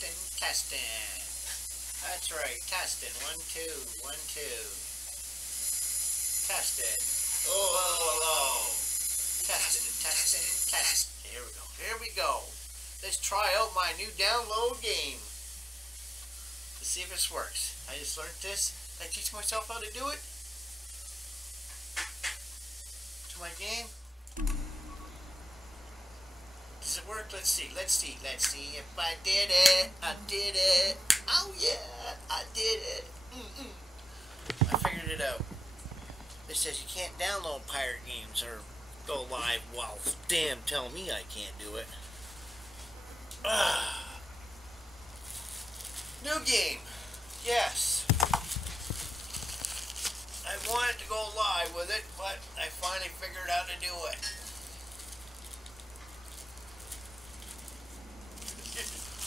testing. That's right, testing. 1, 2, 1, 2. Testing. Oh, hello. Testing. Here we go. Let's try out my new download game. Let's see if this works. I just learned this. I teach myself how to do it. To my game. Does it work? Let's see if I did it. I did it. Oh yeah, I did it. I figured it out. It says you can't download pirate games or go live while damn telling me I can't do it. New game. Yes. I wanted to go live with it, but I finally figured out how to do it.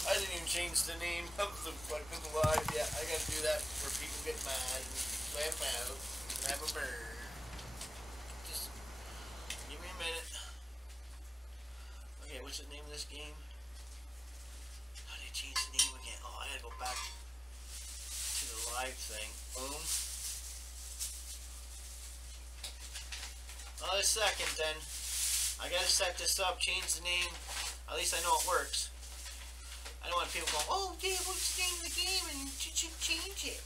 I didn't even change the name of the fucking live yet. I gotta do that before people get mad and flip out and have a bird. Just give me a minute. Okay, what's the name of this game? How did I change the name again? Oh, I gotta go back to the live thing. Boom. Another second then. I gotta set this up, change the name. At least I know it works. I don't want people going, oh, yeah, what's the name of the game? And you should change it.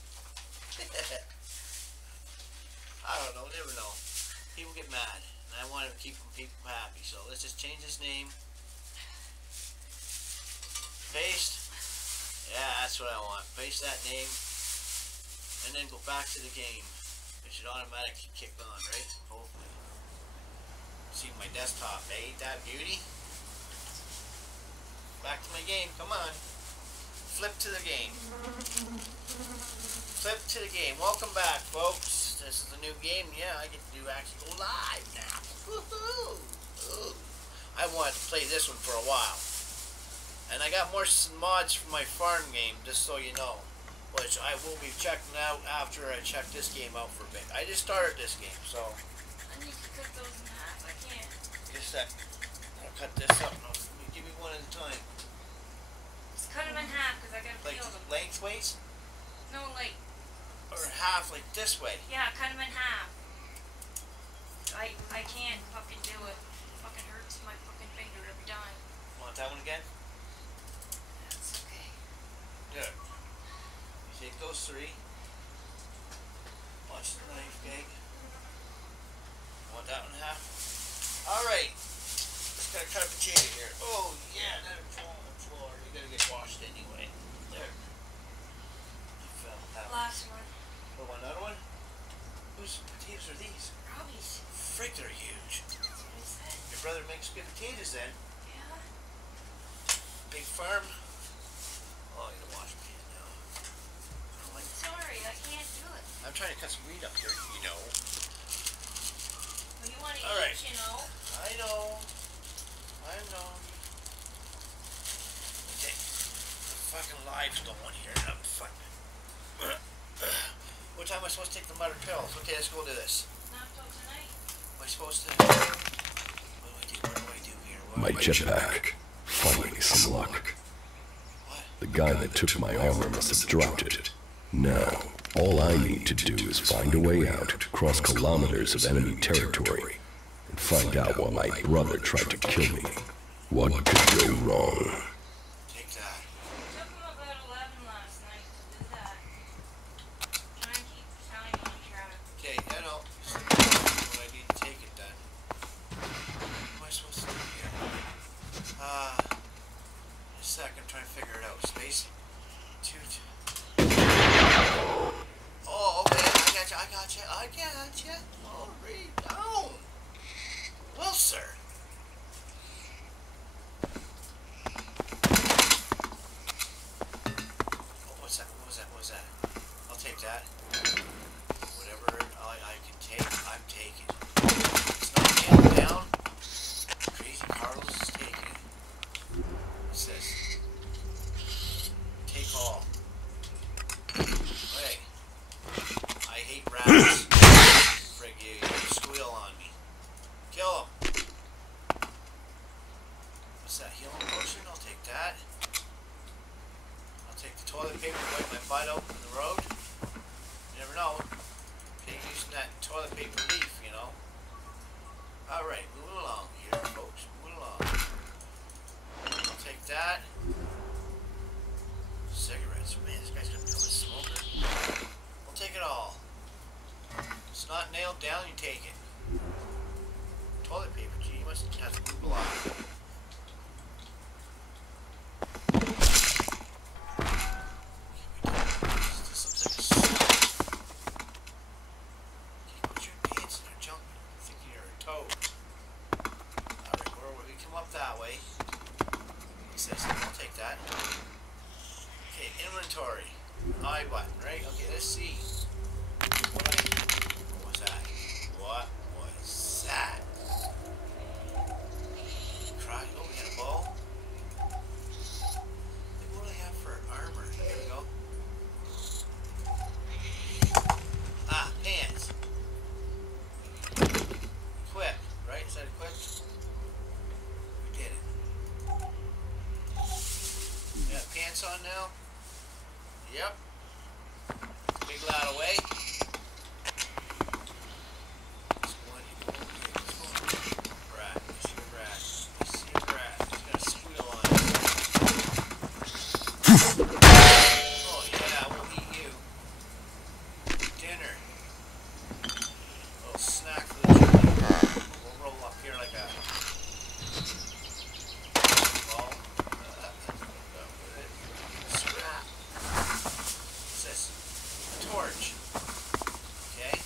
I don't know, never know. People get mad. And I want to keep people happy. So let's just change his name. Paste. Yeah, that's what I want. Paste that name. And then go back to the game. It should automatically kick on, right? Hopefully. See my desktop, eh? Ain't that beauty? Back to my game, come on. Flip to the game. Flip to the game. Welcome back, folks. This is a new game. Yeah, I get to actually go live now. Woohoo! Ooh. I wanted to play this one for a while. And I got more mods for my farm game, just so you know. Which I will be checking out after I check this game out for a bit. I just started this game, so. I need to cut those in half. I can't. Just a sec. I'll cut this up. No, give me one at a time. Just cut them in half because I gotta Like peel them. lengthways? No, like. Or half, like this way? Yeah, cut them in half. I can't fucking do it. It fucking hurts my fucking finger every time. Want that one again? That's okay. Good. You see it goes 3. Watch the knife, okay? Want that one in half? Alright. Just gotta cut a potato here. Oh yeah, that would fall on the floor. You gotta get washed anyway. There. It fell. That Last one. Oh, another one? Whose potatoes are these? Robbie's. Frick, they're huge. That's what I said. Your brother makes good potatoes then. Yeah. Big farm. Oh, you gotta wash my hand now. I'm sorry, I can't do it. I'm trying to cut some weed up here, you know. Well, you want to All eat, right. you know. I know. I know. Okay. The fucking live's going here. I'm fucking. What time am I supposed to take the mother pills? Okay, let's go do this. Not till tonight. Am I supposed to? What do I do here? My jetpack. Finally, some luck. What? The guy that took my armor must have dropped it. Now, all I need to do is find a way out, cross kilometers of enemy territory, and find out why my brother tried to kill me. What could go wrong? Take that. Took him about 11 last night to do that. Try and keep time on track. Okay, I know. Well, I need to take it then. What am I supposed to do here? A sec, I'm trying to figure it out. Space. 2. Oh, okay, I gotcha. All right, down. Well, sir. Alright, moving along here, folks. Moving along. I'll take that. Cigarettes. Man, this guy's gonna become a smoker. We'll take it all. It's not nailed down, you take it. Toilet paper, gee, you must have to move a lot. Inventory. I button, right? Okay, let's see. What was that? What was that? Try. Oh, we got a bow. What do I have for armor? Here we go. Ah, pants. Equip, right? Is that equipped? We did it. We got pants on now? Yep. Big loud away. Let's go in here. Let's go in here. Rat. I see a rat. I see a rat. He's got a squeal on it. Oh yeah, we'll eat you. Dinner. A little snack for the children. We'll roll up here like a ball. Torch. Okay.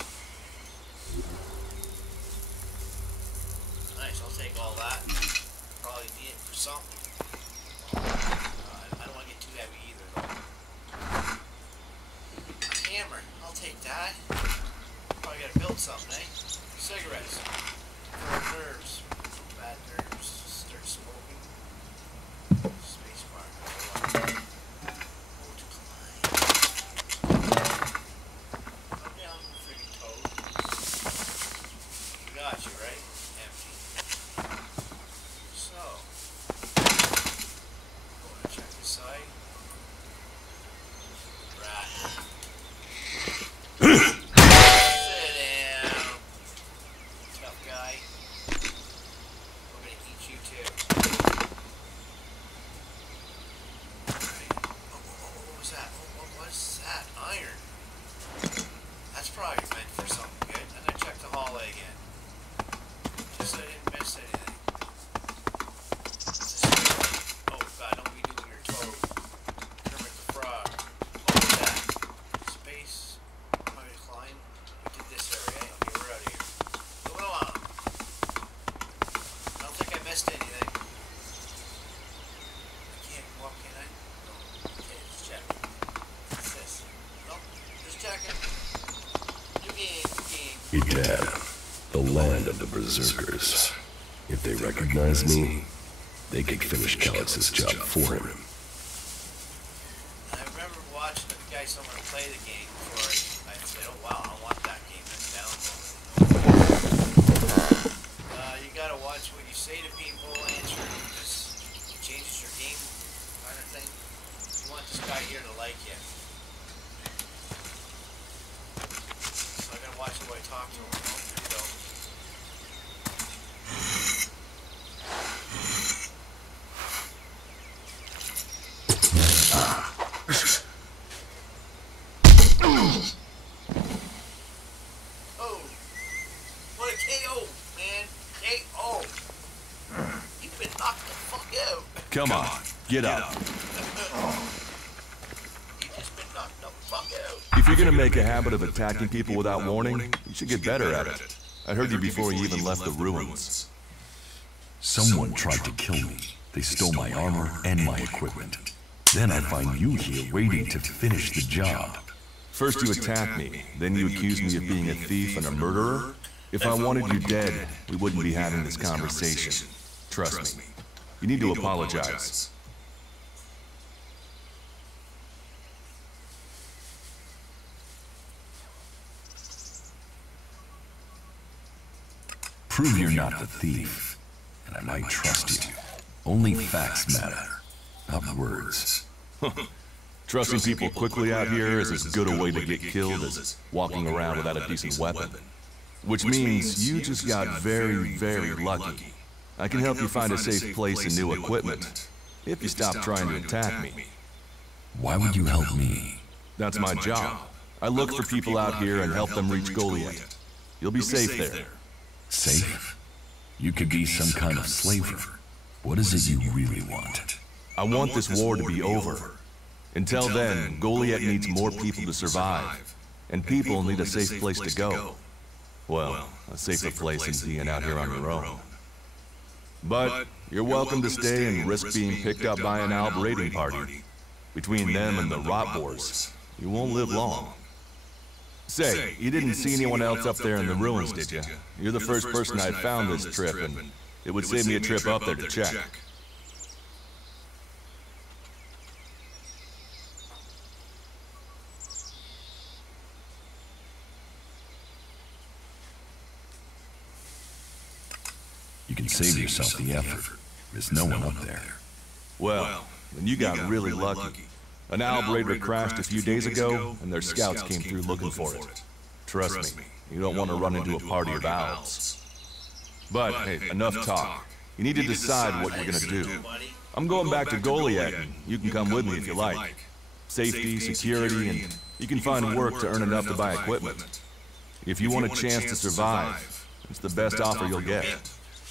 Nice, I'll take all that. Probably need it for something. I don't want to get too heavy either, though. A hammer. I'll take that. Probably gotta build something, eh? Cigarettes. Nerves. Bad nerves. Start smoking. Space bar. Got you, right? Empty. So, go and check this side. Right. Sit down. Tough guy. We're gonna eat you too. Alright. Oh, what was that? What was that? Iron. That's probably meant for something good. I'm gonna check the hallway again. Just so I didn't miss anything. Oh god, don't be doing your toe. Kermit the Frog. What was that? Space. How to climb? We did this area. Okay, we're out of here. Moving along. I don't think I missed anything. I can't walk, can I? No. Okay, just check. What's this? Nope. Just checking. New game, new game. Idab, the land of the berserkers. If they recognize me, they could finish Calix's job for him. I remember watching the guy someone play the game before I said, oh wow, I want that game. That's downloaded. You gotta watch what you say to people, answer, just changes your game kind of thing. You want this guy here to like you. So I gotta watch the way I talk to him. Oh, here we go. Oh, what a KO, man. KO. You've been knocked the fuck out. Come on, get up. You've just been knocked the fuck out. If you're gonna make a habit of attacking people without warning, you should get better at it. I heard you before you even left the ruins. Someone tried to kill me. They stole my armor and my equipment. Then I find you here waiting to finish the job. First you attacked me, then you accused me of being a thief and a murderer. If I wanted you dead, we wouldn't be having this conversation. Trust me. You need to apologize. Prove you're not the thief, and I might trust you. Only facts matter, not words. Trusting people quickly out here is as good a way to get killed as walking around without a decent weapon. Which means you just got very, very lucky. I can help you find a safe place and new equipment, if you stop trying to attack me. Why would you help me? That's my job. I look for people out here and help them reach Goliath. You'll be safe there. Safe? You could be some kind of slaver. What is it you really want? I want this war to be over. Until then, Goliath needs more people to survive, and people need a safe place to go. Well, a safer place than being out here on your own. But you're welcome to stay and risk being picked up by an Alb raiding party. Between them and the rot boars, you won't live long. Say, you didn't see anyone else up there in the ruins, did you? You're the first person I'd found this trip, and it would save me a trip up there to check. You can save yourself the effort. There's no one up there. Well, then you got really lucky. An Alb raider crashed a few days ago, and their scouts came through looking for it. Trust me, you don't want to run into a party of Albs. But, hey, enough talk. You need to decide what you're gonna do. I'm going back to Goliath, and you can come with me if you like. Safety, security, and you can find work to earn enough to buy equipment. If you want a chance to survive, it's the best offer you'll get.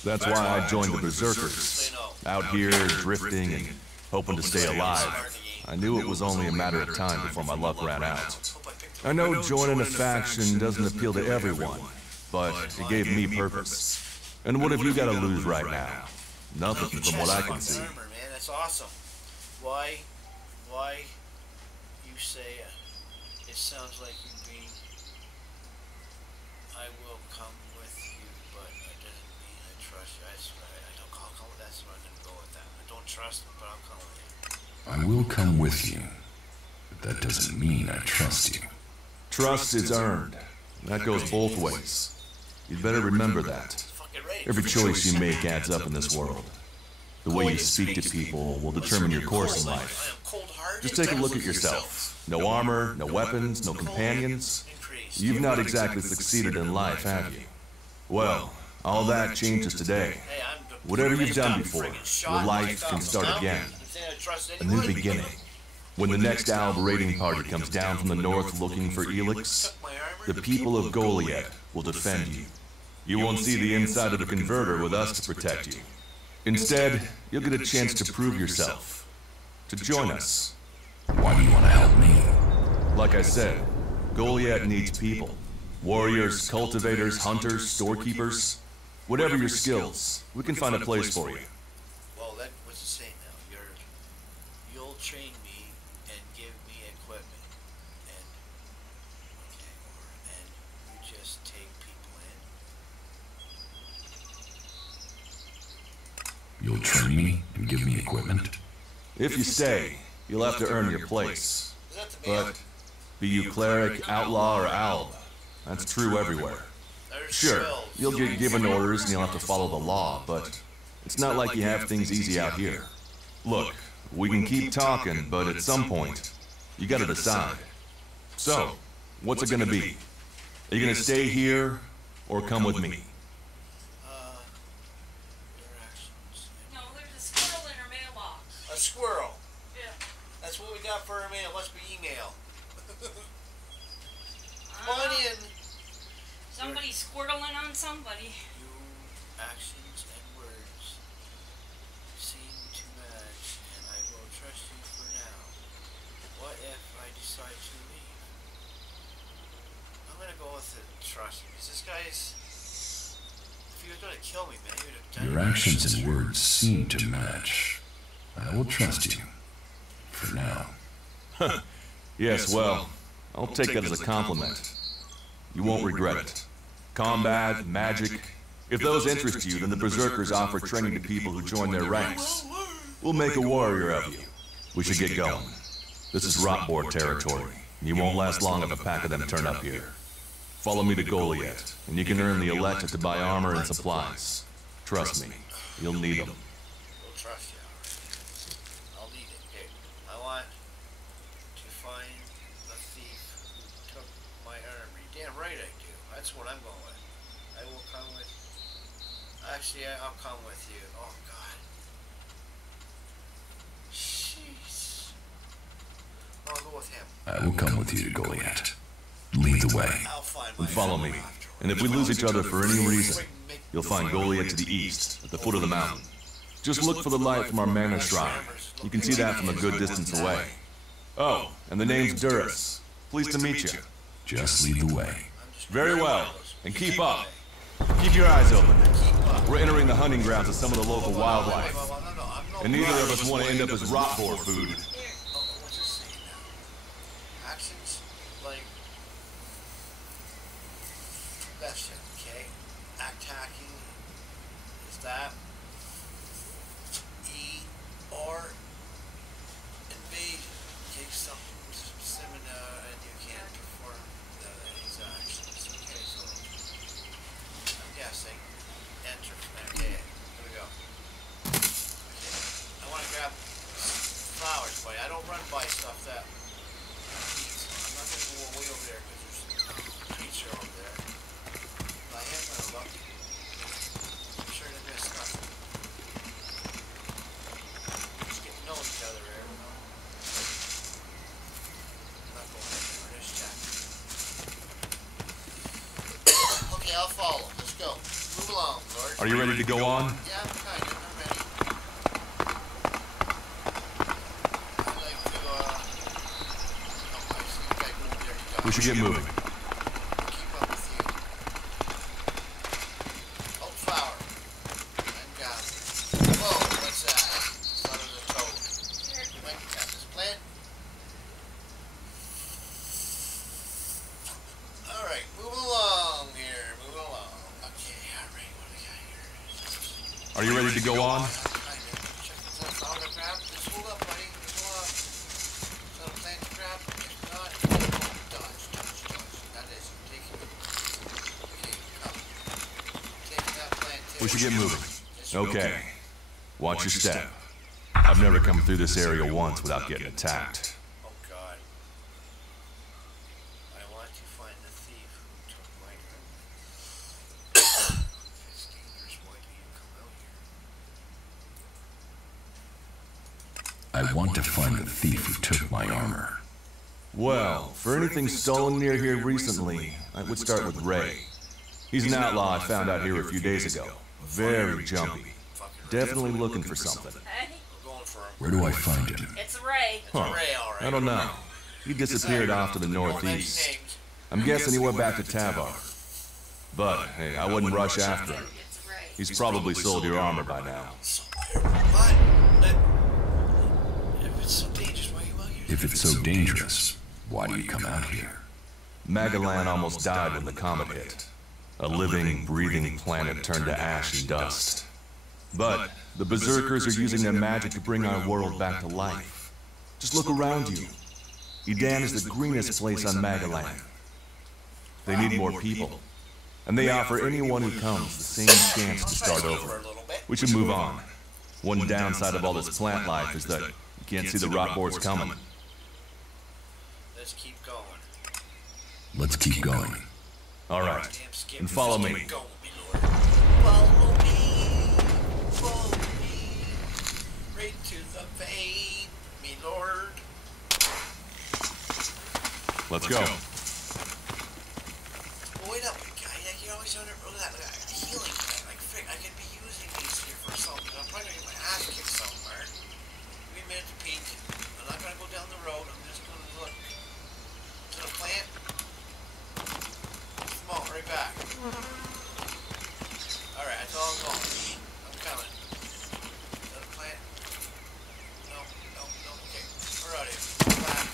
That's why I joined the Berserkers. Out here, drifting, and hoping to stay alive. I knew it was only a matter of time before my luck ran out. I know joining a faction doesn't appeal to everyone, but it gave me purpose. And what have you got to lose right now? Nothing from what I can see. Man, that's awesome. Why you say it sounds like you being I will come with you, but it doesn't mean I trust you. I don't call that's what I'm gonna go with that. I don't trust him, but I'll come with you. I will come with you, but that doesn't mean I trust you. Trust is earned. That goes both ways. You'd better remember that. Every choice you make adds up in this world. The way you speak to people will determine your course in life. Just take a look at yourself. No armor, no weapons, no companions. You've not exactly succeeded in life, have you? Well, all that changes today. Whatever you've done before, your life can start again. A new beginning. When the next Alb raiding party comes down from the north looking for Elix, the people of Goliath will defend you. You won't see the inside of the converter with us to protect you. Instead, you'll get a chance to prove yourself. To join us. Why do you want to help me? Like I said, Goliath needs people. Warriors, cultivators, hunters, storekeepers. Whatever your skills, we can find a place for you. Well, what's it saying now? You'll train me and give me equipment, and you just take people in. You'll train me and give me equipment? If you stay, you'll have to earn your place. But be you cleric, outlaw, or alb, that's true everywhere. Sure, you'll get given orders and you'll have to follow the law, but it's not like you have things easy out here. Look, we can keep talking, but at some point, you gotta decide. So, what's it gonna be? Are you gonna stay here, or come with me? No, there's a squirrel in her mailbox. A squirrel. Yeah. That's what we got for our mail. Must be email. Come on in. Somebody's squirreling on somebody. Your actions and words seem to match, and I will trust you for now. What if I decide to leave? I'm gonna go with the trust, because this guy's. If he was gonna kill me, man, he would have done it. Your actions and words seem to match. I will trust you. For now. Yes, well, I'll take that as a compliment. You won't regret it. Combat, magic. If those interest you, then the Berserkers offer training to people who join their ranks. We'll make a warrior of you. We should get going. This is Rotboar territory. You won't last long if a pack of them turn up here. Follow me to Goliath, and you can earn the Electa to buy armor and supplies. Trust me, you'll need them. We'll trust you, alright. I'll lead it. Okay. I want to find the thief who took my armory. Damn right I do. That's what I'm going with. actually, I'll come with you. Oh, God. Jeez. I'll go with him. I will come with you to Goliath. Lead the way. I'll find my And follow me. And if we lose each other for any reason, you'll find Goliath to the east, at the foot of the mountain. Just look for the light from our manor shrine. You can see that from a good distance away. Oh, and the name's Duras. Pleased to meet you. Just lead the way. Very well. And keep up. Keep your eyes open. We're entering the hunting grounds of some of the local wildlife. And neither of us want to end up as rot boar food. What's it say now? Actions like that's it, okay. Attacking is that E or invasion. Take something similar and you can't perform these actions. Okay, so I'm guessing enter from there. Okay, here we go. Okay. I want to grab flowers, buddy. I don't run by stuff that eats. I'm not going to go way over there because there's creature over there. But I am going to look. I'm sure to miss nothing. Just get to know each other here, you know. I'm not going anywhere. Just check. Okay, I'll follow. Let's go. Move along, Lord. Are you ready to go on? Yeah, I'm kind of. I'm ready. I'd like to, I see a guy go over there. We should get moving. Keep up with you. Oh, flower. I'm down. Whoa, what's that? Son of a toad. You might cut this plant. Alright, moving along here. Moving along. Okay, alright, what do we got here? Are you ready to go on? I'm kind of. Check this out. Found a grab. Just hold up, buddy. Just hold up. Is that a plant to grab? If not, dodge. That is. Take it. Okay, come. Take that plant too. We should get moving. Yes, Okay. Watch your step. I've never come through this area once without getting attacked. Oh, God. I want to find the thief who took my room. It's dangerous. Why do you come out here? I want to find the thief who took my armor. Well, for anything stolen near here recently, I would start with Ray. He's an outlaw I found out here a few days ago. Very jumpy. Definitely looking for something. Hey, We're going for him. Where do I find him? it's Ray. Huh. Ray, all right. I don't know. He disappeared off to the northeast. I'm guessing he went back to Tavar. But, hey, I wouldn't rush after him. It's Ray. He's probably sold your armor by now. What? If it's so dangerous, why are you out here? If it's so dangerous, why do you come out here? Magalan almost died when the comet hit. A living, breathing planet turned to ash and dust. But the Berserkers are using their magic to bring our world back to life. Just look around you. Edan is the greenest place on Magalan. They need more people. And they offer anyone who comes the same chance to start over. We should move on. One downside of all this plant life is that you can't see the rot boards coming. Let's keep going. Let's keep going. All right, Damn skip. and follow Just me. keep going, me lord. Follow me. Follow me. Right to the vein, me lord. Let's go. Well, wait up, guy. You always under that healing thing. Like, frick, I could be using these here for something. I'm probably gonna get my ass kicked somewhere. Give me a minute to peek. I'm not gonna go down the road. I'm just gonna look to the plant. Come on, right back. Alright, that's all I'm going. I'm coming. Is that a plant? No. Okay. We're out here. Come back.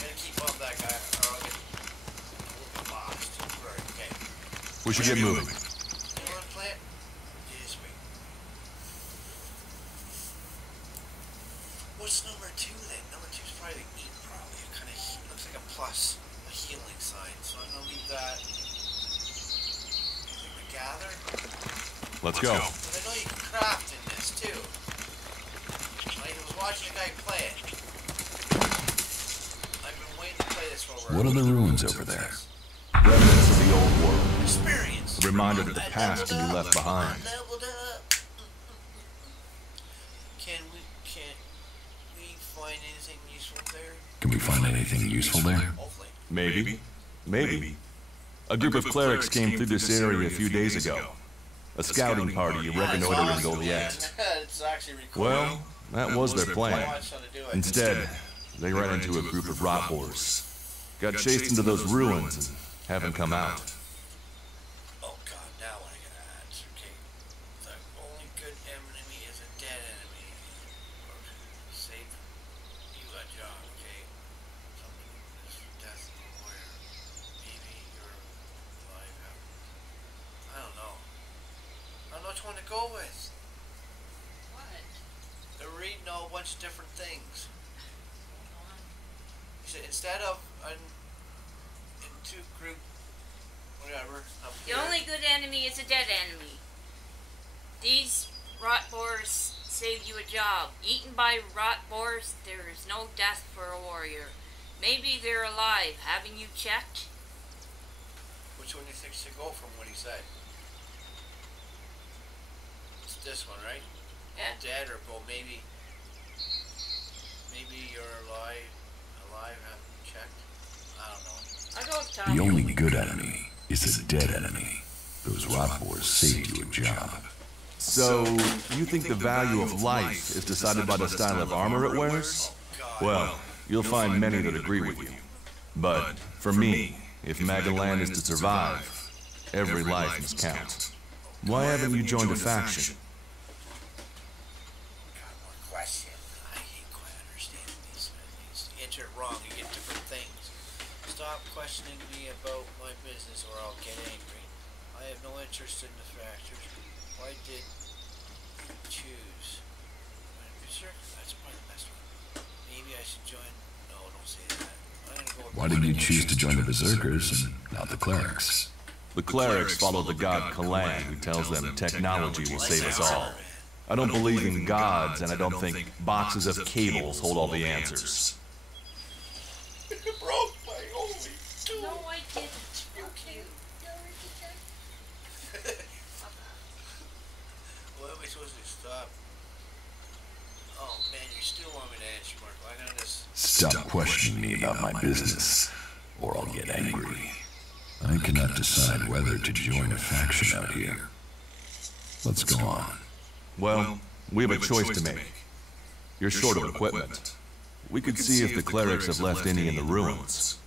Gotta keep on that guy, or I'll get lost. Right, okay. We should get moving. You want a plant? This way. What's number 2 then? Number 2 is probably the eat, probably. It kind of looks like a plus, a healing sign. So I'm gonna leave that. Anything to gather? Let's go. But I know you can craft in this too. I was watching a guy play it. I've been waiting to play this for a while. What are the ruins over there? Remnants of the old world. Experience. A A reminder that the past can be left behind. I leveled up. Can we find anything useful there? Can we find anything useful there? Hopefully. Maybe. A group of clerics came through this area a few days ago. A scouting party reconnoitering Goliath. It's actually recorded. Well, that was their plan. Watch how to do it. Instead, they ran into a group of rot boars. Got chased into those ruins and haven't come out. Oh god, now I gotta answer. Okay. The only good enemy is a dead enemy. Save you a job, okay? Something is death in the warrior. Maybe you're alive out. I don't know. I don't know which one to go with. What? They're reading a whole bunch of different things. He said instead of in two group whatever. The only good enemy is a dead enemy. These rot boars saved you a job. Eaten by rot boars, there is no death for a warrior. Maybe they're alive. Haven't you checked? Which one do you think should go from what he said? It's this one, right? Yeah. All dead or go maybe you're alive, haven't checked? I don't know. I don't talk. The only good enemy is a dead enemy. Those rot boars saved you a job. So, you think the value of life is decided by the style of armor it wears? Well, you'll find many that agree with you. But, for me, if Magaland is to survive, every life must count. Why haven't you joined a faction? God, more question. I hate quite understanding these things. You enter it wrong, you get different things. Stop questioning me about my business or I'll get angry. I have no interest in the factors. Why did you choose? Sure, that's probably the best one. Maybe I should join. No, don't say that. I'm gonna go with Why did you choose to join the Berserkers and not the Clerics? The clerics follow the god Kalan, who tells them technology will save us all. I don't believe in gods, and I don't think boxes of cables hold all the answers. You broke my only tool. No, I didn't. Okay. What am I supposed to stop? Oh man, you still want me to answer, Mark. Why not just... Stop questioning me about my business, or I'll get angry. I cannot decide whether to join a faction out here. Let's go on. Well, we have a choice to make. You're short of equipment. We could see if the clerics have left any in the ruins.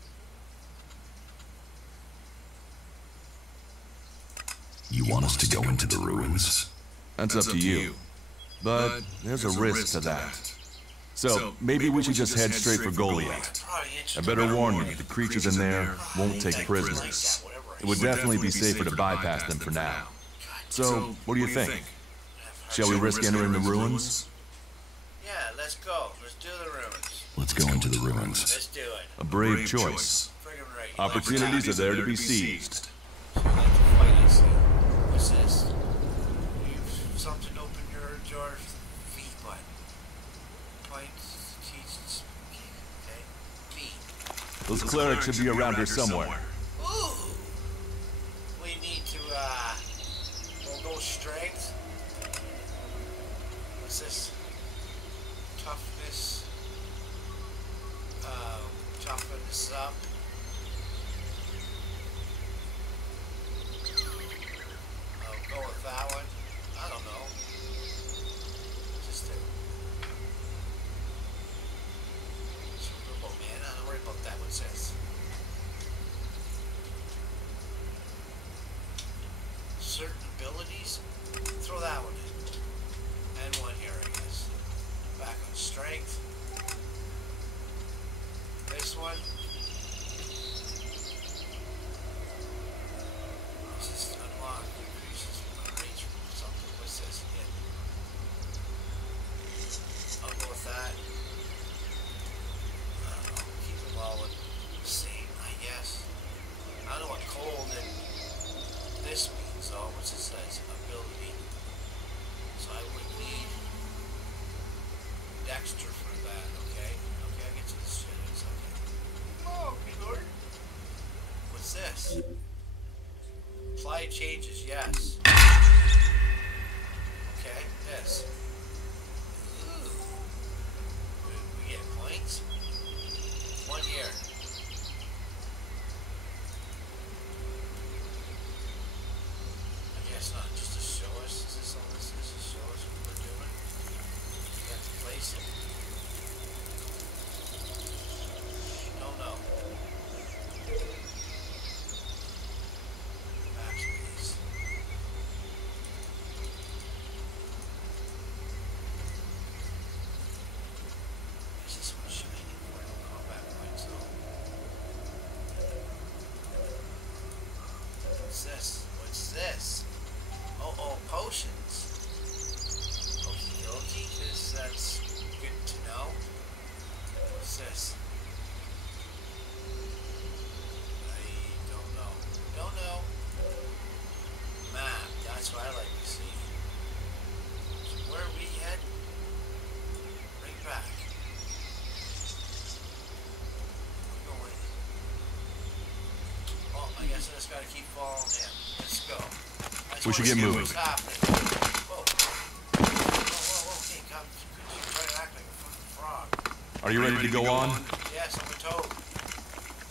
You want us to go into the ruins? That's up to you. But there's a risk to that. So, maybe we should just head straight for Goliath. I better warn you, the creatures in there won't take prisoners. It would definitely be safer to bypass them for now. So, what do you think? Shall we risk entering the ruins? Yeah, let's go. Let's do the ruins. Let's go into the ruins. Let's do it. A brave choice. Friggin' right. Opportunities are there to be seized. So you like to fight, I see. What's this? You've something open your feet button. Pints, teeth, okay? Feet. Those clerics should be around here somewhere. Ooh! We need to, we'll go strength. What's this? Toughness. Toughen this up. I'll go with that one. I don't know. Just man. I don't worry about that. What's this? Certain abilities. Throw that one in. And one here, I guess. Back on strength. This one. This is unlocked. Increases range from something. What's this again? I'll go with that. I don't know. Keep them all the same, I guess. I don't know what cold and this means though. What's this size? Ability. So I would need Dexter for that, okay? Okay, I get to this shit. It's okay. Supply changes, yes. Okay, this. Ooh. We get points. 1 year. I guess not, just to show us. Is this all this is to show us what we're doing? We have to place it. No, no. Backspace. Is this one shining for no combat points though? What's this? What's this? Oh, potions. Okie dokie, because that's good to know. What's this? I don't know. Don't know. Map, that's what I like to see. So where are we heading? Right back. We're going. Oh, I guess I just gotta keep following him. Let's go. We should get moving. What's happening? Whoa. Whoa. Hey, come. You try to act like a fucking frog. Are you ready to go on? Yes, I'm a toad.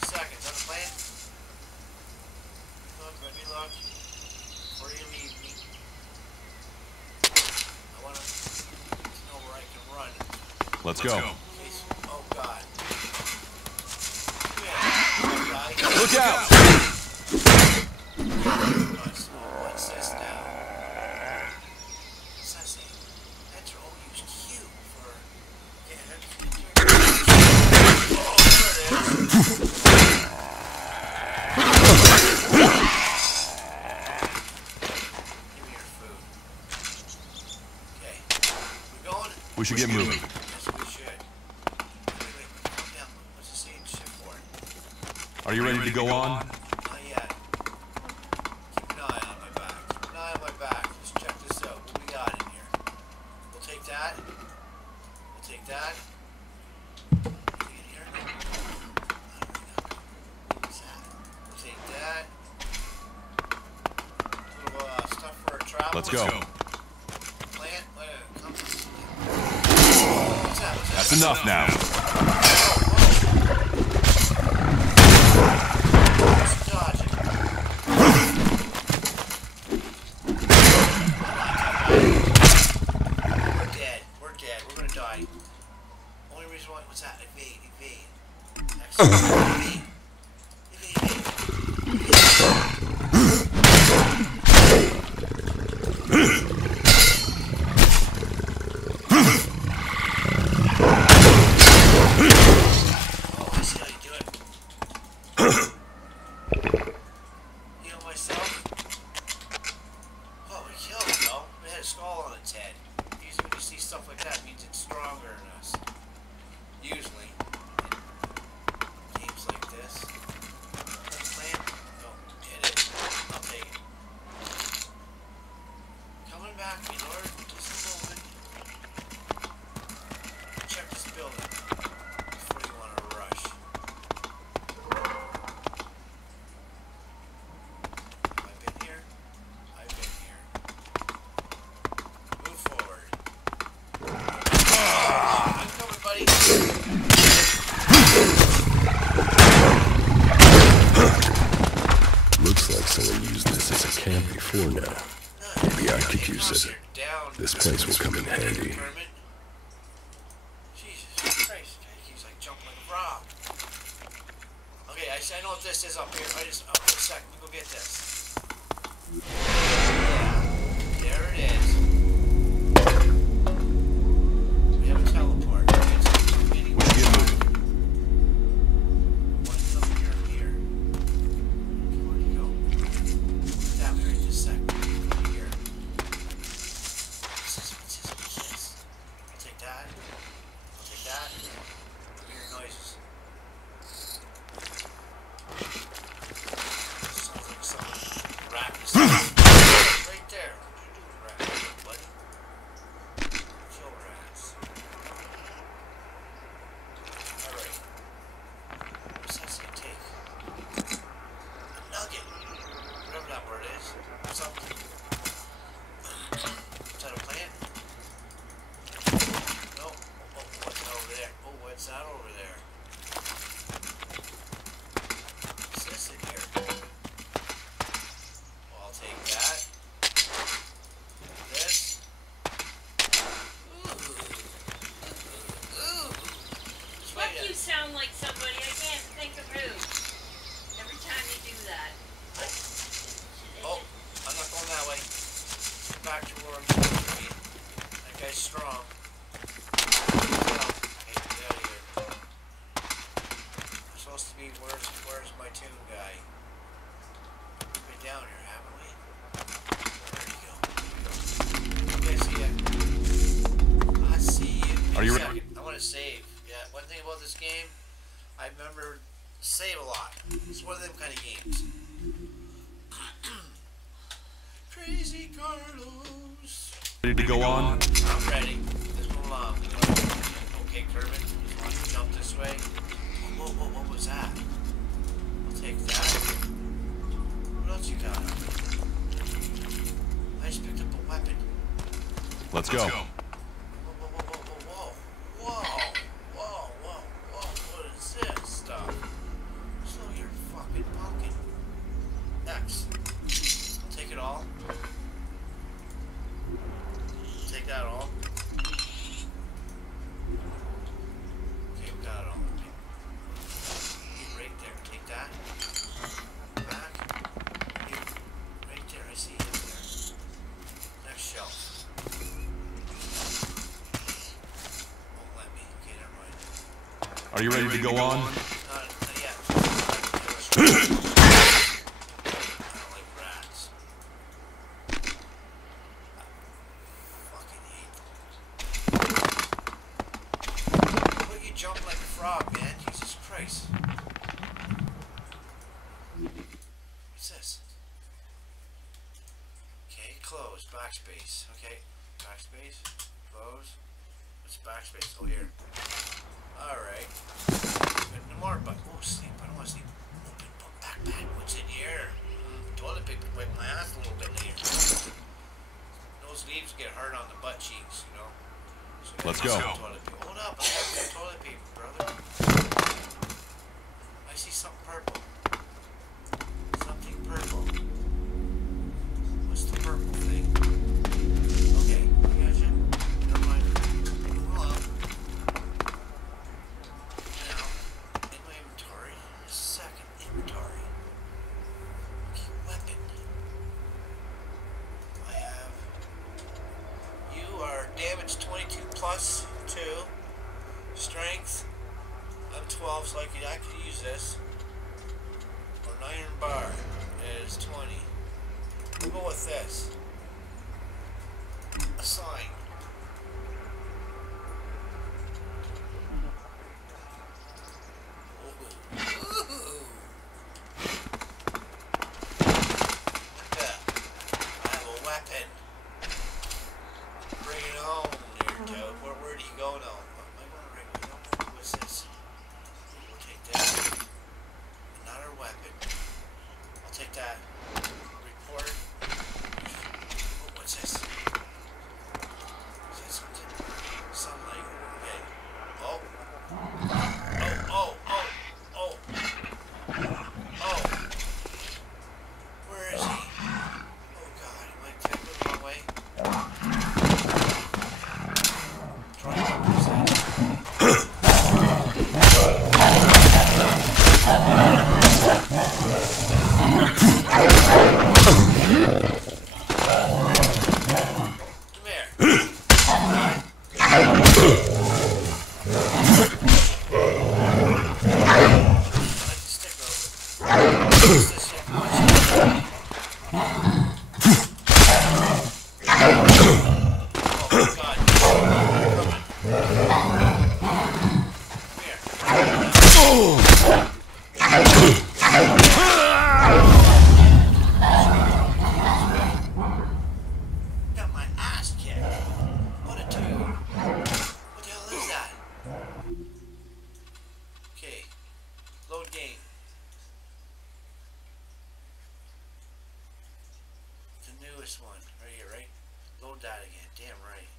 Seconds on the plan. Let me look. Before you leave me. I want to know where I can run. Let's go. Oh, God. Yeah. Look out! What's this now? What's that say? Enter O use Q for... Yeah, that's... Oh, there it is. Give me your food. Okay. We going? We should get moving. Yes, we should. Wait. Calm down. What's it saying? Shit for it. Are you ready to go on? Not yet. Keep an eye on my back. Keep an eye on my back. Let's check this out. What we got in here? We'll take that. We'll take that. Anything in here? What's that? We'll take that. Little stuff for our travel. Let's go. Plant. Come. What's that? That's enough now. Dodging. We're dead. We're gonna die. Only reason why. What's that? Evade. Excellent. Evade. Oh, I see how you do it. Heal myself. Oh, we killed it, though. It had a skull on its head. Usually when you see stuff like that, it means it's stronger than us. Usually. In games like this. Plant? No, hit it. I'll take it. Coming back, me lord. Just a moment. Check this building before you want to rush. Have I been here? I've been here. Move forward. I'm coming, buddy. Looks like someone used this as a camp before now. Maybe I could use it. Down. This place will come in handy. Kermit. Jesus Christ, he's like jumping like a frog. Okay, I know what this is up here. Wait a sec, let me go get this. Yeah, there it is. We have a teleport. We should get moving. What's up here? Where'd you go? That way, right this sec. Here. What's this? I'll take that. I'm hearing noises. Sounds like some rat. you a ready? second. I want to save. Yeah, one thing about this game, I remember save a lot. It's one of them kind of games. Crazy Carlos. Ready to go on? I'm ready. Let's move along. Okay, Kermit. Just want to jump this way. Whoa, whoa, whoa, what was that? I'll take that. What else you got? I just picked up a weapon. Let's go. Whoa, whoa, whoa, whoa, whoa, whoa. Whoa, whoa, whoa, what is this stuff? So you're fucking pumpkin. X. I'll take it all. Take that all. Okay, we got it all. You right there. Take that. Back. You. Right there. I see you there. Next shelf. Won't let me. Okay, never mind. Are you ready to go on? Not yet. I don't like rats. Fucking hate them. Look, you jump like a frog, man. Jesus Christ. What's this? Okay, close. Backspace. Okay. Backspace. Close. What's backspace? Oh, here. Alright. No more, but oh, sleep. I don't want to sleep. Open book backpack. What's in here? Toilet paper. Wipe my ass a little bit in here. Those leaves get hard on the butt cheeks, you know. So Let's go. Toilet paper. Hold up. I have some toilet paper, brother. I see something purple. Something purple. What's the purple thing? Okay. I gotcha. Never mind. Hold on. Now, in my inventory, second inventory. Okay, weapon. I have. You are damage 22 plus 2. Strength. I'm 12, so I could use this. Or an iron bar is 20. We'll go with this. A sign. Where do you go now? Am I going right? What's this? We'll take that. Another weapon. I'll take that. Report. Oh, what's this? Is that something? Sunlight. Okay. Oh. Oh. Where is he? Oh God, am I taking the wrong way? Got my ass kicked. What a dude. What the hell is that? Okay. Load game. The newest one. Right here, right? Load that again. Damn right.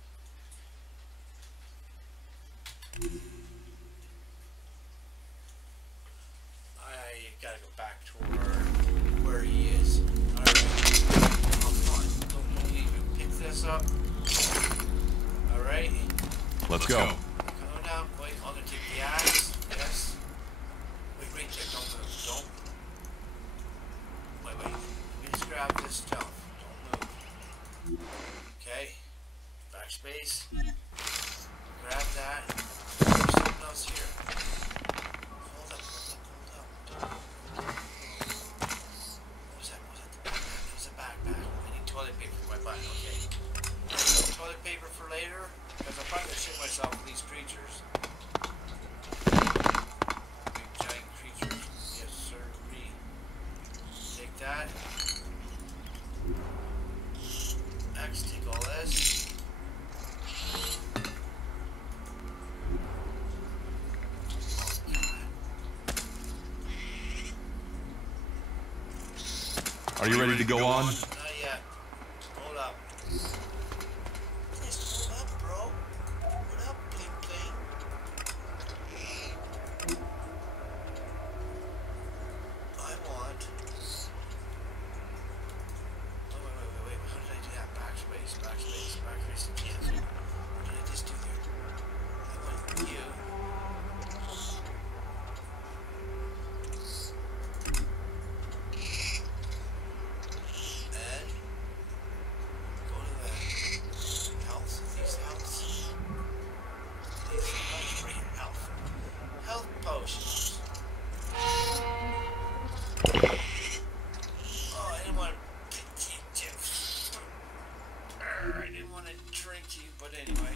I gotta go back to where he is. Alright. Oh, come on. Don't leave. You pick this up. Alright. Let's go. Come down. Wait, I'm gonna take the axe. Yes. Wait, there. Don't move. Don't. Wait. Let me just grab this stuff. Don't move. Okay. Backspace. Grab that. There's something else here. Hold up. What was that? It was a backpack. I need toilet paper for my butt. Okay. Toilet paper for later. Because I'm probably gonna shit myself with these creatures. Big giant creatures. Yes, sir. Take that. X, take all this. Are you ready to go on? Not yet. Hold up. Just hold up, bro. What up, Bling Bling? I want... Oh, wait. How did I do that? Backspace. I can't. What did I just do there? I want you. And go to the health. These healths. These health. Health potions. Oh, I didn't want to drink you, but anyway.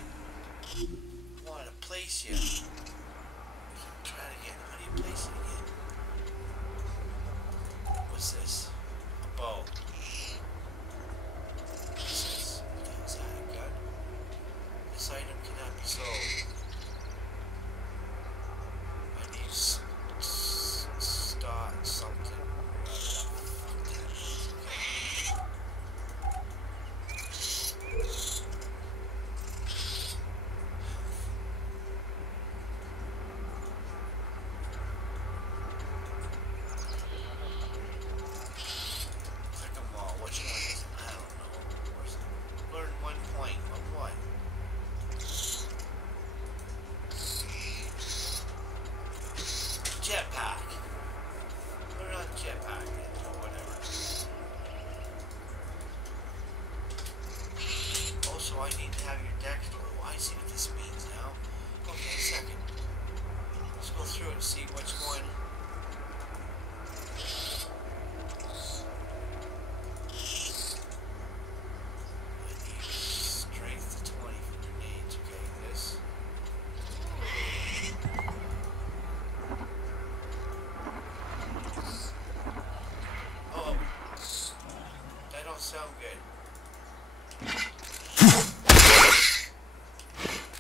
I wanted to place you. Try it again. How do you place it again? What's this? A bow. What's this? What the hell is that? A gun? This item cannot be sold. I need start something. Click them all. Which one is it? I don't know. Learn 1 point of what? Jetpack. Learn on jetpack or whatever. Also, I need to have your dexter. Oh, I see what this means now. Okay, a second. Let's go through and see what's going on. I need strength to 20 for grenades. Okay, this. Oh, that don't sound good.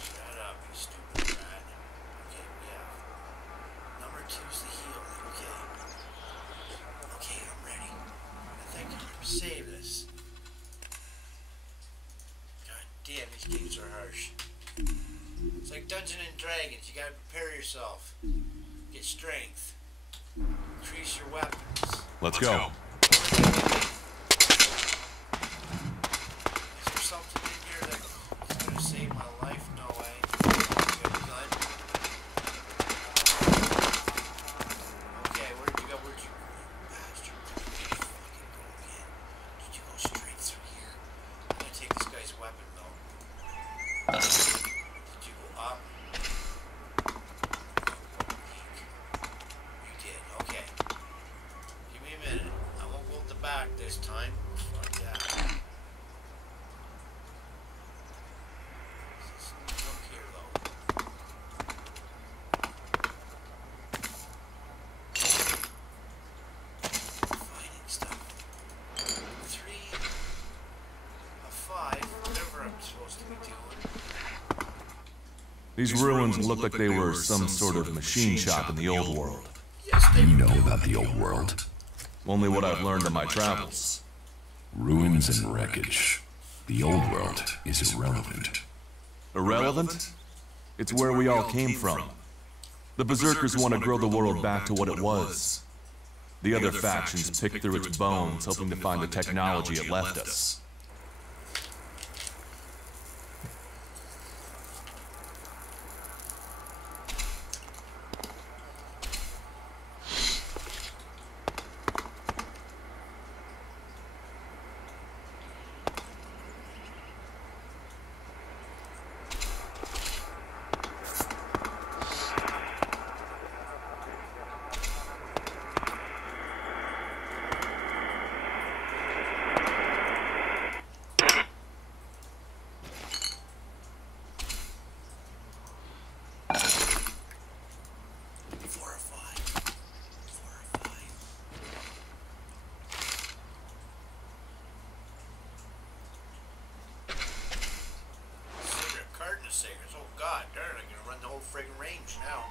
Shut up, you stupid rat. Okay, we have number 2's the heal. Okay. Okay, I'm ready. I think I'm gonna save this. God damn, these games are harsh. It's like Dungeons and Dragons. You gotta prepare yourself. Get strength. Increase your weapons. Let's go. Is there something in here that is going to save my life? No way. Good gun. Okay, where'd you go? Bastard. Where'd you fucking go again? Did you go straight through here? I'm going to take this guy's weapon, though. Did you go up? You did. Okay. Give me a minute. I won't go to the back this time. Fuck that. Look here, though. Fighting stuff. 3 of 5, whatever I'm supposed to be doing. These ruins look like they were some sort of machine shop in the old world. Yes, they You know about the old world. Only what I've learned in my travels. Ruins and wreckage. The old world is irrelevant. Irrelevant? It's where we all came from. The Berserkers want to grow the world back to what it was. The other factions pick through its bones, hoping to find the technology it left us. friggin' range now.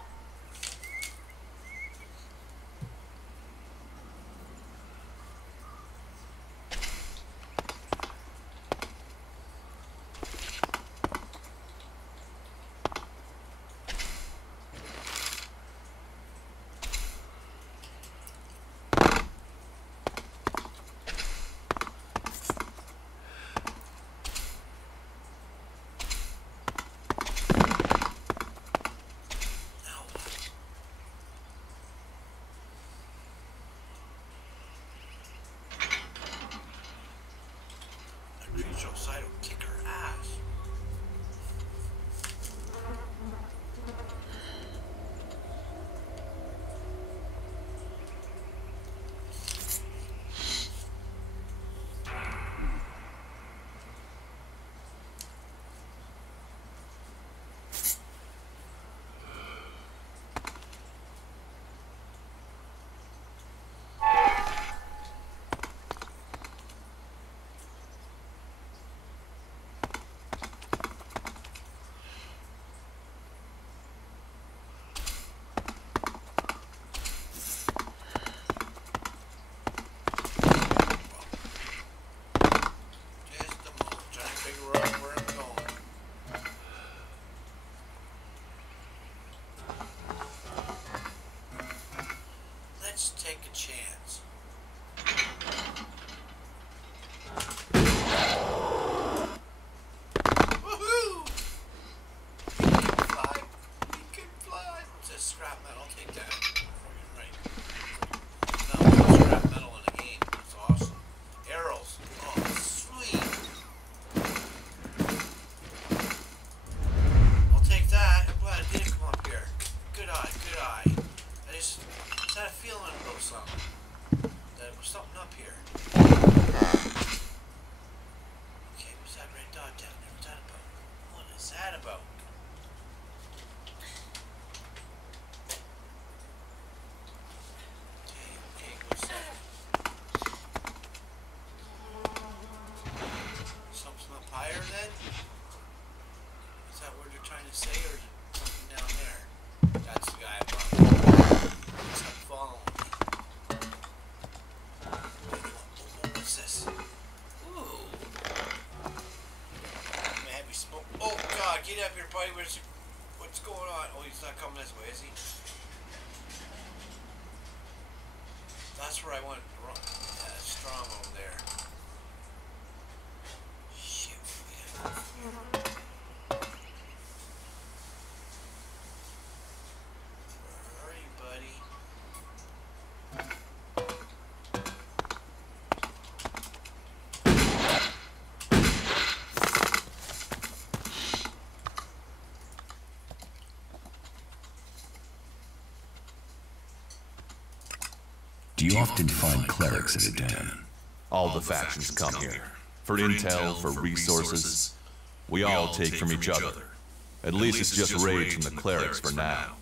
Outside will kick her ass. Let's take a chance. Woohoo! He can fly. He can fly. What's this? Scrap metal. I'll take that. Right. No, scrap metal in a game. That's awesome. Arrows. Oh, sweet. I'll take that. I'm glad it didn't come up here. Good eye. Good eye. I just had a feeling about something. That there was something up here. Okay, what's that red dot down there? What's that about? What is that about? Okay, what's that? Something up higher then? Is that what they're trying to say, or something down there? That's the guy above. Follow me. What's this? Ooh. Heavy smoke. Oh God, get up here, buddy. What's going on? Oh, he's not coming this way, is he? That's where I went wrong. Yeah, it's strong over there. Shit. Where are you, buddy? Do you often find clerics at a den? All the factions come here. For intel, for resources. We all take from each other. At least it's just rage from the clerics for now.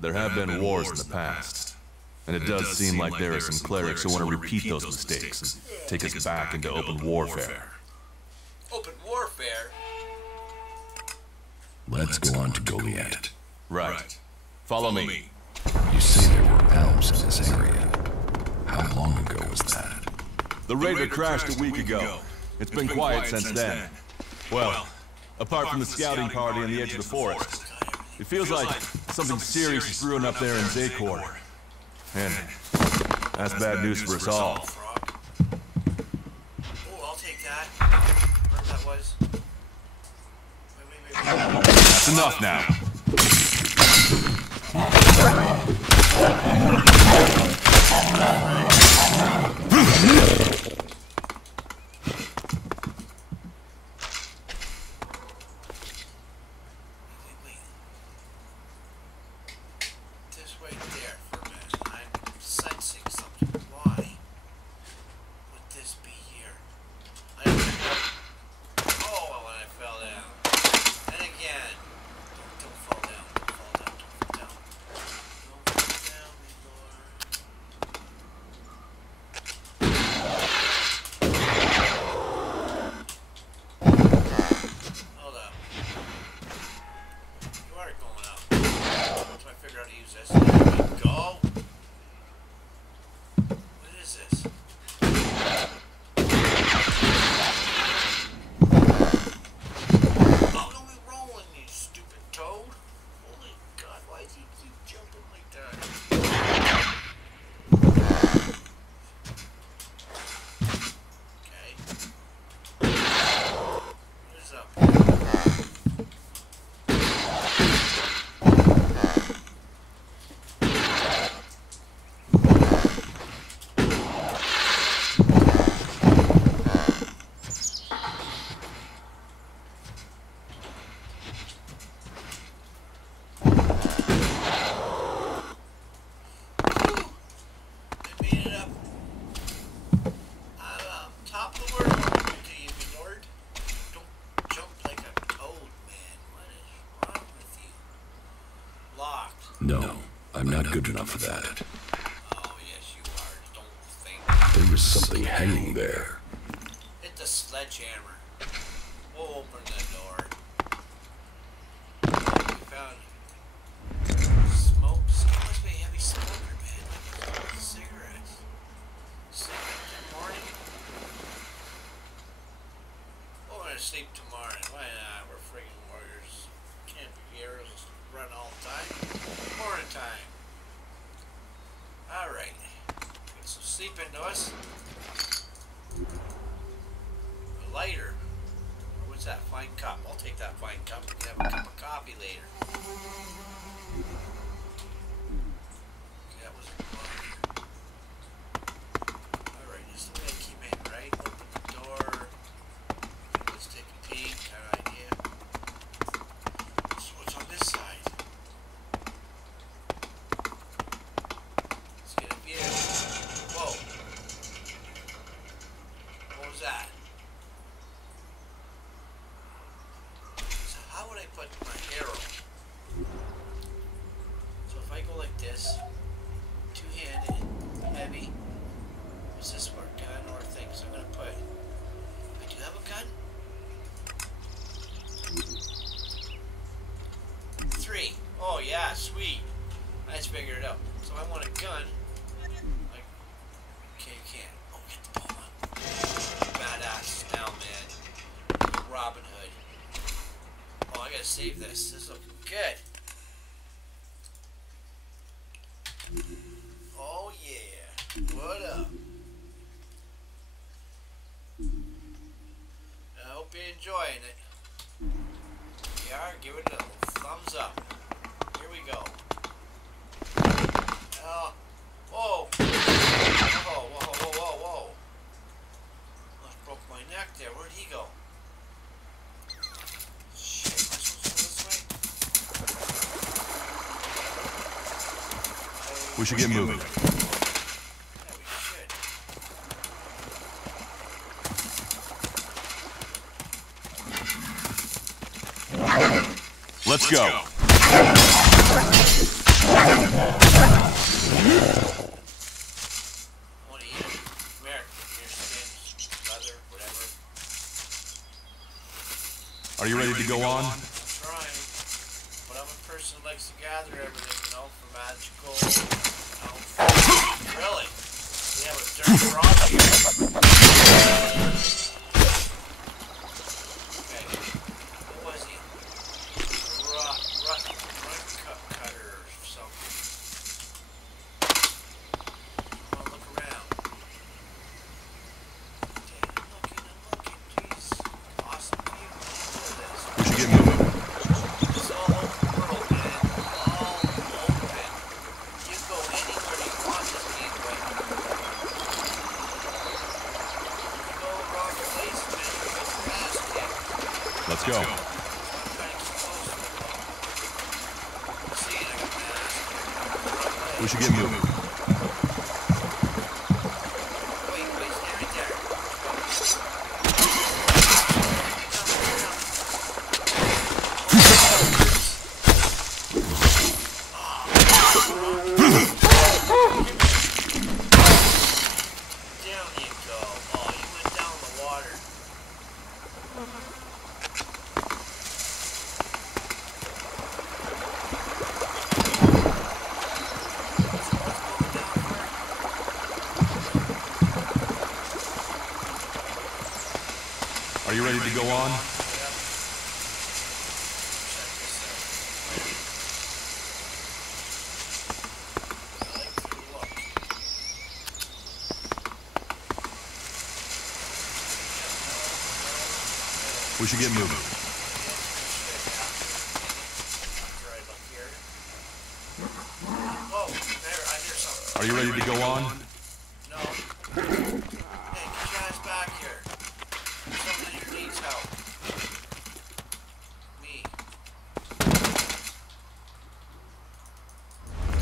There have been wars in the past. And it does seem like there are some clerics who want to repeat those mistakes and take us back into open warfare. Open warfare? Let's go on to Goliath. Right. Follow me. You say there were elves in this area. How long ago was that? The raider crashed a week ago. It's been quiet since then. Well, apart from the scouting party on the edge of the forest. It feels like something serious is brewing up there in Zakor. And that's bad news for us all. Oh, I'll take that. Whatever that was. Wait. That's enough now. Wait. This right there for a minute. I'm sensing something. Why would this be here? Oh, when I fell down. And again. Don't fall down. Don't fall down. Don't fall down. Don't fall down, Lord. No, I'm not good enough for that. Oh, yes, you are. Don't think. There was something hanging there. Hit the sledgehammer. We'll open the door. We found smoke. This guy must be a heavy smoker, man. Like cigarettes. Sleep in the morning. We're gonna sleep tomorrow. Why not? We're friggin' warriors. Can't be heroes. Just run all the time. Morning time. Alright. Get some sleep into us. A lighter. What's that? Fine cup. I'll take that fine cup. We can have a cup of coffee later. Okay, that was fine. Alright, this is the way I keep in, right? Open the door. Let's take a peek. Kind of idea. So what's on this side? Let's get a view. Whoa. What was that? So how would I put my arrow? So if I go like this, two-handed, heavy, what's this for? Gun or thing? So I'm gonna put. I do have a gun. 3. Oh yeah, sweet. I just figured it out. So I want a gun. Like, okay, you can't. Oh, get the ball on. Badass now, man. Robin Hood. Oh, I gotta save this. This is looking good. Oh yeah. What up? I hope you're enjoying it. If you are, give it a little thumbs up. Here we go. Oh, whoa. Whoa, whoa, whoa, whoa, whoa. Almost broke my neck there. Where'd he go? Shit, am I supposed to go this way? We should get moving. Yeah, we should. Let's go. I want to eat it. American, your skin, leather, whatever. Are you ready to go on? I'm trying. But I'm a person who likes to gather everything, you know, for magical. Really? We have a dirt frog here. Okay. What was he? Rut cutter or something. Come on, look around. Okay, I'm looking. Jeez. Awesome view. Look at this. We should get moving. It's all open world, man. All open. You go anywhere you want this game, but you go the wrong place, man. You get your ass kicked. Let's go. I'm trying to keep close to it, though. See, I got my ass kicked. We should get moving. Wait, stay right there. Down you go. Oh, you went down the water. Are you ready to go on? Check this out. I like the look. We should get moving. Right up here. Whoa, there, I hear something. Are you ready to go on? No. Hey, get your ass back here. Somebody who needs help. Me.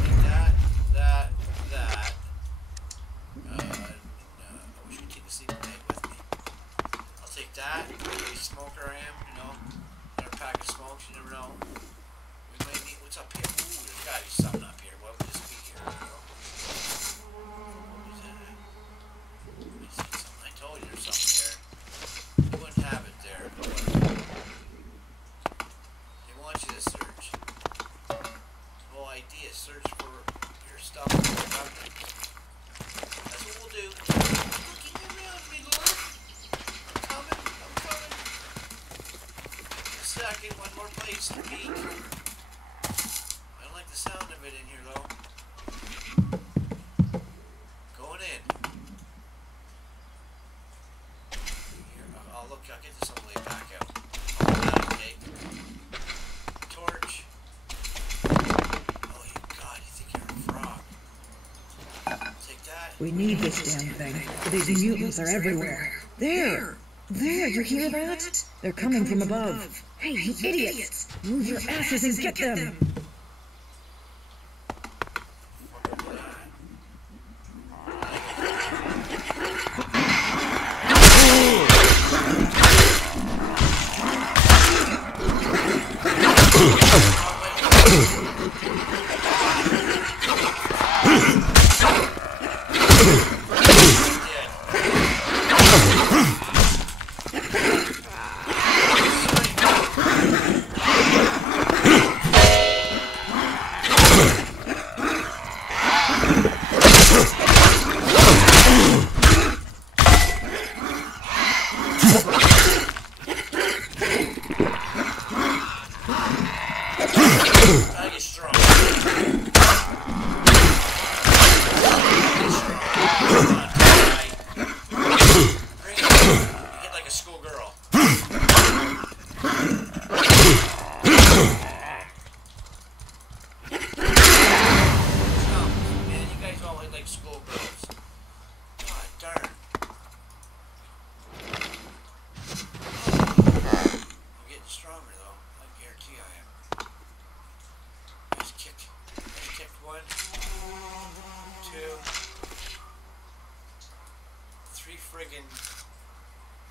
Take that. No, I wish you'd take a sleeping bag with me. I'll take that. Heavy smoker I am, you know. Another pack of smokes, you never know. We Maybe, what's up here? Ooh, there's gotta be something up here. What would this be here? What was that? I see something. I told you there's something there. You wouldn't have it there. They want you to search. The whole idea is search for your stuff. That's what we'll do. Looking around me, Lord. I'm coming. A second, one more place to peek. I don't like the sound of it in here, though. Going in. Here, I'll look. I'll get this on the way back out. Okay. Torch. Oh, you God! You think you're a frog? Take that. We need this damn thing. These mutants are everywhere. There! There, you hear that? They're coming from above. Hey, you idiots! Move your asses and get them!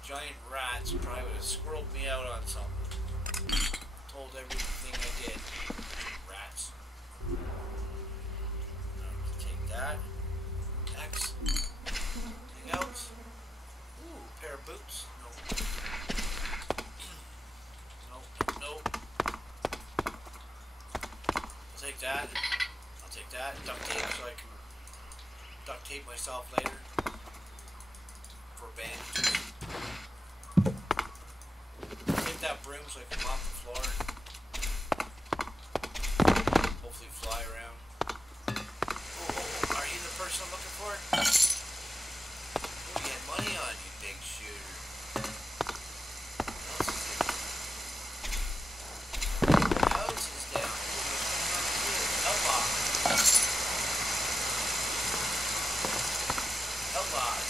Giant rats probably would have squirreled me out on something. Told everything I did. Rats. Take that. X. Anything else? Ooh, pair of boots. Nope. Nope. I'll take that. I'll take that. Duct tape so I can duct tape myself later. For bandages. Take that broom so I can mop the floor. Hopefully fly around. Oh, are you the person I'm looking for? Oh, you had money on you, big shooter. What else is down? Outlaw. Outlaws.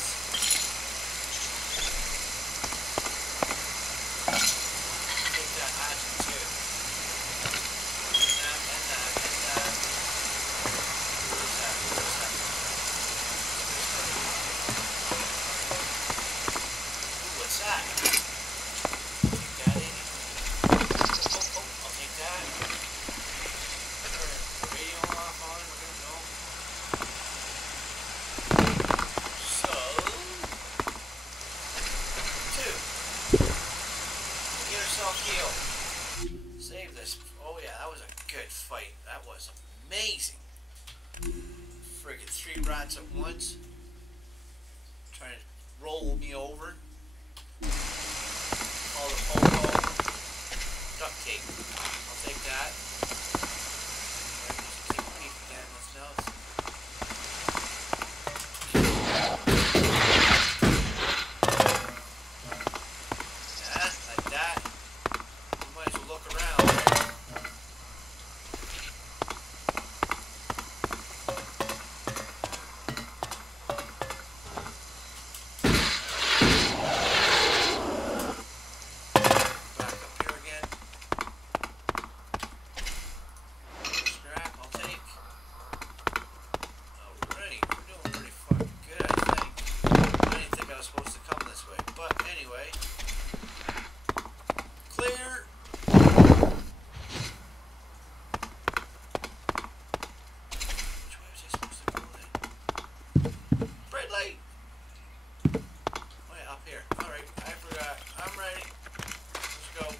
Save this. Oh yeah, that was a good fight. That was amazing. Friggin' 3 rats at once. Trying to roll me over. All the polo. Duct tape. I'll take that. Take a peek again. What's else?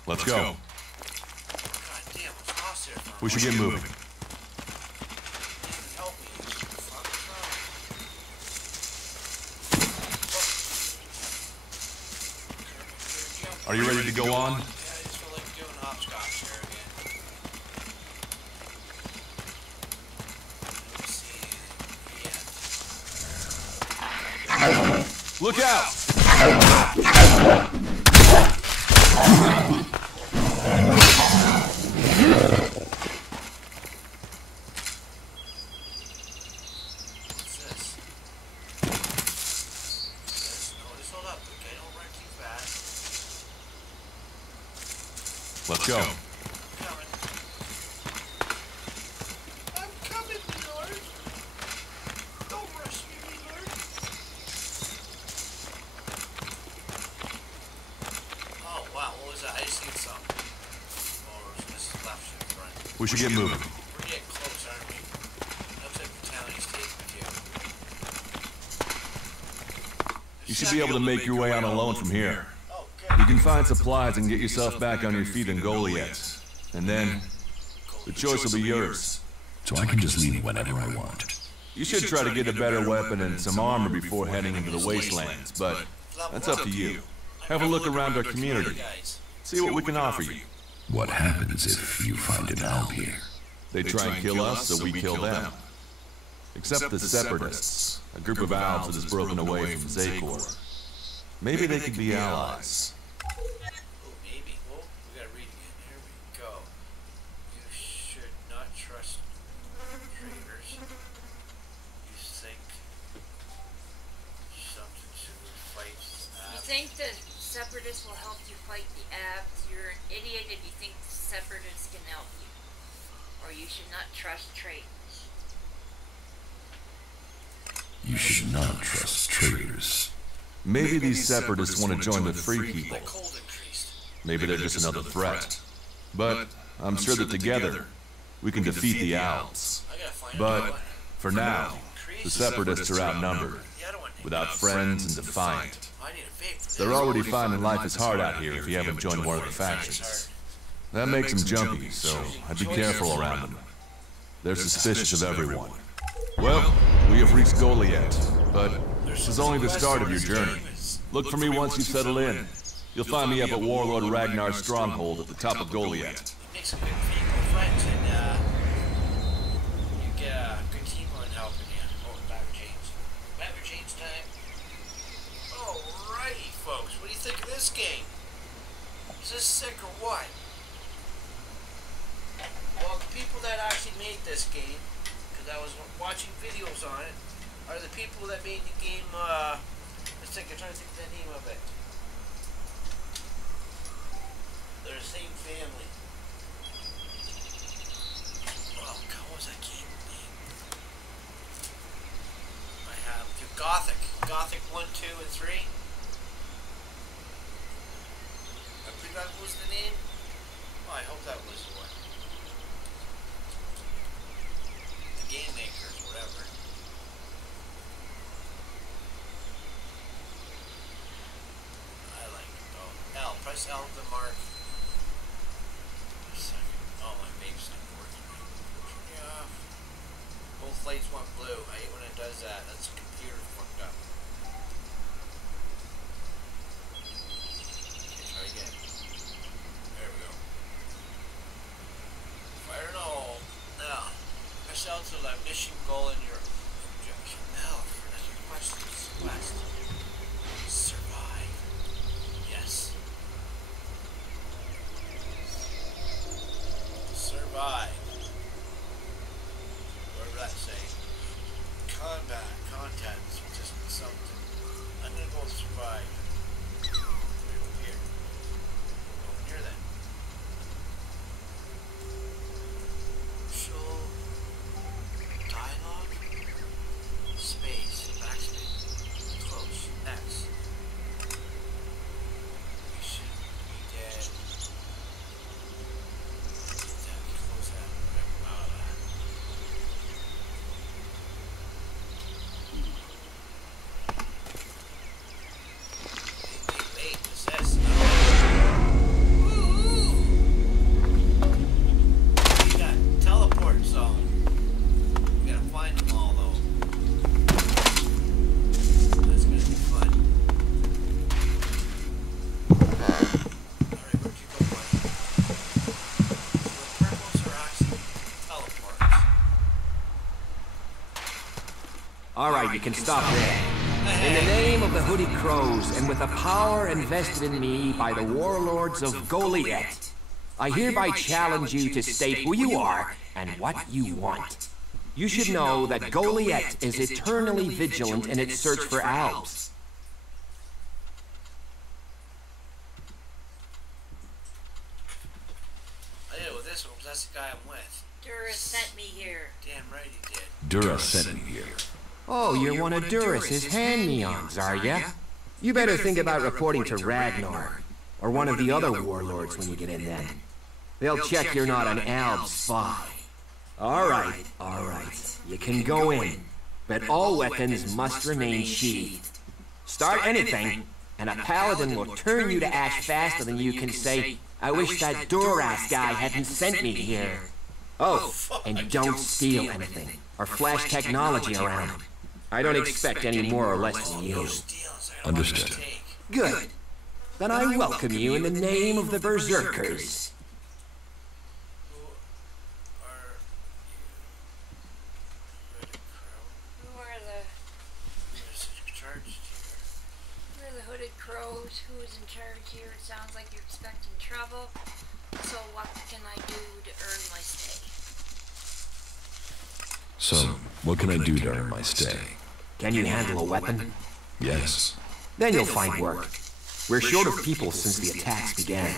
Let's go. God damn, I was lost there for a We should get moving. Help me. Fuck, Are you ready to go on? Yeah, I just feel like doing hopscotch here again. Let me see. Look out! What's this? Oh, just hold up. Okay, don't run too fast. Let's go. Coming. I'm coming, Lord. Don't rush me, Lord. Oh, wow, what was that? I just seen something. Oh, this is left shift front. We should get moving. We're getting close, aren't we? Looks like the town he's taking to. You should be able to make your way on alone from here. Oh, You good. can find supplies and get yourself back on your feet in Goliath. And then, the choice will be yours. So I can just leave whenever I want. You should try to get a better weapon and some armor before heading into the wastelands, but that's up to you. Have a look around our community. See what we can offer you. What happens if you find an alb here? They try and kill us, so we kill them. Except the Separatists, a group of Albs that has broken away from Zakor. Maybe they could be allies. Oh, maybe. Well, we gotta read again. Here we go. You should not trust traitors. You think something to fight. You think the Separatists will help you fight the Abs? You're an idiot if you think the Separatists can help you. Or you should not trust traitors. You should not trust traitors. Maybe these Separatists want to join the Free People. My cold increased. Maybe they're just another threat. But I'm sure that together, we can defeat the Albs. I gotta find But out. for now, the Separatists are outnumbered, Yeah, I don't want to. without friends and defiant. I need a vape for this. They're already finding life is hard out here if you haven't joined one of the factions. That makes them jumpy, so I'd be careful around them. They're suspicious of everyone. Well, we have reached Goliath, but this is only the start of your journey. Look for me once you settle in. You'll find me up at Warlord Ragnar's stronghold at the top of Goliath. You make some good people friends, and you get a good team on helping you. Oh, Batter James. Batter James time. Alrighty, folks. What do you think of this game? Is this sick or what? Well, the people that actually made this game, because I was watching videos on it, are the people that made the game, I'm trying to think of the name of it. They're the same family. Oh, God, what was that game name? I have Gothic. Gothic 1, 2, and 3. I believe that was the name. Oh, I hope that was the one. The game makers, whatever. I like it though. L. Press L to mark. Oh, my vape's not working. Yeah. Both lights went blue. I hate when it does that. That's the computer fucked up. Okay, try again. There we go. Fire and all. Now, press L to the mission goal in your objection. L for this request. Survive. Yes. Survive. What did that say? Combat, contents, just something. I'm gonna go with survive. Over here. Over here then. Show dialogue. All right, you can stop there. In the name of the Hooded Crows, and with the power invested in me by the warlords of Goliath, I hereby challenge you to state who you are and what you want. You should know that Goliath is eternally vigilant in its search for elves. I did it with this one because that's the guy I'm with. Dura sent me here. Damn right he did. Dura sent me here. Oh, you're one of Duras's hand-me-ons, are ya? You better think about reporting to Ragnar, or one of the other warlords when you get in then. They'll check you're not an elf spy. All right. You can go in, but all weapons must remain sheathed. Start anything, and a paladin will turn you to ash faster than you can say, I wish that Duras guy hadn't sent me here. Oh, and don't steal anything, or flash technology around. I don't expect any more or less from you. Understood. Good. Then I welcome you in the name of the Berserkers. Who are the Hooded Crows? Who is in charge here? It sounds like you're expecting trouble. So what can I do to earn my stay? So, what can I do to earn my stay? Can you handle a weapon? Yes. Then you'll find work. We're short of people since the attacks began.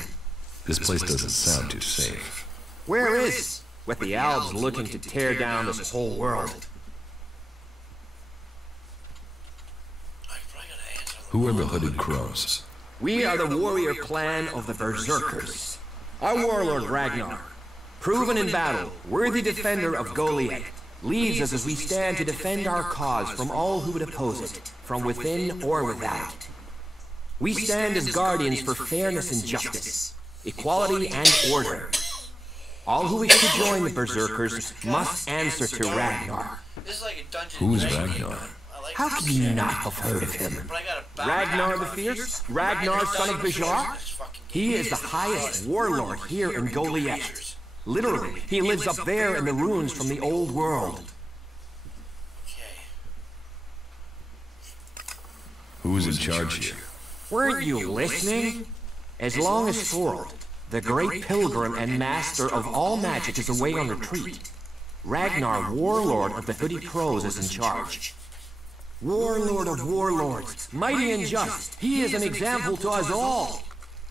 This place doesn't sound too safe. Where is? With the elves looking to tear down this whole world. Who are the Hooded Crows? We are the warrior clan of the Berserkers. Our warlord Ragnar, proven in battle, worthy defender of Goliath, leads us as we stand to defend our cause from all who would oppose it, from within or without. We stand as guardians for fairness and justice, equality and order. All who wish to join the Berserkers must answer to Ragnar. Who is Ragnar? How can you not have heard of him? Ragnar the Fierce? Ragnar, son of Bajar? He is the highest warlord here in Goliath. Literally, he lives up there in the ruins from the old world. Who's in charge here? Weren't you listening? As long as Thorold, the great pilgrim and master of all magic, is away on retreat, Ragnar, warlord of the Hooded Crows, is in charge. Warlord of warlords, mighty and just, he is an example to us all.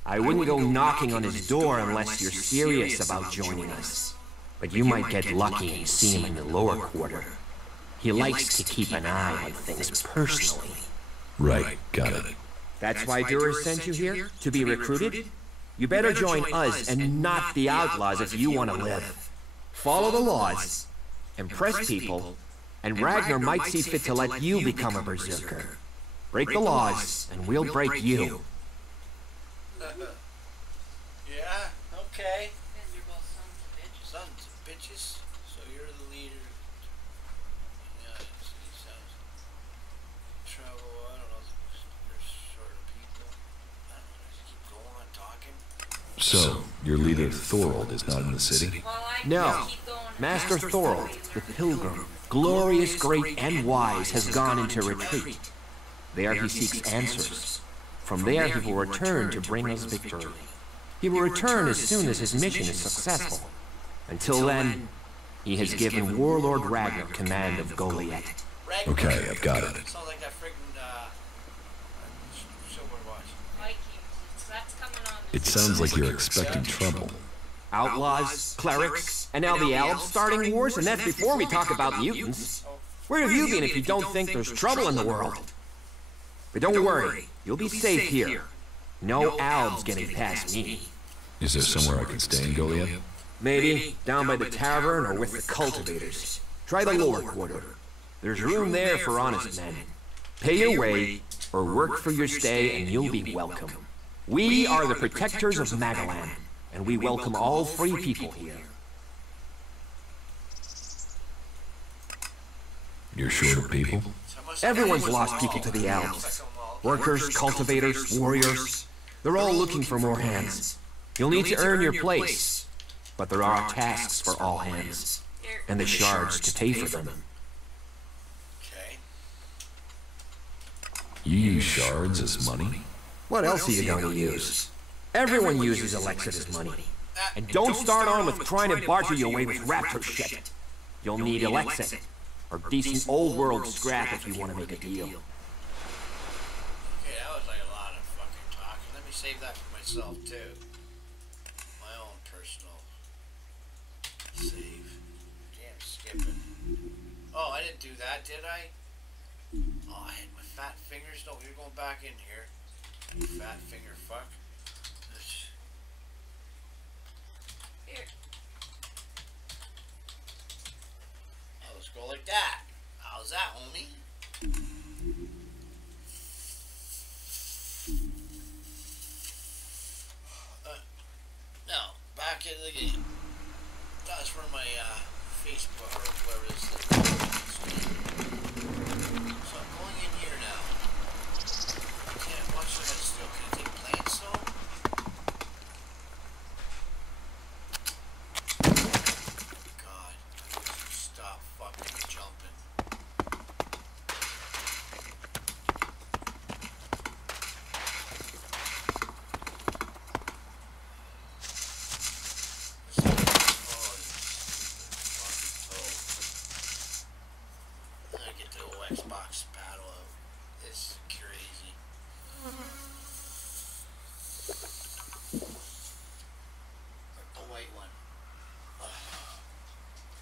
I wouldn't go knocking on his door unless you're serious about joining us. But you might get lucky and see him in the lower quarter. He likes to keep an eye on things personally. Right, got it. That's why Dura sent you here? To be recruited? You better join us and not the outlaws if you want to live. Follow the laws, impress people, and Ragnar might see fit to let you become a berserker. Break the laws, and we'll break you. Yeah, okay. Miserable sons of bitches. Sons of bitches. So you're the leader. Yeah, it sounds trouble. I don't know. There's sort of people. I don't know. Just keep going on talking. So, your leader Thorold is not in the city? Well, I No. keep going. Master Thorold, the pilgrim, glorious, great, and wise, has gone into retreat. There he seeks answers. From there he will return to bring us victory. He will return as soon as his mission is successful. Until then, he has given Warlord Ragnar command of Goliath. Okay, I've got it. Sounds like that friggin' Silver Watch. Vikings. That's coming on. It sounds like you're expecting trouble. Outlaws, clerics, and now the elves starting wars, and that's before we talk about mutants. Where have you been if you don't think there's trouble in the world? But don't worry, you'll be safe here. No elves getting past me. Is there somewhere I can stay in Goliath? Maybe down by the tavern or with the cultivators. Try the lower quarter. There's room there for honest men. Pay your way or work for your stay and you'll be welcome. We are the protectors of Magalan, and we welcome all free people here. You're short of people? Everyone's lost people to the elves. Workers, cultivators, warriors. They're all looking for more hands. You'll need to earn your place. But there are tasks for all hands. And the shards to pay for them. Okay. You use shards as money? What else are you going to use? Everyone uses elixir as money. And don't start on with trying to barter your way with raptor shit. You'll need elixir, or decent old world scrap if you want to make a deal. Okay, that was like a lot of fucking talking. Let me save that for myself too. My own personal save. Damn, skipping. Oh, I didn't do that, did I? Oh, I hit my fat fingers. No, you're going back in here. You fat finger fuck. Here. Oh, let's go like that. How's that, homie? Now, back into the game. That's where my Facebook or whatever it is. So I'm going in here now. I can't watch that still. Can I take plants though? God, I wish you'd stop fucking jumping. Xbox paddle out. It's crazy. The white one.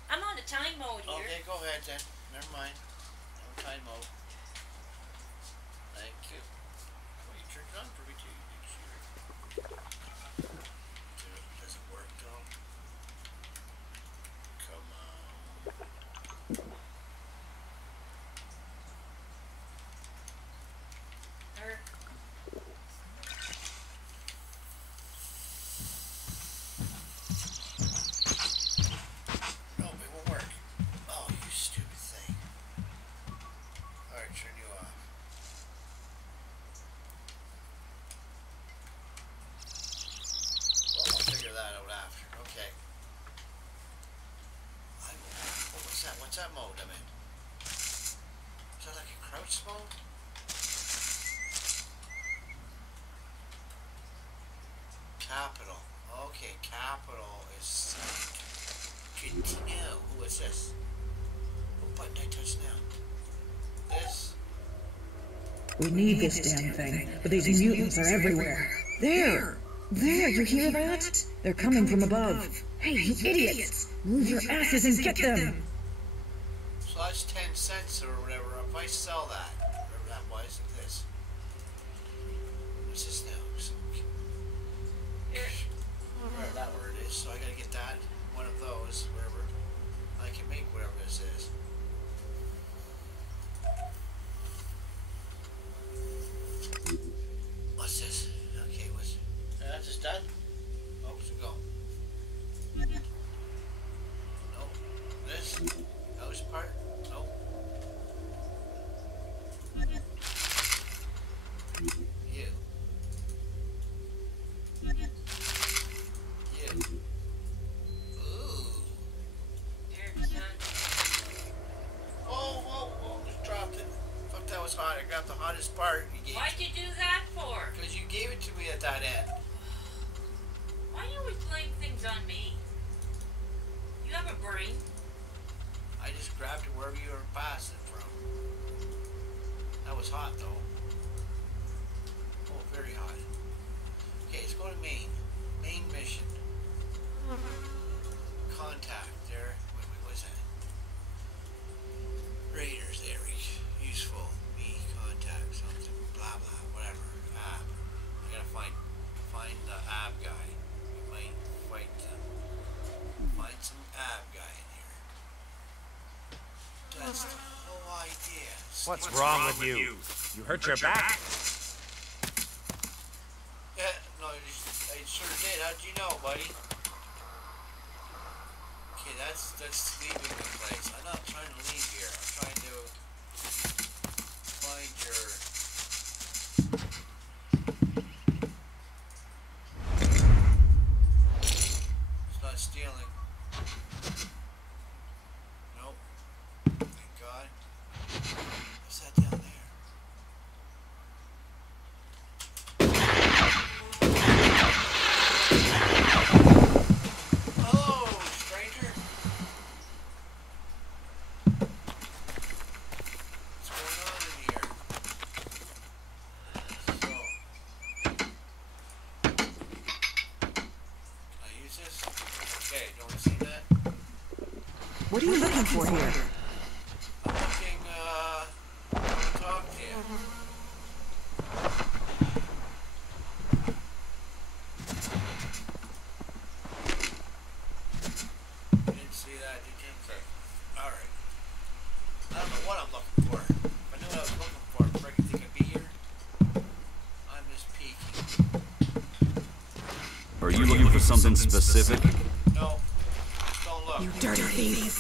I'm on the time mode here. Okay, go ahead then. Never mind. No time mode. Thank you. Well, you turned it on for me too. Does it work though? Come on. No, it won't work. Oh, you stupid thing. Alright, turn you off. Well, I'll figure that out after. Okay. Oh, what's that? What's that mode I'm in? Is that like a crouch mode? Capital. Okay, capital is continue. What's this? What button I touch now? This? We need this damn thing, but these mutants are everywhere. There! There, you hear that? They're coming from above. Hey, you idiots! Move your asses and get them! So that's 10 cents or whatever. If I sell that, whatever that was, like this. What's this now? So, whatever that word is. So I gotta get that. One of those, wherever. I can make whatever this is. What's this? Okay, what's... That's just done? Oh, where's it go? Nope. This? Nose part? Nope. You. You. Ooh. There, son. Whoa, just dropped it. Fuck, that was hot. I got the hottest part you gave. Why'd you do that for? Because you gave it to me at that end. Why do you always blame things on me? You have a brain. I just grabbed it wherever you were passing from. That was hot, though. Oh, very hot. Okay, let's go to main. Main mission. Contact. There. Wait, what's that? Raiders, Eric. Useful. Me. Contact. Something. Blah, blah. Whatever. Ab. I gotta find the ab guy. We might fight them. Find some ab guy in here. That's the whole idea. What's wrong with you? You hurt your back? Yeah, no, I sure did. How'd you know, buddy? Okay, that's leaving the place. I'm not trying to leave here. I'm trying to find your... It's not stealing. Nope. Thank God. What's that down there? Okay, do you want to see that? What are you looking for here? I'm looking, to talk to you. You didn't see that, did you? Okay. Alright. I don't know what I'm looking for. If I knew what I was looking for, I'd freaking think I'd be here. I'm just peeking. Are you looking for something specific? No. Just don't look. You dirty thief.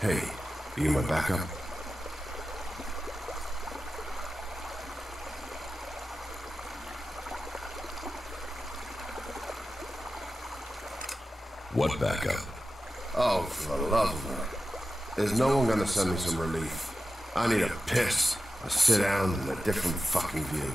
Hey, you my backup? What backup? Oh, for the love of her. There's no one gonna send me some relief. I need a piss, a sit down, and a different fucking view.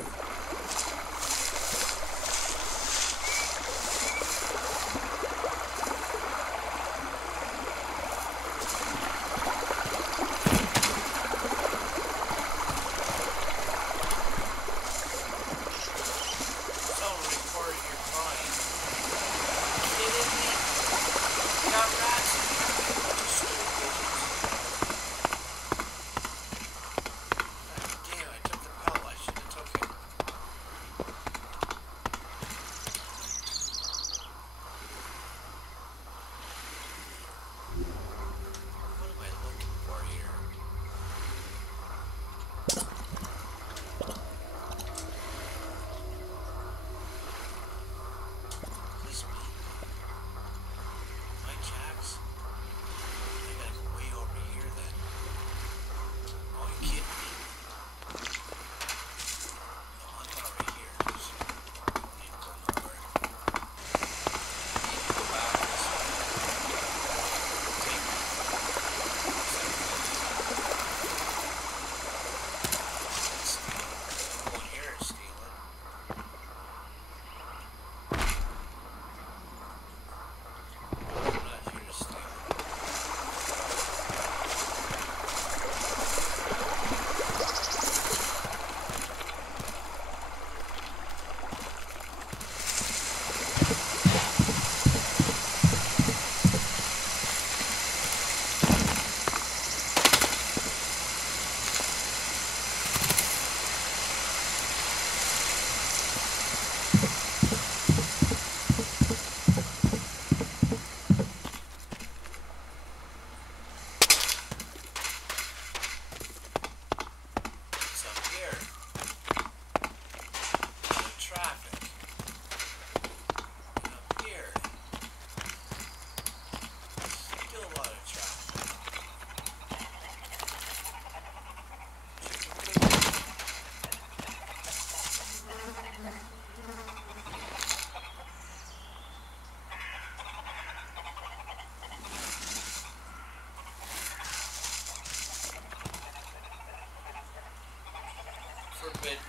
Forbidden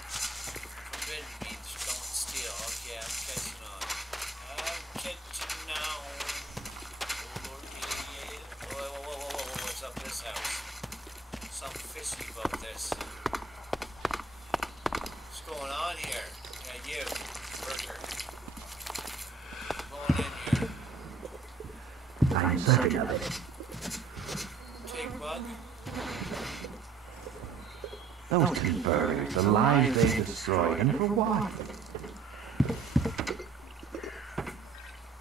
means don't steal. Okay, I'm catching on. I'm catching now. Oh, Lord, yeah. Whoa, what's up this house? Something fishy about this. What's going on here? Yeah, you, Burger. Going in here. I'm certain of it. Take bug. Those two birds, the lives they destroyed, and for what?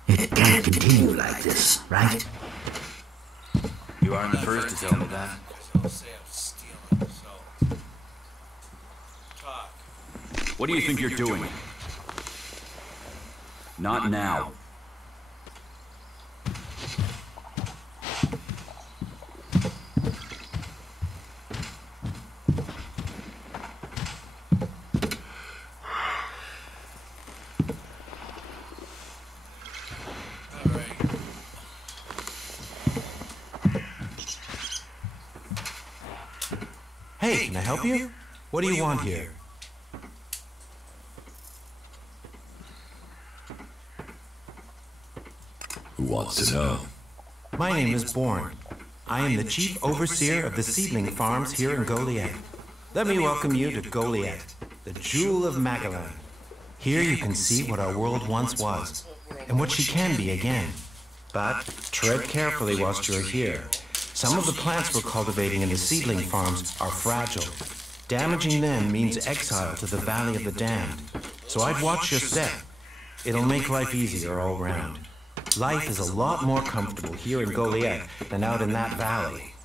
It can't continue like this, right? You aren't the first to tell me that. I'll say I'm stealing, so... Talk. What do you think you're doing? Not now. Hey, can I help you? What do you want here? Who wants to know? My name is Bourne. I am the chief overseer of the seedling farms here in Goliath. Let me welcome you to Goliath, the jewel of Magellan. Here you can see what our world once was, and what she can be again. But tread carefully whilst you're here. Some of the plants we're cultivating in the seedling farms are fragile. Damaging them means exile to the Valley of the Damned. So I'd watch your step. It'll make life easier all round. Life is a lot more comfortable here in Goliath than out in that valley.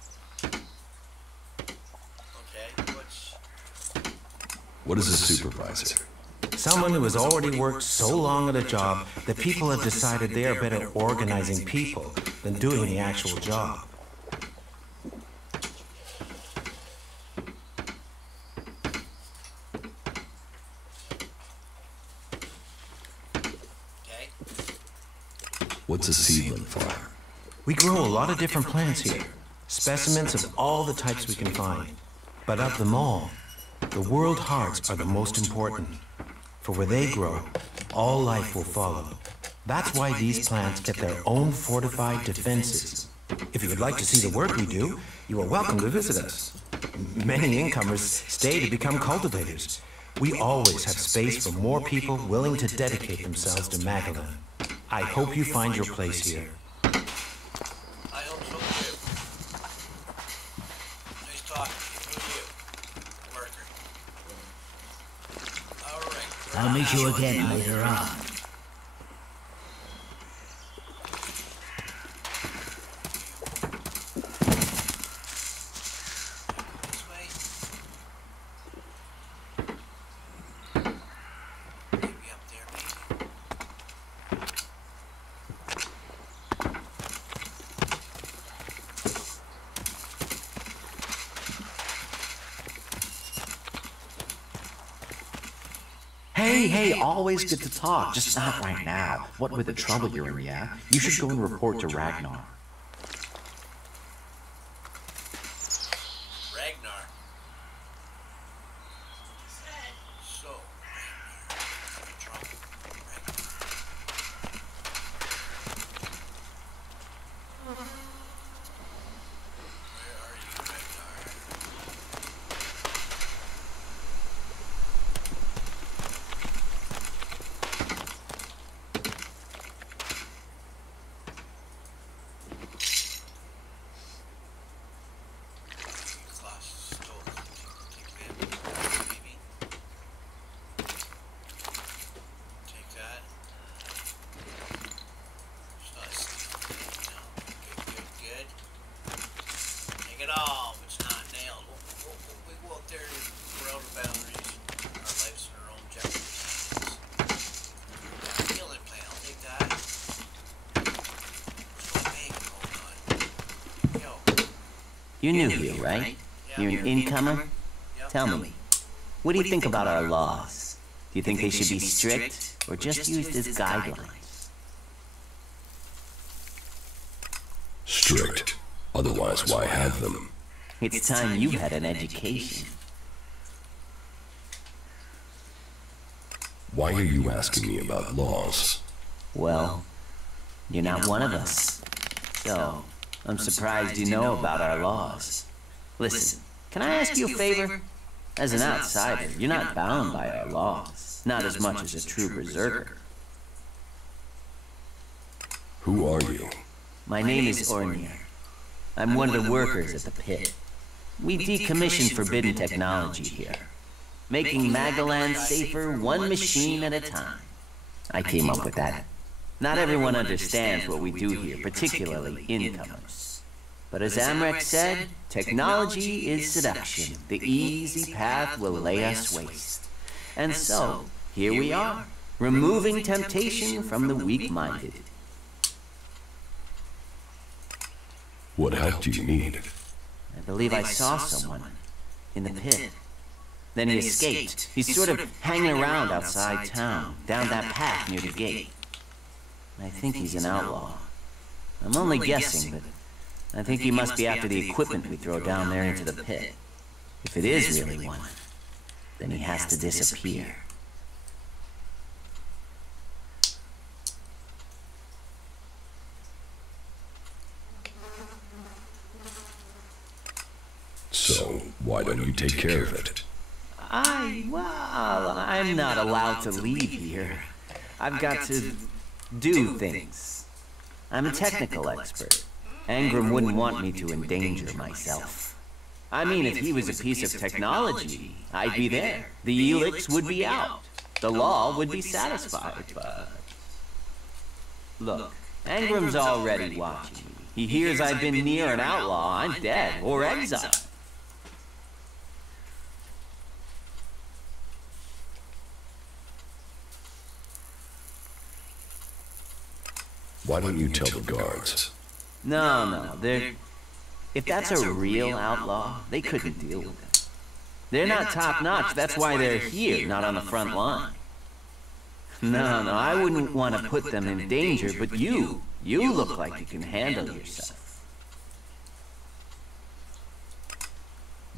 What is a supervisor? Someone who has already worked so long at a job that people have decided they are better organizing people than doing the actual job. What's a seedling farm? We grow a lot of different plants here, specimens of all the types we can find. But of them all, the world hearts are the most important. For where they grow, all life will follow. That's why these plants get their own fortified defenses. If you would like to see the work we do, you are welcome to visit us. Many incomers stay to become cultivators. We always have space for more people willing to dedicate themselves to Magellan. I hope you find your place here. I hope so too. Nice talking to you. Worker. All right. I'll meet you again later on. Hey, always good to talk, just not right now. What with the trouble you're in, yeah? You should go and report to Ragnar. Ragnar. So, trouble. Where are you, Ragnar? You're new here, right? You're an incomer? Tell me, what do you think about our laws? Do you think they should be strict, or just used as guidelines? Strict. Otherwise, why have them? It's time you had an education. Why are you asking me about laws? Well, you're not one of us. So, I'm surprised you know about our laws. Listen, can I ask you a favor? As an outsider, you're not bound by our laws. Not as much as a true berserker. Who are you? My name is Ornir. I'm one of the workers at the pit. We decommission forbidden technology here, making Magellan safer one machine at a time. I came up with that. Not everyone understands what we do here, particularly incomers. But as Amrek said, technology is seduction. The easy path will lay us waste. And so, here we are, removing temptation from the weak-minded. What help do you need? I believe I saw someone in the pit. Then he escaped. He's sort of hanging around outside town, down that path near the gate. I think he's an outlaw. I'm only guessing, but I think he must be after the equipment we throw down there into the pit. If it is really one, then he has to disappear. So, why don't you take care of it? Well, I'm not allowed to leave here. I've got to do things. I'm a technical expert. Angram wouldn't want me to endanger myself. I mean, if he was a piece of technology, I'd be there. The helix would be out. The law would be satisfied, but... Look, Angram's already watching me. He hears I've been near an outlaw, I'm dead, or exiled. Why don't you tell the guards? No, they're... If that's a real outlaw, they couldn't deal with him. They're not top-notch, that's why they're here, not on the front line. No, I wouldn't want to put them in danger, but you look like you can handle yourself.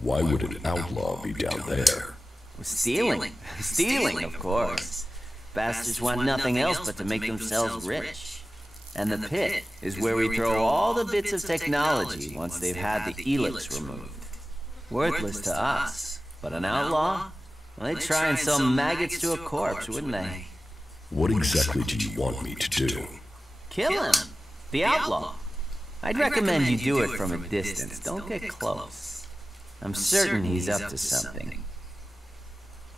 Why would an outlaw be down there? Stealing, of course. Bastards want nothing else but to make themselves rich. And the pit is where we throw all the bits of technology once they've had the helix removed. Worthless to us, but an outlaw? Well, they'd try and sell maggots to a corpse, wouldn't they? What exactly do you want me to do? Kill him! The outlaw! I'd recommend you do it from a distance. Don't get close. I'm certain he's up to something.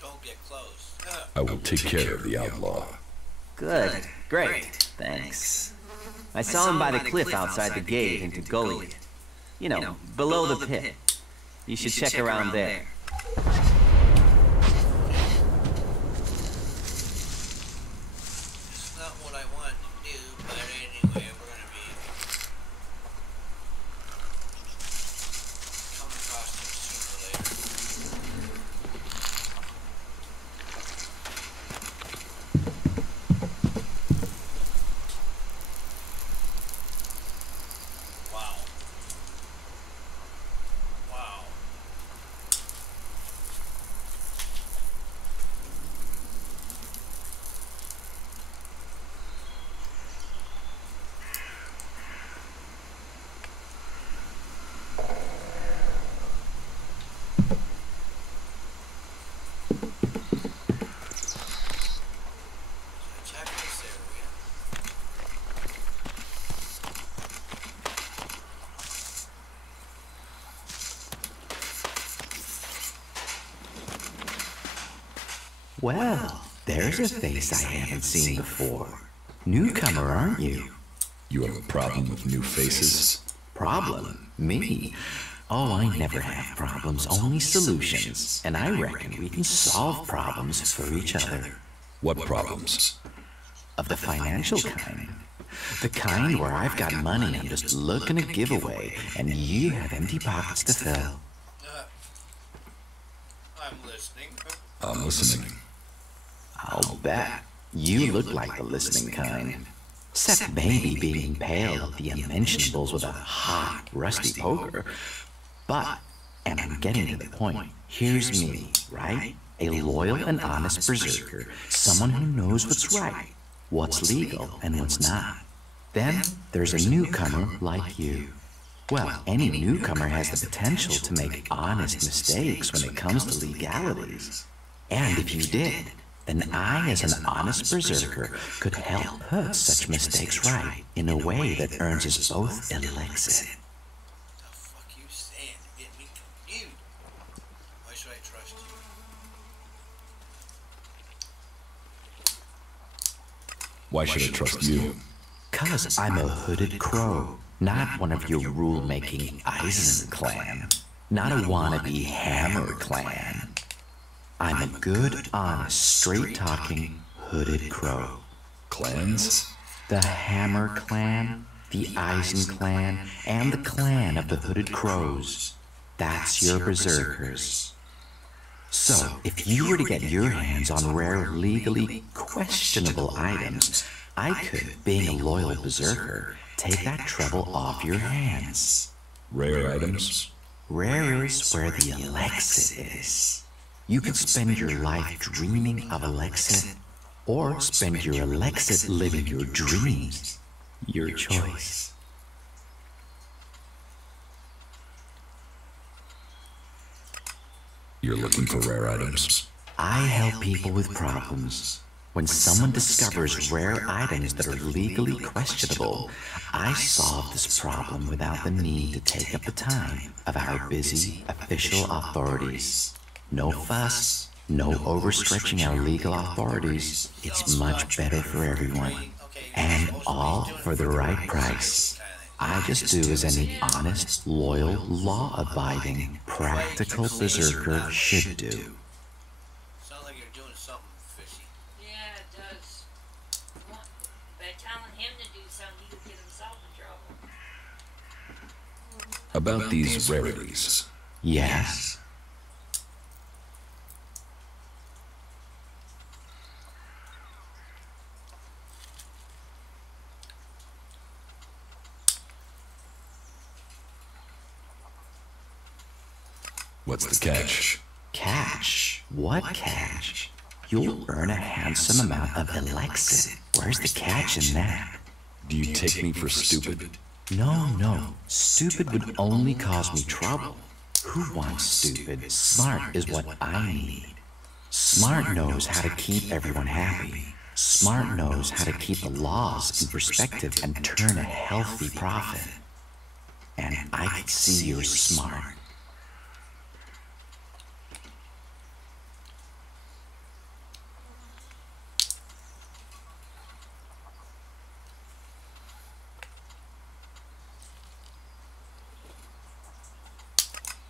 Don't get close. I will take care of the outlaw. Good. Great. Thanks. I saw him by the cliff outside the gate into Goliath. You know, below the pit. You should check around there. It's not what I want to do, but anyway, we're going to be coming across them sooner or later. Wow. Check this area. Well, there's a face I haven't seen before. Newcomer, aren't you? You have a problem with new faces? Problem? Me? Oh, I never have problems, only solutions. And I reckon we can solve problems for each other. What problems? Of the financial kind. The kind where I've got money I'm just looking to give away, and you have empty pockets to fill. I'm listening. I'm listening. I'll bet. You look like the listening kind. Except maybe being impaled at the unmentionables with a hot, rusty poker. But, and I'm getting to the point, here's me, right? A loyal and honest berserker, someone who knows what's right, what's legal and what's not. Then, there's a newcomer like you. Well, any newcomer has the potential to make honest mistakes when it comes to legalities. And if you did, then I, as an honest berserker, could help put such mistakes right in a way that earns us both elixir. What the fuck you saying? You're getting me confused. Why should I trust you? Why should I trust you? 'Cause I'm a hooded crow, not one of your rule-making Eisen clan, not a wannabe Hammer clan. I'm a good, honest, straight-talking, hooded crow. Clans? The Hammer clan, the Eisen clan, and the clan of the Hooded Crows. That's your berserkers. So, if you were to get your hands on rare, legally questionable items, I could, being a loyal berserker, take that trouble off your hands. Rare items? Rare is where the Alexit is. You could spend your life dreaming of Alexit, or spend your Alexit living your dreams. Your choice. You're looking for rare items? I help people with problems. When someone discovers rare items that are legally questionable, I solve this problem without the need to take up the time of our busy official authorities. No fuss, no overstretching our legal authorities. It's much better for everyone. And all for the right price. I just do as any honest, loyal, law-abiding, practical berserker should do. Sounds like you're doing something fishy. Yeah, it does. Well, by telling him to do something, he could get himself in trouble. About these rarities. Yes? What's the catch? Catch? What catch? You'll earn a handsome amount of Alexit. Where's the catch in that? Do you take me for stupid? No. Stupid would only cause me trouble. Who wants stupid? Smart is what I need. Smart knows how to keep everyone happy. Smart knows how to keep the laws in perspective and turn a healthy profit. And I can see you're smart.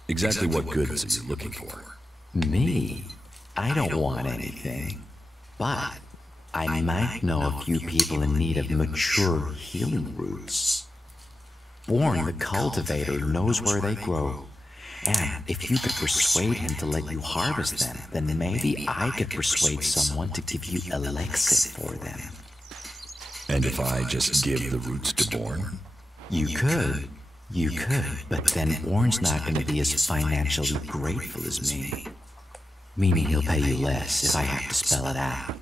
Exactly what goods are you looking for? Me? I don't want anything. But I might know a few people in need of mature healing roots. Born the cultivator knows where they grow. And if you could persuade him to let you harvest them, then maybe I could persuade someone to give you Alexit for them. And if I just give the roots to Born? You could, but then Born's not going to be as financially grateful as me. Meaning he'll pay you less if I have to spell it out.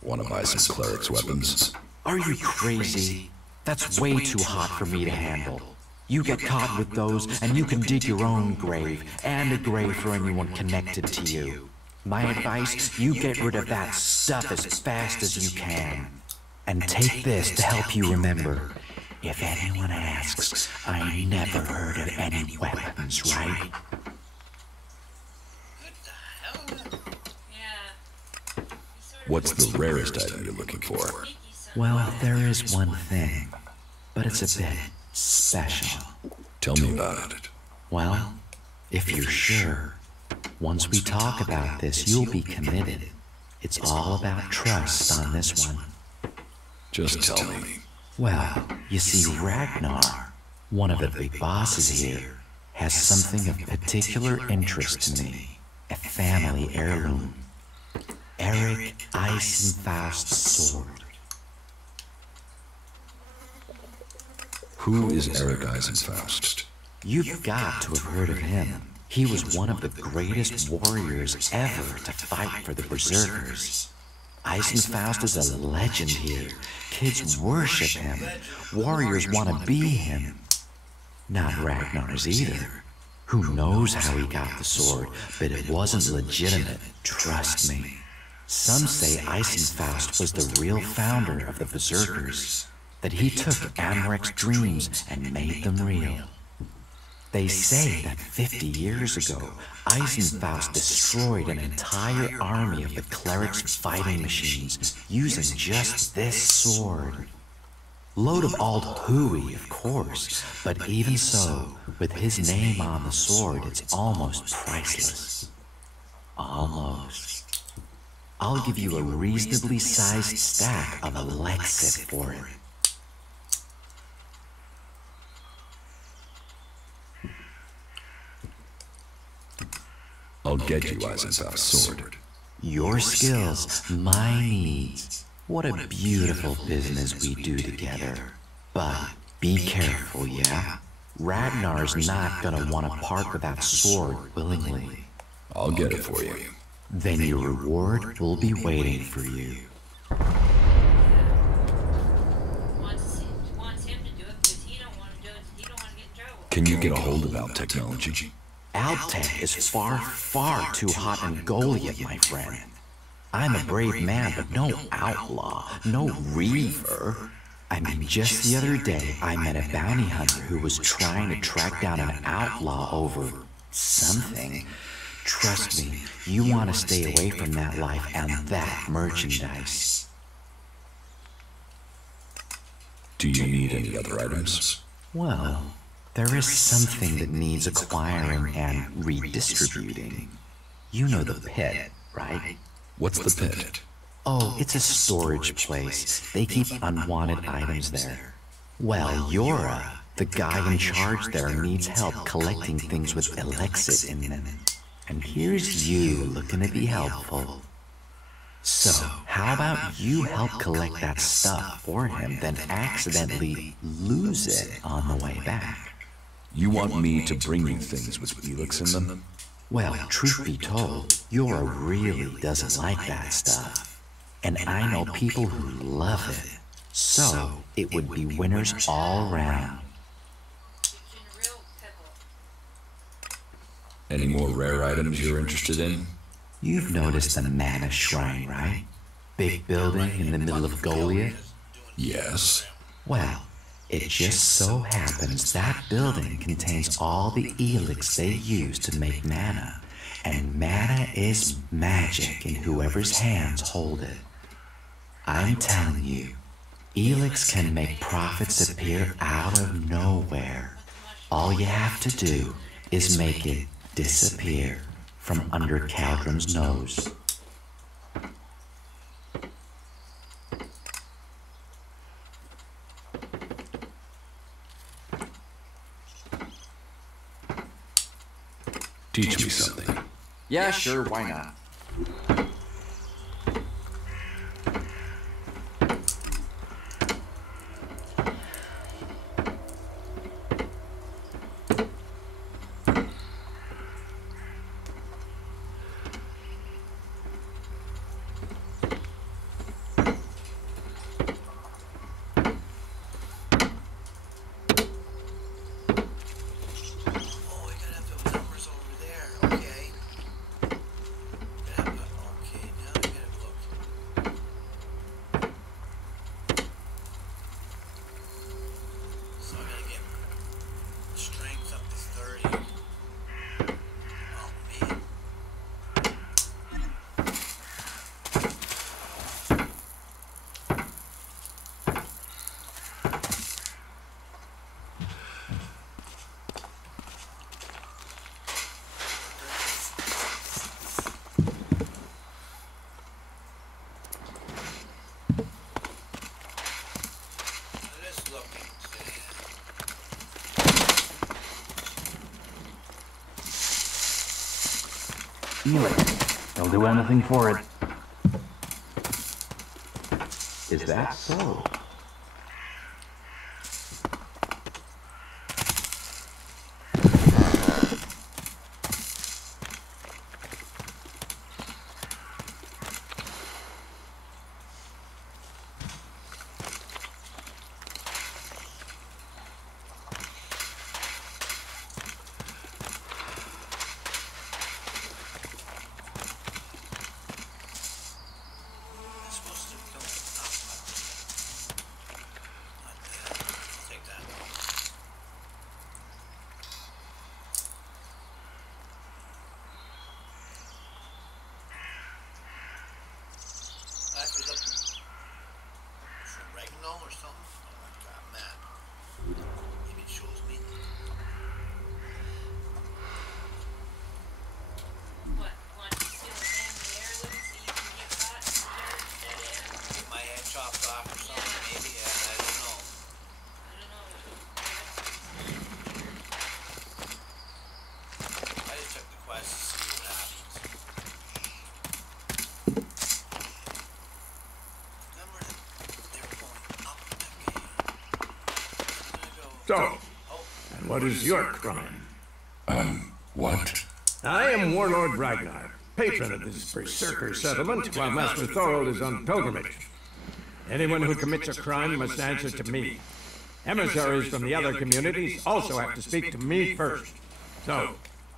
Want to buy some cleric's weapons? Are you crazy? That's way too hot for me to handle. You get caught with those, and you can dig your own grave, and a grave for anyone connected to you. My advice, you get rid of that stuff as fast as you can. And take this to help you remember. If anyone asks, I never heard of any weapons, right? What's the rarest item you're looking for? Well, there is one thing, but it's a bit special. Tell me about it. Well, if you're sure, once we talk about this, you'll be committed. It's all about trust on this one. Just tell me. Well, you see, Ragnar, one of the big bosses here, has something of particular interest to me. A family heirloom. Eric Eisenfaust's sword. Who is Eric Eisenfaust? You've got to have heard of him. He was one of the greatest warriors ever to fight for the Berserkers. Eisenfaust is a legend here. Kids worship him. Warriors want to be him. Not Ragnar's either. Who knows how he got the sword, but it wasn't legitimate, trust me. Some say Eisenfaust was the real founder of the Berserkers, that he took Amrek's dreams and made them real. They say that 50 years ago, Eisenfaust destroyed an entire army of the clerics' fighting machines using just this sword. Load of old hooey, of course, but even so, with his name on the sword, it's almost priceless. Almost. I'll give you a reasonably sized stack of Alexit for it. I'll get you Eisenfaust's sword. Your skills, my needs. What a beautiful business we do together. But be careful, yeah? Ragnar's not gonna want to part with that sword willingly. I'll get it for you. Then your reward will be waiting for you. Wants him to do it because he don't want to do it. He don't want to get in trouble. Can you get a hold of Alp technology? Alptech is far, far too hot in Goliath, my friend. I'm a brave man, but no outlaw, no reaver. I mean, just the other day, I met a bounty hunter who was trying to track down an outlaw over something. Trust me, you want to stay away from that life and that merchandise. Do you need any other items? Well, there is something that needs acquiring and redistributing. You know the pit, right? What's the pit? Oh, it's a storage place. They keep unwanted items there. Well, Yora, the guy in charge there, needs help collecting things with Elexit in them. And here's you looking to be helpful. So, how about you help collect that stuff for him, then accidentally lose it on the way back? You want me to bring you things with Elix in them? Well, truth be told, Yora really doesn't like that stuff. And I know people who love it. So, it would be winners all around. Any more rare items you're interested in? You've noticed the Mana Shrine, right? Big building in the middle of Goliath? Yes. Well, it just so happens that building contains all the elix they use to make mana. And mana is magic in whoever's hands hold it. I'm telling you, elix can make profits appear out of nowhere. All you have to do is make it disappear from under Caldrum's nose. Teach me something. Yeah, sure, why not? Elix. They'll do anything for it. Is that so? So, and what is your crime? What? I am Warlord Ragnar, patron of this berserker settlement while Master Thorold is on pilgrimage. Anyone who commits a crime must answer to me. Emissaries from the other communities also have to speak to me first. So,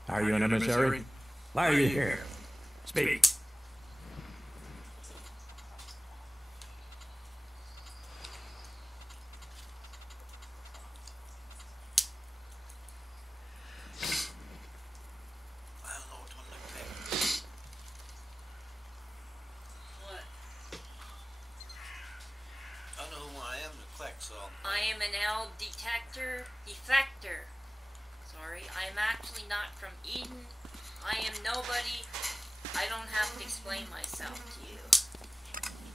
are you an emissary? Why are you here? Speak. I am an L defector. Sorry, I am actually not from Eden. I am nobody. I don't have to explain myself to you.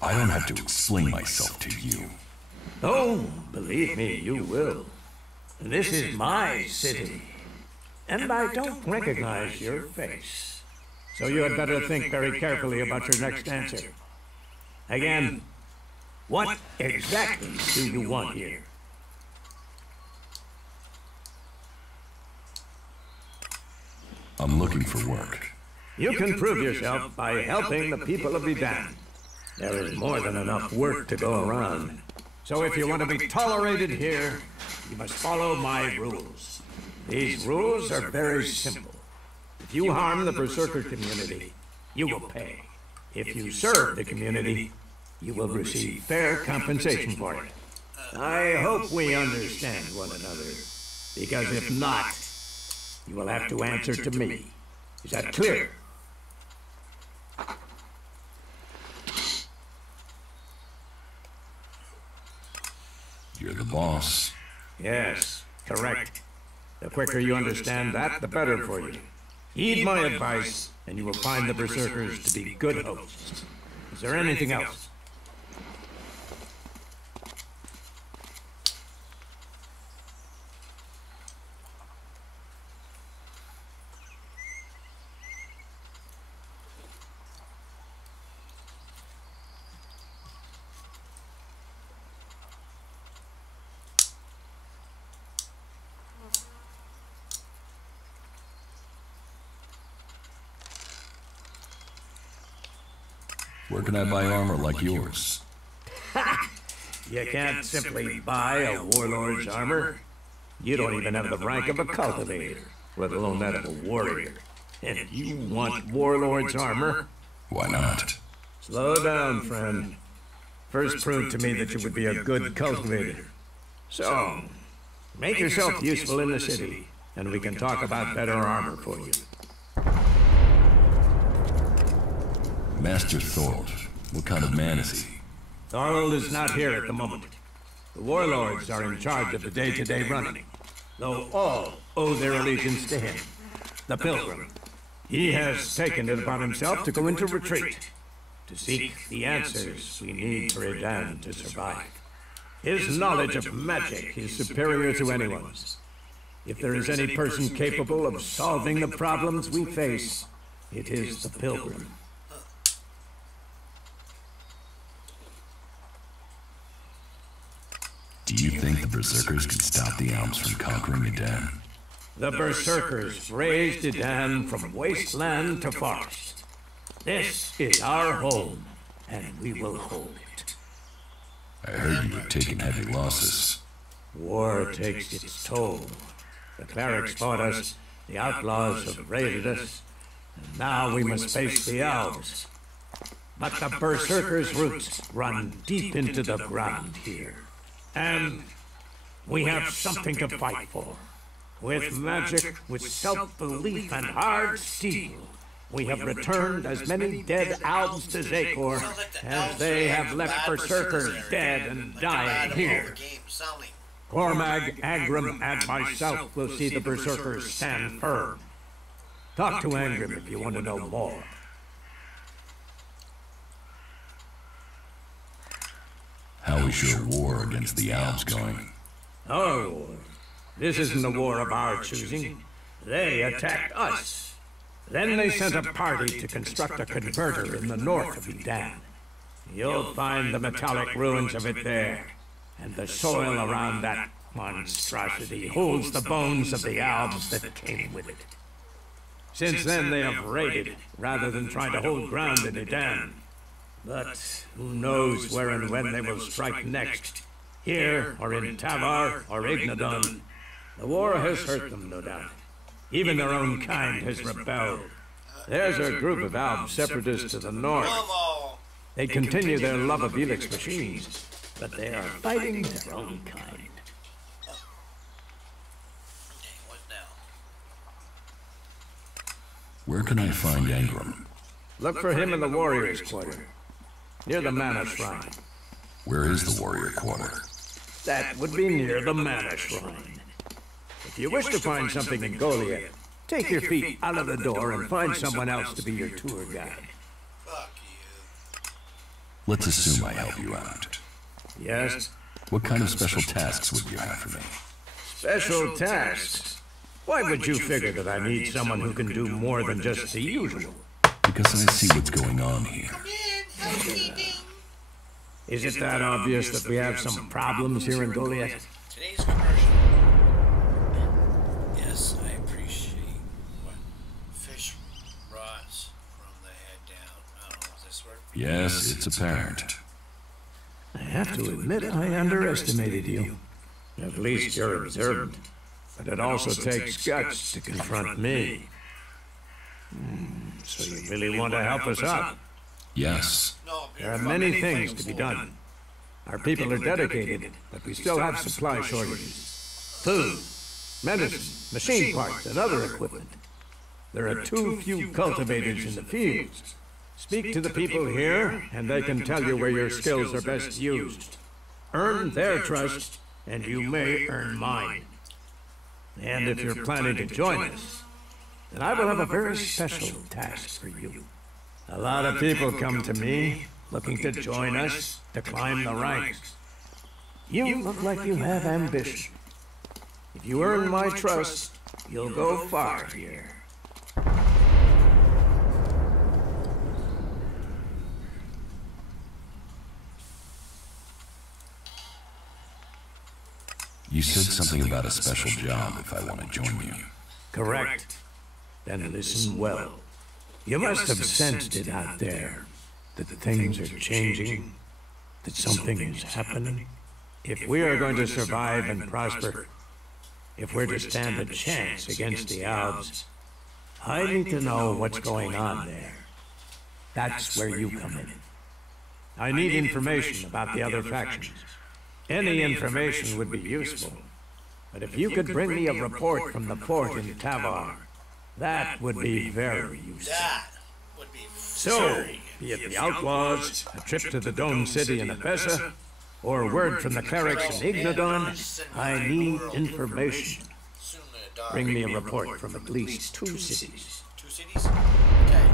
I don't have to explain myself to you. Oh, believe me, you will. This is my city, and I don't recognize your face. So you had better think very carefully about your next answer. Again, what exactly do you want here? I'm looking for work. You can prove yourself by helping the people of Edan. There is more than enough work to go around. So if you want to be tolerated here, you must follow my rules. These rules are very simple. If you harm the Berserker community, you will pay. If you serve the community, you will receive fair compensation for it. I hope we understand one another, because if not, you will have to answer to me. Is that clear? You're the boss. Yes, correct. The quicker you understand that, the better for you. Heed my advice, and you will find the Berserkers to be good hosts. Is there anything else? Where can I buy armor like yours? You can't simply buy a warlord's armor. You don't even have the rank of a cultivator, let alone that of a warrior. And you want warlord's armor? Why not? Slow down, friend. First prove to me that you would be a good cultivator. So, make yourself useful in the city, and we can talk about better armor for you. Master Thorold, what kind of man is he? Thorold is not here at the moment. The warlords are in charge of the day-to-day running, though all owe their allegiance to him, the Pilgrim. He has taken it upon himself to go into retreat, to seek the answers we need for Edan to survive. His knowledge of magic is superior to anyone's. If there is any person capable of solving the problems we face, it is the Pilgrim. Do you think the Berserkers can stop the Alps from conquering Edan? The Berserkers raised Edan from wasteland to forest. This is our home, and we will hold it. I heard you had taken heavy losses. War takes its toll. The clerics fought us, the outlaws have raided us, and now we must face the elves. But the Berserkers' roots run deep into the ground here. And we have something to fight for. With magic, with self-belief and hard steel, we have returned as many dead elves to Zakor as they have left Berserkers dead and dying here. Cormag, Angrim, and myself will see the Berserkers stand firm. Talk to Angrim if you want to know more. How is your war against the Alps going? Our war? This isn't a war of our choosing. They attacked us. Then they sent a party to construct a converter in the north of Edan. You'll find the metallic ruins of it there, and the soil around that monstrosity holds the bones of the elves that came with it. Since then, they have raided, rather than trying to hold ground in Edan. But who knows where and when they will strike next? Here, or in Tavar, or Ignadon. The war has hurt them, no doubt. Even their own kind has rebelled. There's a group of Alb separatists to the north. They continue their love of Helix machines, but they are fighting their own kind. Where can I find Angram? Look for him in the Warriors' Quarter, near the Mana Shrine. Where is the Warrior Quarter? That would be near the Mana Shrine. If you wish to find something in Goliath, take your feet out of the door and find someone else to be your tour guide. Let's assume I help you out. Yes? What kind of special tasks would you have for me? Special tasks? Why would you figure that I need someone who can do more than just the usual? Because I see what's going on here. Is it that obvious that we have some problems here in Goliath? Today's commercial. Yes, I appreciate what fish rots from the head down. I don't know, does this work? Yes, it's apparent. I have to admit I underestimated you. At least you're observant. But it also takes guts to confront me. So you really want to help us out? Yes. There are many things to be done. Our people are dedicated, but we still have supply shortages. Food, medicine, machine parts, and other equipment. There are too few cultivators in the fields. Speak to the people here, and they can tell you where your skills are best used. Earn their trust, and you may earn mine. And if you're planning to join us, then I will have a very special task for you. A lot of people come to me looking to join us, to climb the ranks. You look like you have ambition. If you earn my trust, you'll go far here. You said something about a special job if I want to join you. Correct. Then listen well. You must have sensed it out there, that things are changing, that something is happening. If we are going to survive and prosper, if we're to stand a chance against the Alps, I need to know what's going on there. That's where you come in. I need information about the other factions. Any information would be useful, but if you could bring me a report from the port in Tavar, that would be very useful. So, be it the outlaws, a trip to the Dome City in Epessa, or word from the clerics in Ignadon, I need information. Bring me a report from at least 2 cities. 2 cities? Okay.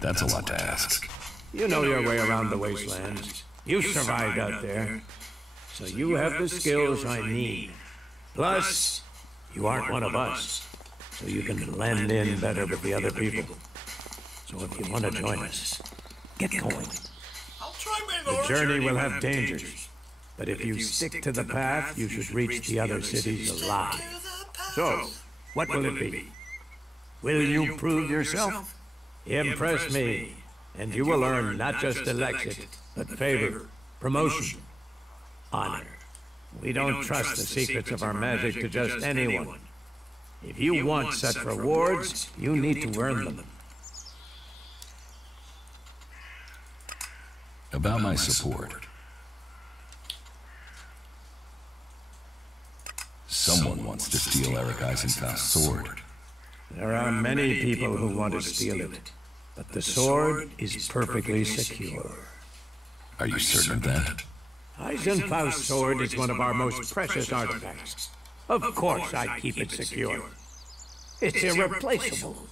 That's a lot to ask. You know your way around the wastelands. You survived out there. So you have the skills I need. Plus, you aren't one of us. So you can blend in better with the other people. So if you want to join us, get going. The journey will have dangers. But if you stick to the path, you should reach the other cities alive. So, what will it be? Will you prove yourself? Impress me. And you will earn not just election, but favor, promotion, honor. We don't trust the secrets of our magic to just anyone. If you want such rewards, you need to earn them. About my support. Someone wants to steal Eric Eisenfaust's sword. There are many people who want to steal it. But the sword is perfectly secure. Are you certain of that? Eisenfaust's sword is one of our most precious artifacts. Of course I keep it secure. It's irreplaceable.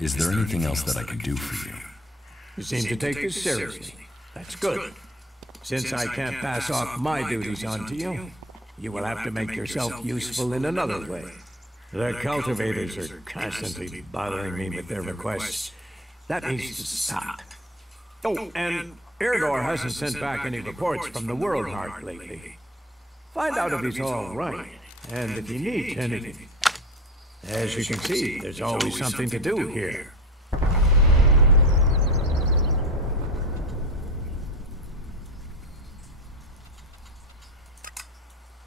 Is there anything else that I can do for you? You seem to take this seriously. That's good. Since I can't pass off my duties onto you, you will have to make yourself useful in another way. The cultivators are constantly bothering me with their requests. That needs to stop. Oh, and Erdor hasn't sent back any reports from the World Heart lately. Find out if he's all right, and if he needs anything. As you can see, there's always something to do here.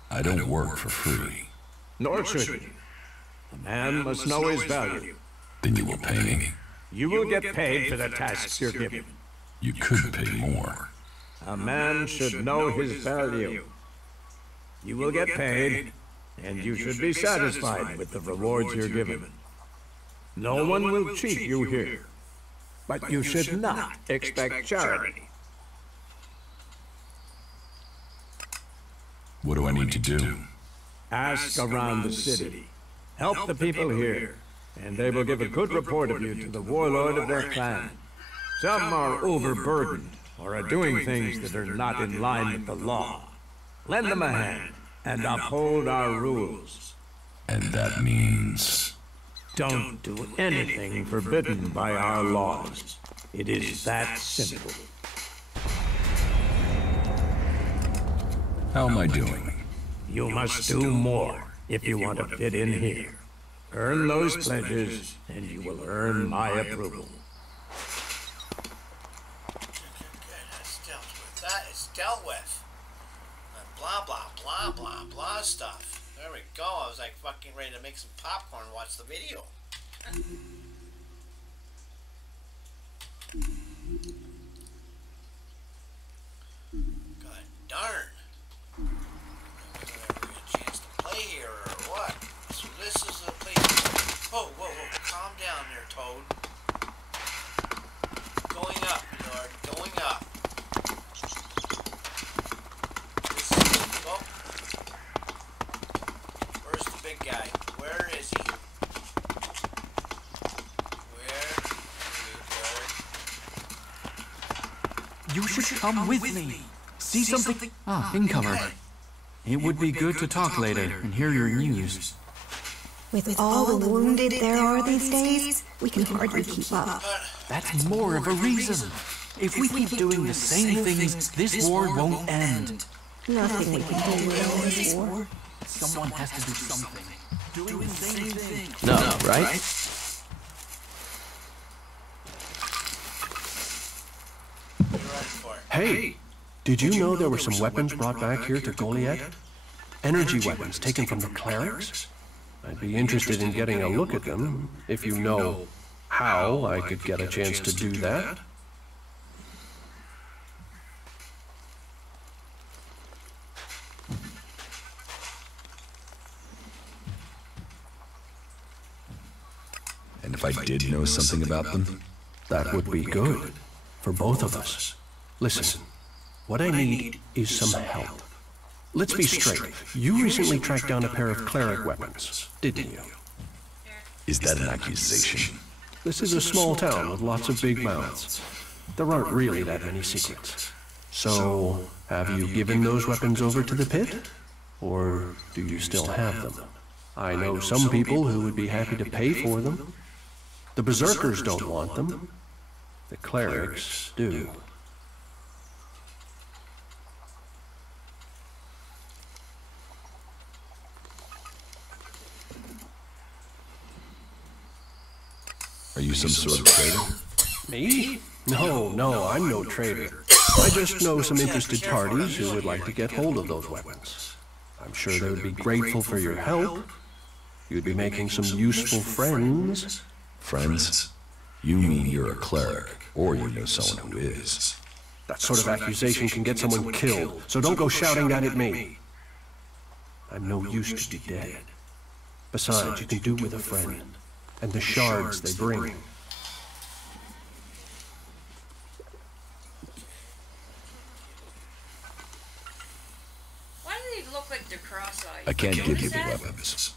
I don't work for free. Nor should you. A man must know his value. Then you will pay me. You will get paid for the tasks you're given. You could pay more. A man should know his value. You will get paid, and you should be satisfied with the rewards you're given. No one will cheat you here, but you should not expect charity. What do I need to do? Ask around the city. Help the people here, and they will give a good report of you to the warlord of their clan. Some are overburdened, or are doing things that are not in line with the law. Lend them a hand, and uphold our rules. And that means... Don't do anything forbidden by our laws. It is that simple. How am I doing? You must do more if you want to fit in here. Earn those pledges, and you will earn my approval. That is dealt with. Blah, blah, blah, blah, blah stuff. There we go. I was like fucking ready to make some popcorn and watch the video. God darn. Never get a chance to play here or what? So this is the place. Whoa, whoa, whoa. Calm down there, Toad. Going up, Lord. Going up. This is, oh. Where's the big guy? Where is he? You should come with me. See something? Ah, incomer. It would be good to talk later and hear your news. With all the wounded there are these days, we can hardly keep up. That's more of a reason. If we keep doing the same things, this war won't end. Nothing we can do in this war. Someone has to do something. Doing the same thing. No, right? Hey, did you know there were some weapons brought back here to Goliath? Energy weapons taken from the clerics? I'd be interested in getting a look at them, if you know how I could get a chance to do that. And if I did know something about them? That would be good, for both of us. Listen, what I need is some help. Let's be straight. You recently tracked down a pair of cleric weapons, didn't you? Is that an accusation? This is a small town with lots of big mouths. There aren't really that many secrets. So, have you given those weapons over to the pit? Or do you still have them? I know some people who would be happy to pay for them. The berserkers don't want them. The clerics do. Are you some sort of trader? Me? No, I'm no trader. I just know some interested parties who would like to get hold of those weapons. I'm sure they would be grateful for your help. You'd be making some useful friends. Friends? You mean you're a cleric, or you know someone who is. That sort of accusation can get someone killed, so don't go shouting that at me. I'm no use to be dead. Besides, you can do with a friend, and the shards they bring. Why do they look like they're cross-eyed? I can't give you the weapons.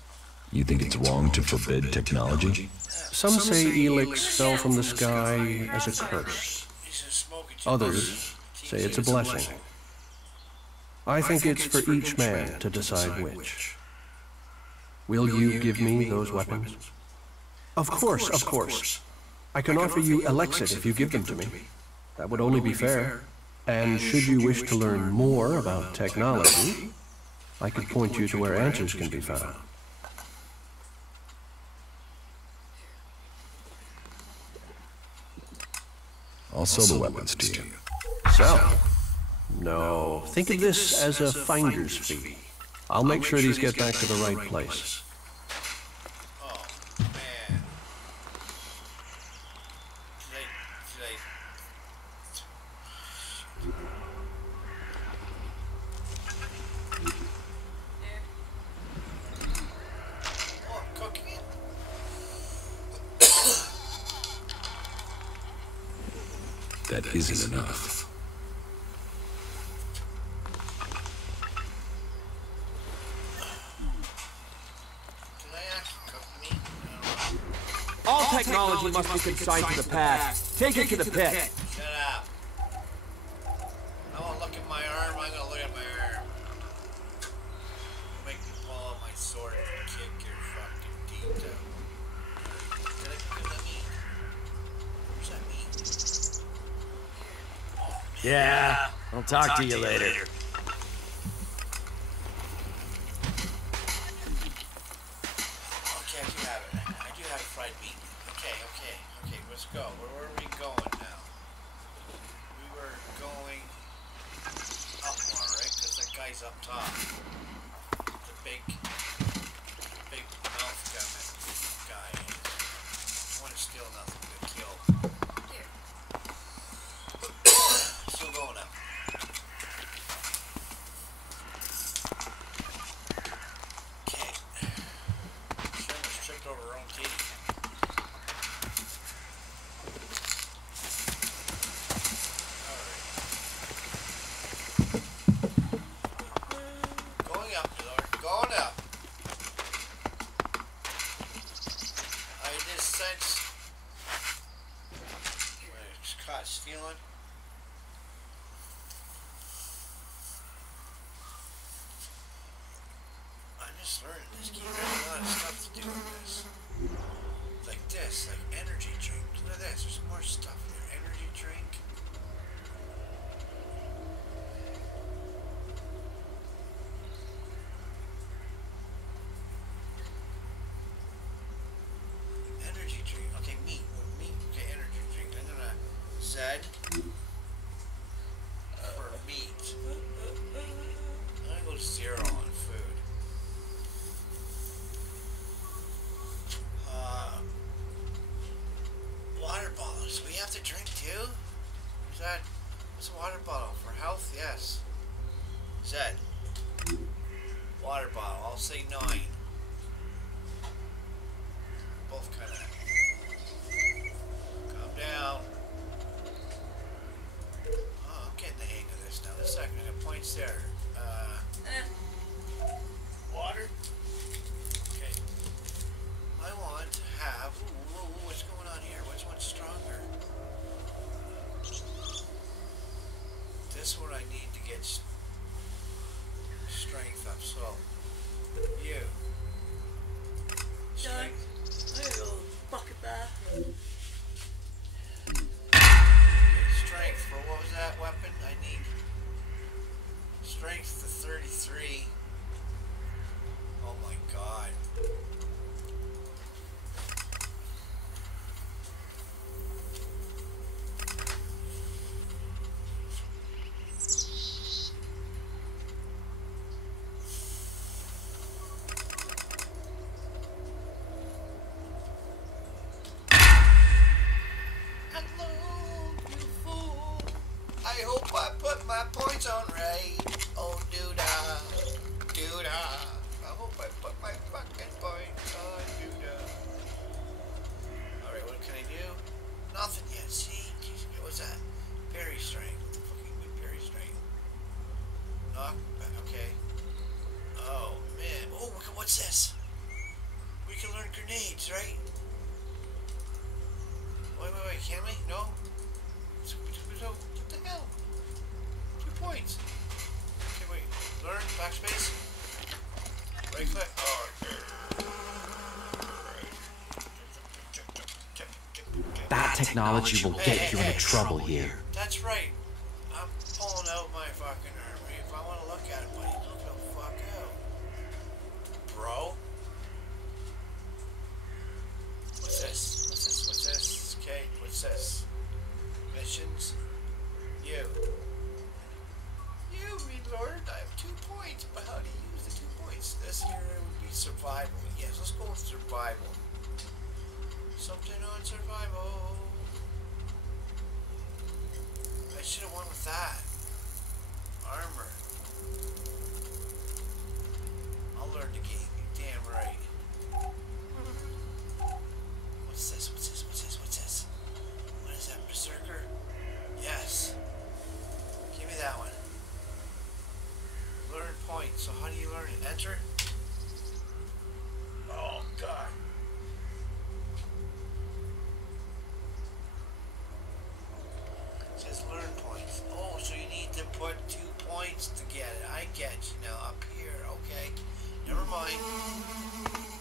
You think it's wrong to forbid technology? Some say Elix fell from the sky as a curse. Others say it's a blessing. I think it's for each man to decide which. Will you give me those weapons? Of course, of course. I can offer you Elexit if you give them to me. That would only be fair. And should you wish to learn more about technology, I could point you to where answers can be found. I'll sell the weapons to you. Sell? No, think of this as a finder's fee. I'll make sure these get back to the right place. Oh, man. Oh, I'm cooking it. That isn't enough. All technology must be consigned to the past. Take it to the pit. Shut up. I won't look at my arm, I'm gonna look at my arm. Make me pull out my sword and kick your fucking teeth out. Did I put that meat? Where's that meat? Oh, Yeah, I'll talk to you later. Okay, I do have it. I do have fried meat. Okay, let's go. Where are we going now? We were going up more, right? Because that guy's up top. The big mouth guy. I want to steal nothing but kill. Still going up. Okay. Sherman's tripped over her own teeth. Going up, Lord. Going up. I just sense... Wait, caught stealing. I'm just learning this game. There's a lot of stuff to do with this. Like this, like energy drink. Look at this. There's more stuff here. Energy drink. Energy drink. Okay, meat. Okay, energy drink. I'm gonna Z for meat. I'm gonna go 0 on food. Water bottles. We have to drink too? Is that... What's a water bottle? For health? Yes. Z. Water bottle. I'll say 9. Both kind of... Calm down. Oh, I'm getting the hang of this now. This second, I got points there. Water? Okay. I want to have... Ooh, what's going on here? Which one's stronger? This one I need to get strength up, so... You. Strength. Strength for what was that weapon? I need strength to 33. Oh my god. I hope I put my points on right. Oh, doo-dah. Doo-dah. I hope I put my fucking points on doo-dah. Alright, what can I do? Nothing yet. See? Jeez, what's that? Parry strength. What the fuck can you do? Parry strength. Knock. Okay. Oh, man. Oh, what's this? We can learn grenades, right? Wait. Can we? No? What the hell? 2 points. Okay, wait. Learn, backspace. Right click. Oh. That technology will get you into trouble here. That's right. I'm pulling out my fucking armory. If I want to look at it, buddy, look the fuck out. Bro? What's this? What's this? What's this? Okay, what's this? Missions? You, me lord, I have 2 points, but how do you use the 2 points? This here would be survival. Yes, let's go with survival. Something on survival. I should have went with that. Armor. I'll learn the game. You're damn right. What's this? What's this? What's this? What's this? What is that? Berserker? Yes. Give me that one. Learn point. So how do you learn it? Enter? Oh, God. It says learn points. Oh, so you need to put 2 points to get it. I get you now. Up here. Okay. Never mind.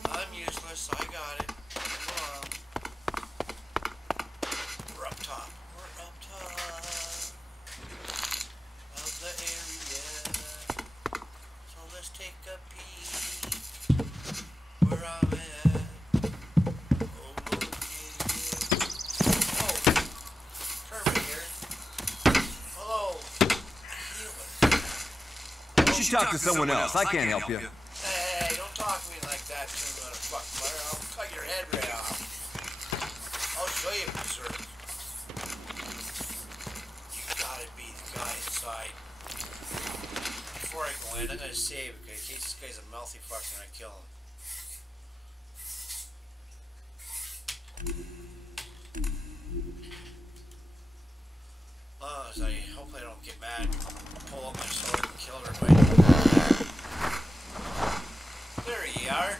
I'm useless. I got it. Come on. We're up top. We're up top of the area. So let's take a peek where I'm at. Oh, Kermit here. Hello. You should talk to someone else. I can't help you. Hey, don't talk to me like that, you motherfucker. I'll cut your head right off. I'll show you, berserk. You gotta be the guy inside. Before I go in, I'm gonna save it, okay? In case this guy's a mouthy fucker and I kill him. So hopefully I don't get mad, pull up my sword and kill everybody. There you are.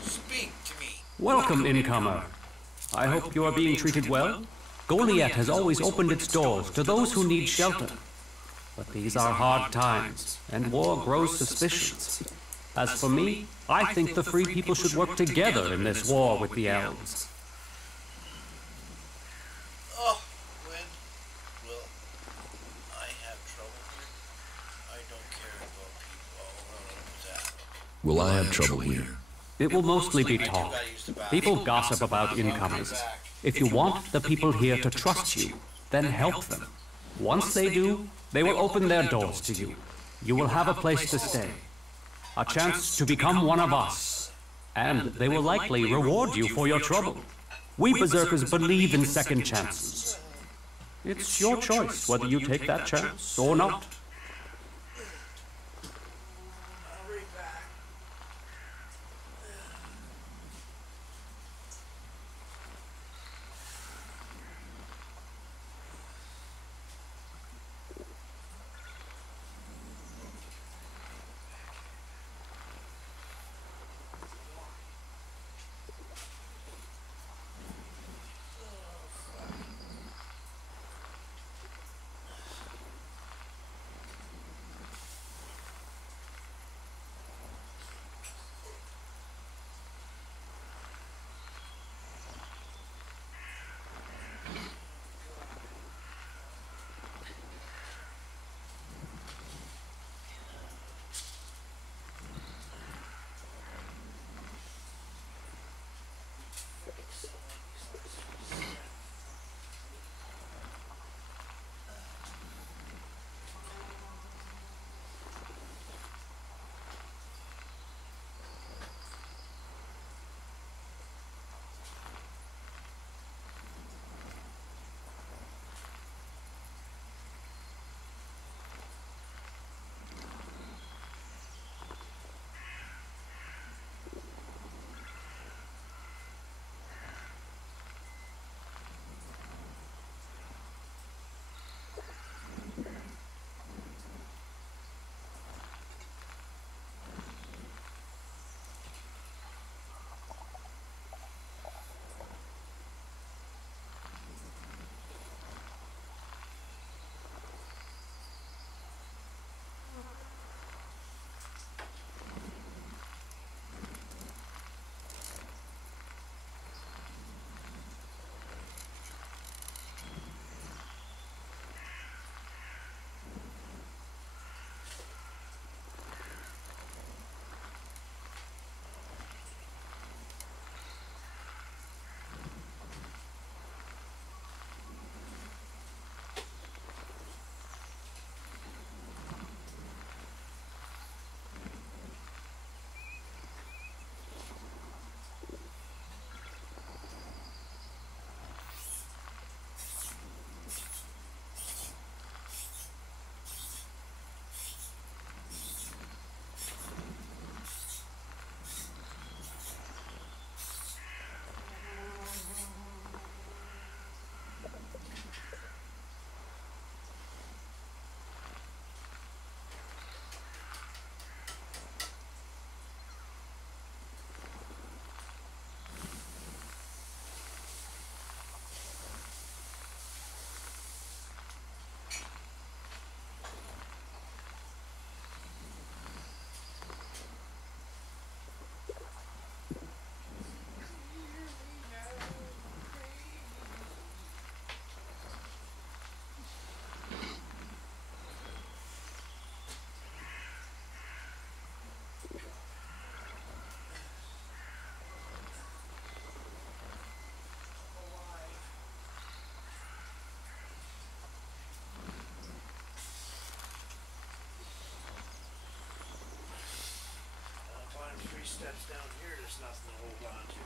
Speak to me. Welcome, incomer. I hope you are being treated well. Goliath has always opened its doors to those who need shelter. But these are hard times, and war grows suspicious. As for me, I think the free people should work together in this war with the elves. Oh, when will I have trouble here? I don't care about people. Oh, what was that? Will I have trouble here? It will mostly be talk. People gossip about incomers. If you want the people here to trust you, then help them. Once they do, they will open their doors to you. You will have a place to stay. A chance to become one of us. And they will likely reward you for your trouble. We berserkers believe in second chances. It's your choice whether you take that chance or not. There's nothing to hold on to.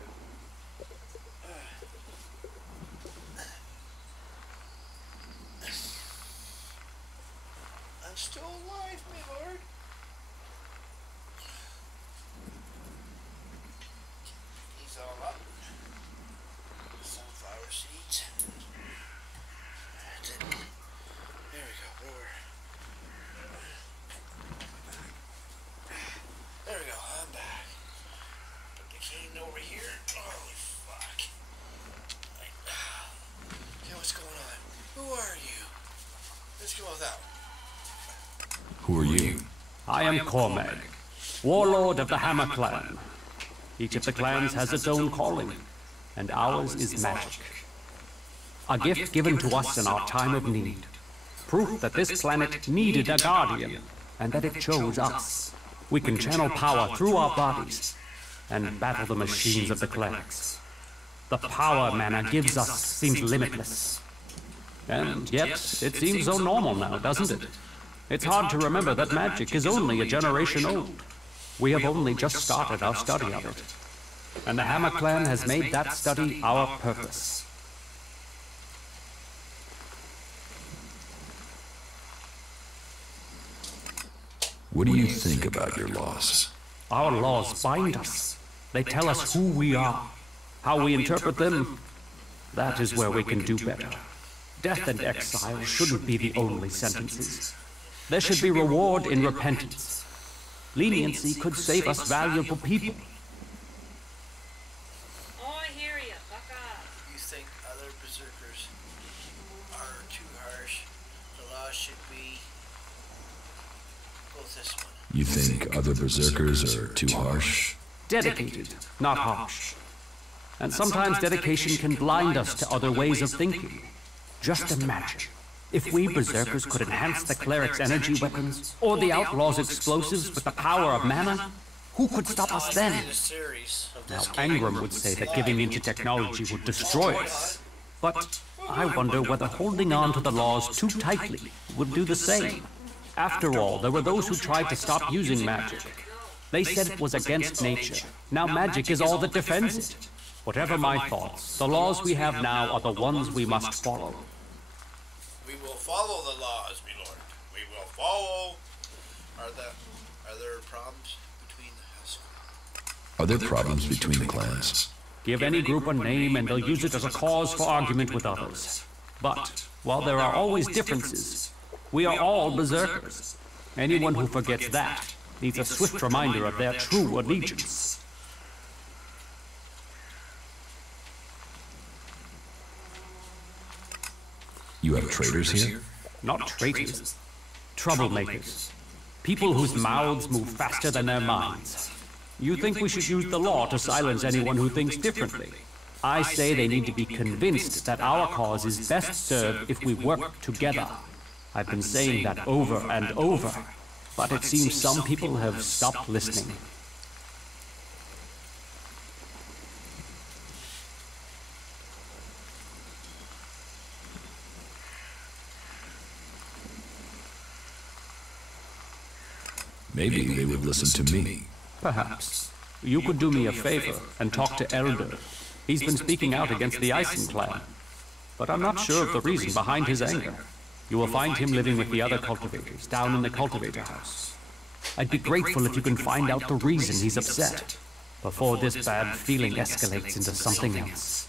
I'm still alive, my lord. He's all up. Sunflower seeds. There we go. There we go. I'm back. Put the cane over here. Holy fuck. Okay, what's going on? Who are you? Let's go with that one. Who are you? I am Cormag, warlord of the Hammer Clan. Each of the clans has its own calling, and ours is magic. A gift given to us in our time of need. Proof that this planet needed a guardian, and that it chose us. We can channel power through our bodies, and battle the machines of the clerics. The power mana gives us seems limitless. And yet, it seems so normal now, doesn't it? It's hard to remember that magic is only a generation old. We have only just started our study of it. And the Hammer Clan has made that study our purpose. What do you think about your laws? Our laws bind us. They tell us who we are. How we interpret them, that is where we can do better. Death and exile shouldn't be the only sentences. There should be reward in repentance. Leniency could save us valuable people. Oh, I hear you. Fuck off. You think other berserkers are too harsh? The law should be... Go with this one. You think other berserkers are too harsh? Dedicated, not harsh. And sometimes dedication can blind us to other ways of thinking. Just imagine, if we berserkers could enhance the cleric's energy weapons, or the outlaws' explosives with the power of mana, who could stop us then? Now, Angram would say that giving into technology would destroy us. But I wonder whether holding on to the laws too tightly would do the same. After all, there were those who tried to stop using magic. They said it was against nature. Now magic is all that defends it. Whatever my thoughts, the laws we have now are the ones we must follow. We will follow the laws, my lord. We will follow. Are there problems between the husks? Are there problems between the clans? Give any group a name and they'll use it as a cause for argument with others. But, while there are always differences, we are all berserkers. Anyone who forgets that needs a swift reminder of their true allegiance. You have traitors here? Not traitors. Troublemakers. People whose mouths move faster than their minds. You think we should use the law to silence anyone who thinks differently? I say they need to be convinced that our cause is best served if we work together. I've been saying that over and over, but it seems some people have stopped listening. Maybe they would listen to me. Perhaps. You could do me a favor and talk to Elder. He's been speaking out against the Ison clan. But I'm not sure of the reason behind his anger. You will find him living with the other cultivators down in the cultivator house. I'd be grateful if you can find out the reason he's upset before this bad feeling escalates into something else.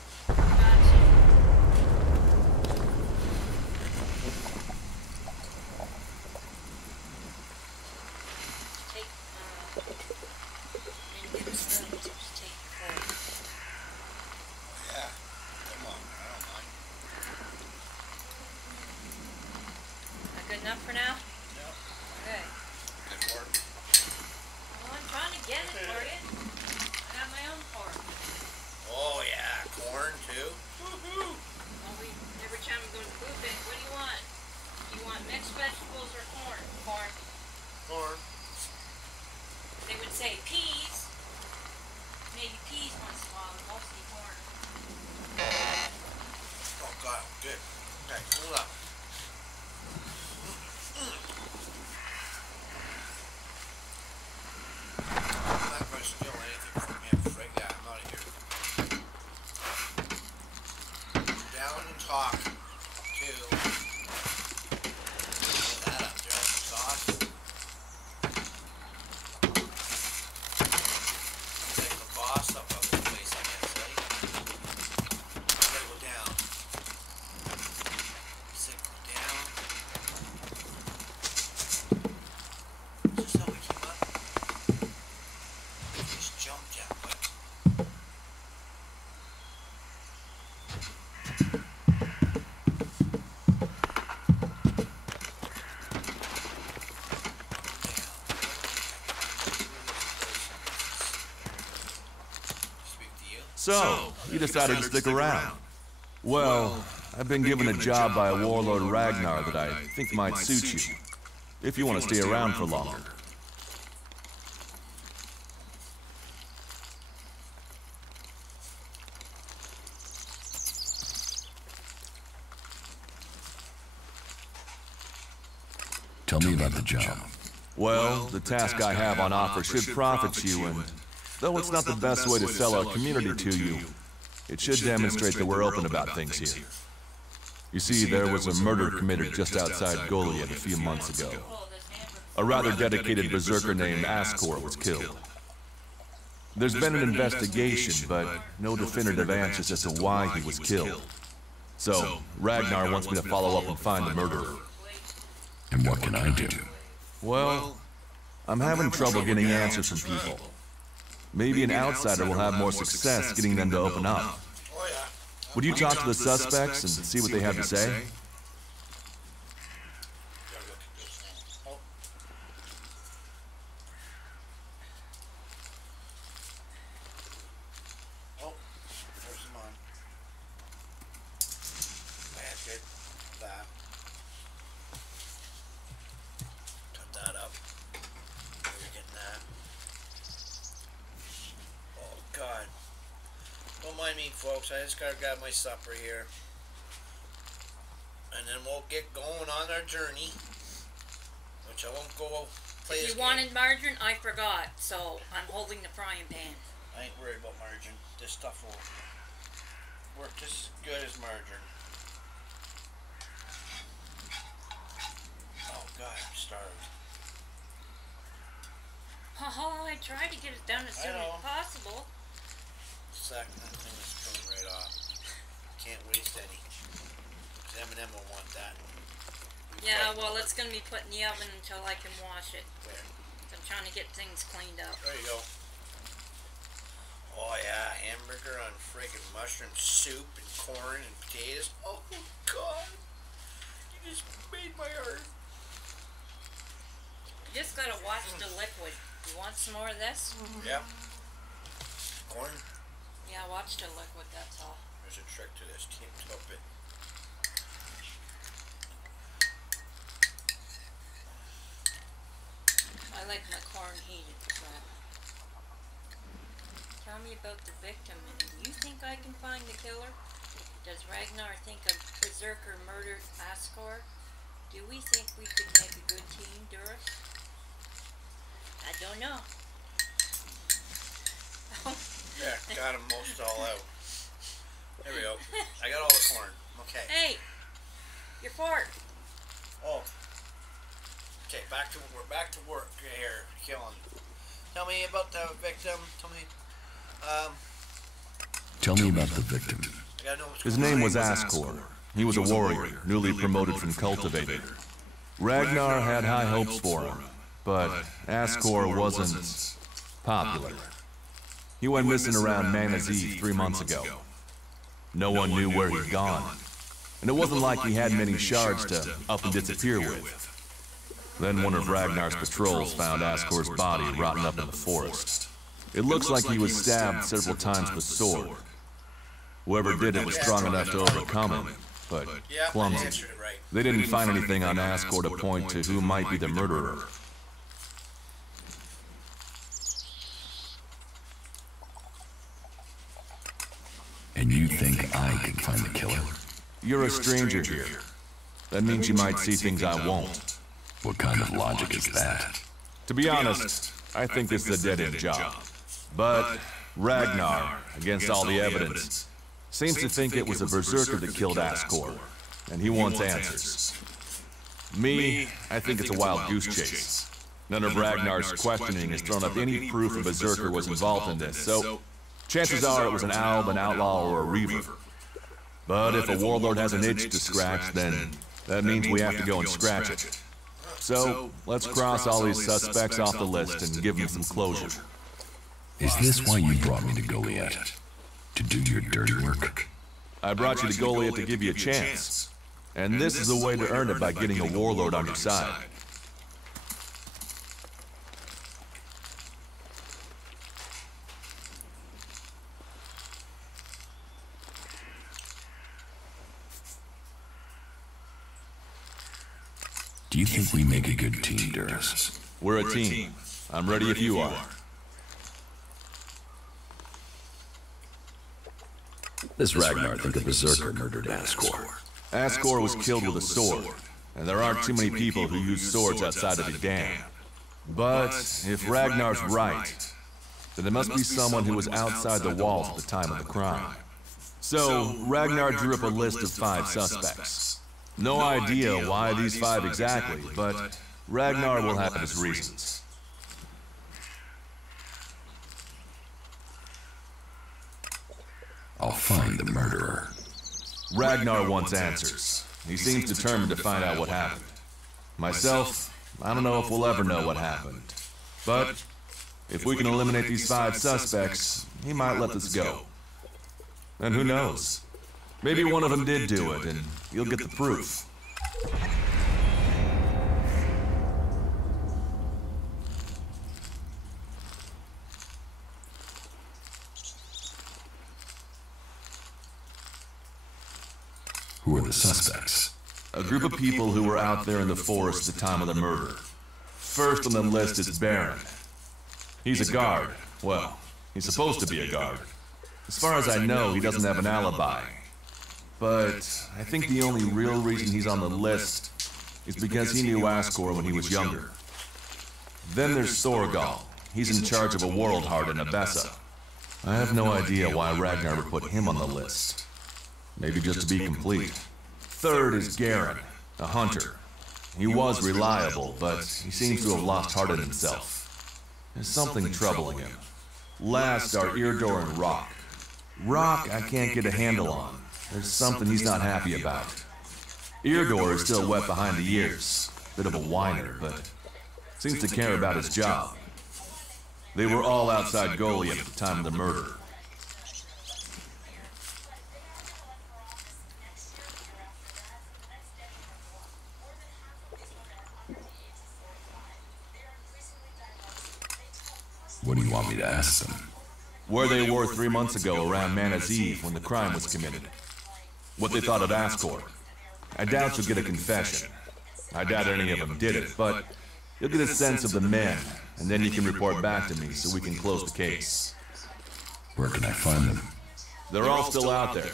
Steal anything from him, Frank. rock, too. Put that up there, that's sauce. Take the boss up on this place, I guess, right? Gotta go down. Go down. Is this how we came up? Just jumped out, what? So, you decided to stick around. Well, I've been given a job by a warlord Ragnar that I think might suit you, if you want to stay around for longer. Tell me about the job. Well, the task I have on offer should profit you, and though it's not the best way to sell our community to you, it should demonstrate that we're open about things here. You see, there was a murder committed just outside Goliath a few months ago. A rather dedicated berserker named Ascor was killed. There's been an investigation, but no definitive answers as to why he was killed. So, Ragnar wants me to follow up and find the murderer. And what can I do? Well, I'm having trouble getting answers from people. Maybe an outsider will have more success getting them to open up. Would you talk to the suspects and see what they have to say? Oh, there's some on. That's good. That. Cut that up. You're getting that. Oh, God. Don't mind me, folks. I just gotta grab my supper here. And then we'll get going on our journey. Which I won't go play this If you game. wanted margarine, I forgot, so I'm holding the frying pan. I ain't worried about margarine. This stuff will work just as good as margarine. Oh, God, I'm starved. Oh, I tried to get it done as soon as possible. Sack that thing is coming right off. Can't waste any. M&M will want that. Yeah, well, it's going to be put in the oven until I can wash it. There. I'm trying to get things cleaned up. There you go. Oh, yeah, hamburger on friggin' mushroom soup and corn and potatoes. Oh, God. You just made my heart. You just got to watch the liquid. You want some more of this? Yep. Corn. Yeah, watch the liquid, that's all. There's a trick to this. Can't top it. I like my corn heated, so. Tell me about the victim, and you think I can find the killer? Does Ragnar think a berserker murdered Ascor? Do we think we could make a good team, Duras? I don't know. Yeah, got them most all out. There we go. I got all the corn. Okay. Hey! Your fork! Oh. Okay, back to work here, killing. Tell me about the victim. Tell me about the victim. I gotta know what's His going on. name was Ascor. He was a warrior, newly promoted from cultivator. Ragnar had high hopes for him, but Ascor wasn't popular. He went missing around Mana's Eve 3 months ago. No one knew where he'd gone, and it wasn't like he had many shards to up and disappear with. Then one of Ragnar's patrols found Ascor's body rotten up in the forest. It looks like he was stabbed several times with a sword. Whoever did it was strong enough to overcome him, but clumsy. They didn't find anything on Ascor to point to who might be the murderer. And you think I can find the killer? You're a stranger here. That means you might see things I won't. What kind of logic is that? To be honest, I think this is a dead-end job. But Ragnar, against all the evidence, Seems to think it was a berserker that killed Ascor, and he wants answers. Me, I think it's a wild goose chase. None of Ragnar's questioning has thrown up any proof a berserker was involved in this, so chances are it was an alb, an outlaw, or a reaver. But if a warlord has an itch to scratch, then that means we have to go and scratch it. So, let's cross all these suspects off the list and give them some closure. Is this why you brought me to Goliath? To do your dirty work? I brought you to Goliath to give you a chance. And this is a way to earn it by getting a warlord on your side. Do you think we make a good team, Duras? We're a team. I'm ready if you are. Does Ragnar think a berserker murdered Ascor? Ascor was killed with a sword, and there aren't too many people who use swords outside of the dam. But if Ragnar's right, then there must be someone who was outside the walls at the time of the crime. So, Ragnar drew up a list of 5 suspects. No idea why these 5 exactly, but Ragnar will have his reasons. I'll find the murderer. Ragnar wants answers. He seems determined to find out what happened. Myself, I don't know if we'll ever know what happened. But if we can eliminate these 5 suspects, he might let this go. And who knows? Maybe one of them did do it, and you'll get the proof. Who are the suspects? A group of people who were out there in the forest at the time of the murder. First on the list is Baron. He's a guard. Well, he's supposed to be a guard. As far as I know, he doesn't have an alibi. But I think the only real reason he's on the list is because he knew Ascor when he was younger. Then there's Thorgal. He's in charge of a world heart in Abessa. I have no idea why Ragnar would put him on the list. Maybe just to be complete. Third is Garen, a hunter. He was reliable, but he seems to have lost heart in himself. There's something troubling him. Last are Eardor and Rock. Rock I can't get a handle on. There's something he's not happy about. Eardor is still wet behind the ears. Bit of a whiner, but seems to care about his job. They were all outside Goliath at the time of the murder. What do you want me to ask them? Where they were 3 months ago around Mana's Eve when the crime was committed. What they thought of Ascor. I doubt you'll get a confession. I doubt any of them did it, but you'll get a sense of the men, and then you can report back to me so we can close the case. Where can I find them? They're all still out there.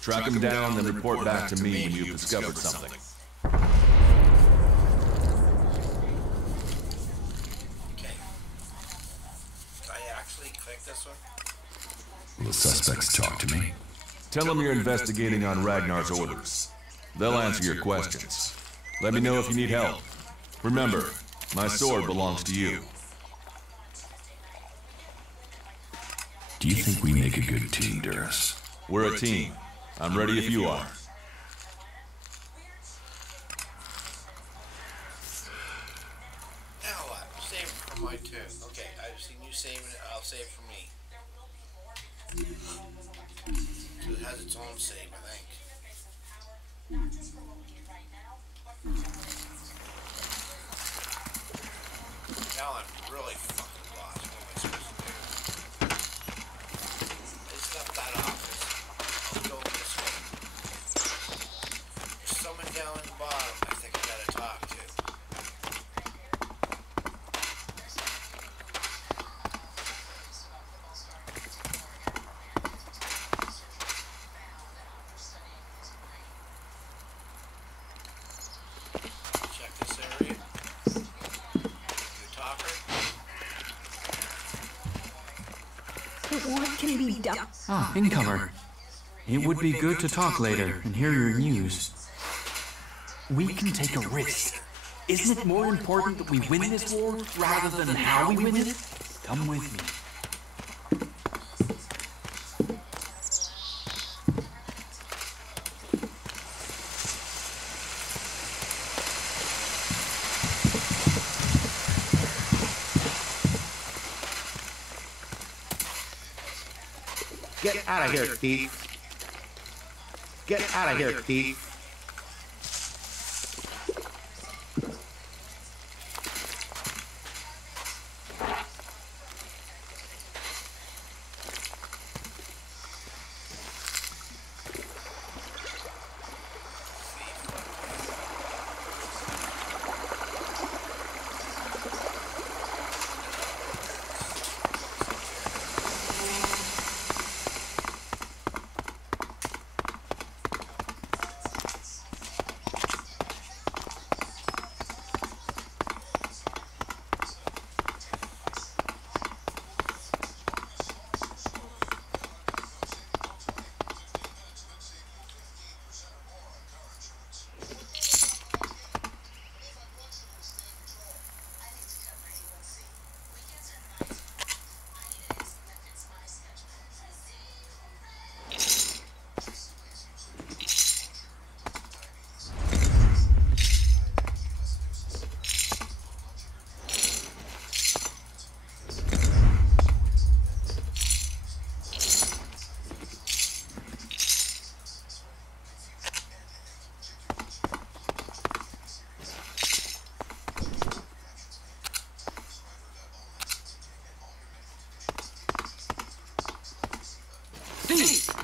Track them down, then report back to me when you've discovered something. Will the suspects talk to me? Tell them you're investigating on Ragnar's orders. They'll answer your questions. Let me know if you need help. Remember, my sword belongs to you. Do you think we make a good team, Duras? We're a team. I'm ready if you are. Now what? Save it for my turn. Okay, I've seen you saving it. I'll save it for me. So it has its own save, I think. Now I'm really fucking lost. What am I supposed to do? I just left that office. I'll go this way. There's someone down in the bottom I think I gotta talk to. But what can be done? Ah, incomer. It would be good to talk later and hear your news. We can take a risk. Isn't it more important that we win this war rather than how we win it? Come with me. Get out of here, thief. Get out of here, thief.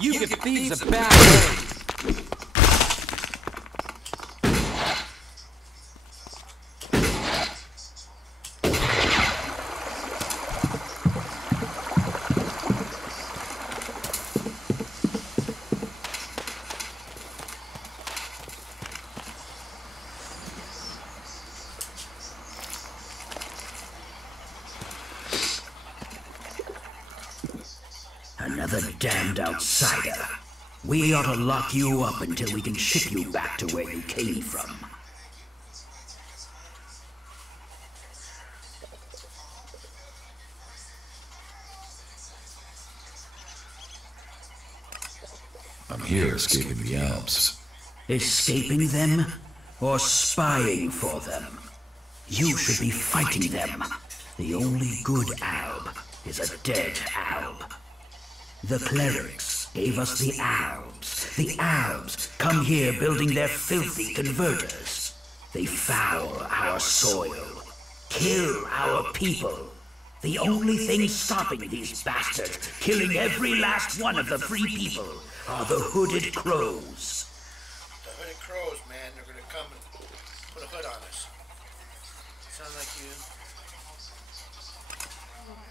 You give thieves a bad name. Another damned outsider. We ought to lock you up until we can ship you back to where you came from. I'm here escaping the Alps. Escaping them? Or spying for them? You should be fighting them. The only good alb is a dead alb. The clerics gave us the albs. The albs come here building their filthy converters. They foul our soil, kill our people. The only thing stopping these bastards killing every last one of the free people are the hooded crows. The hooded crows, man, they're gonna come and put a hood on us. Sound like you?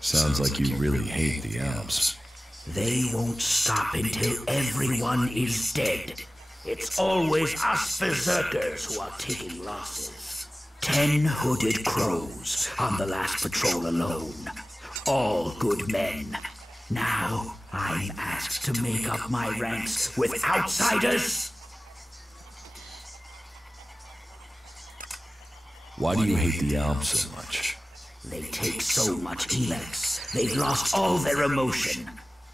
Sounds like you really hate the Alps. They won't stop until everyone is dead. It's always us berserkers who are taking losses. 10 hooded crows on the last patrol alone. All good men. Now I'm asked to make up my ranks with outsiders? Why do you hate the Alps so much? They take so much elex. They've lost all their emotion.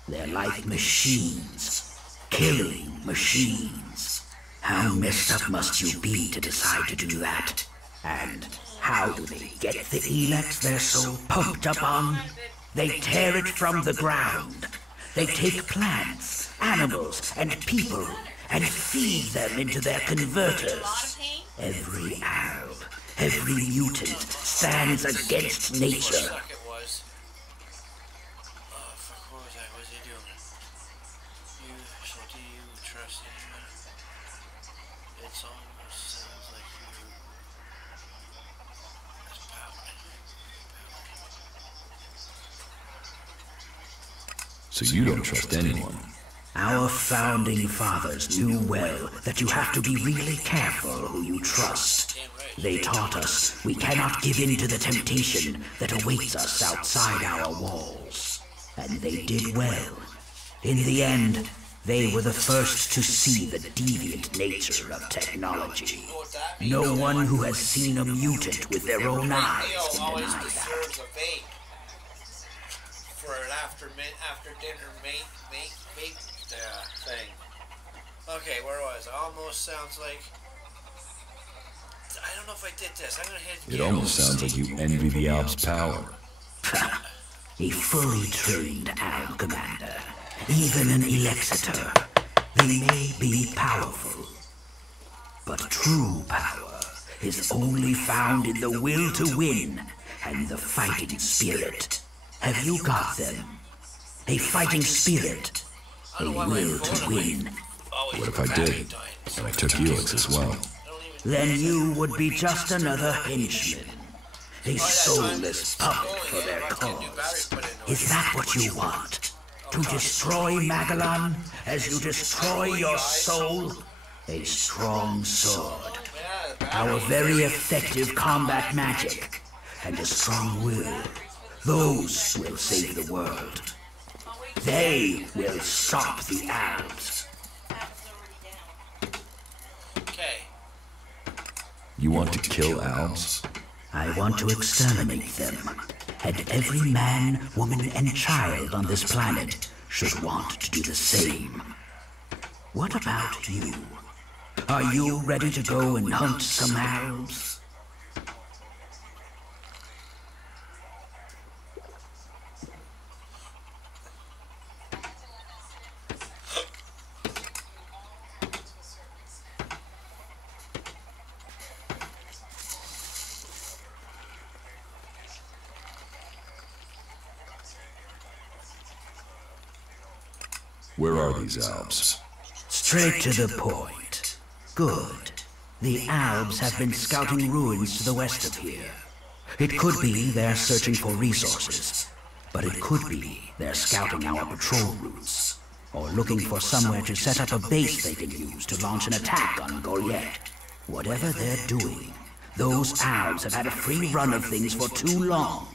They're like machines. Killing machines. How messed up must you be to decide to do that? And how do they get the elex they're so pumped up on? They tear it from the ground. They take plants, animals, and people, and feed them into their converters. Every alb, every mutant stands against nature. So you don't trust anyone? Our founding fathers knew well that you have to be really careful who you trust. They taught us we cannot give in to the temptation that awaits us outside our walls. And they did well. In the end, They were the first to see the deviant nature of technology. No one who has seen a mutant with their own eyes can deny that. For an after dinner make thing. Okay, where was I? Almost sounds like. I don't know if I did this. I'm gonna hit. It almost sounds like you envy the Alps' power. A fully trained Alp commander, even an Elector, they may be powerful. But true power is only found in the will to win and the fighting spirit. Have you got them? A fighting spirit, a will to win. What if I did? And I took Helix as well. Then you would be just another henchman. A soulless puppet for their cause. Is that what you want? To destroy Magellan as you destroy your soul? A strong sword. Our very effective combat magic. And a strong will. Those will save the world. They will stop the Alps. You want to kill Alps? I want to exterminate them. And every man, woman, and child on this planet should want to do the same. What about you? Are you ready to go and hunt some Alps? Where are these Alps? Straight to the point. Good. The Alps have been scouting ruins to the west of here. It could be they're searching for resources, but it could be they're scouting our patrol routes, or looking for somewhere to set up a base they can use to launch an attack on Goliath. Whatever they're doing, those Alps have had a free run of things for too long.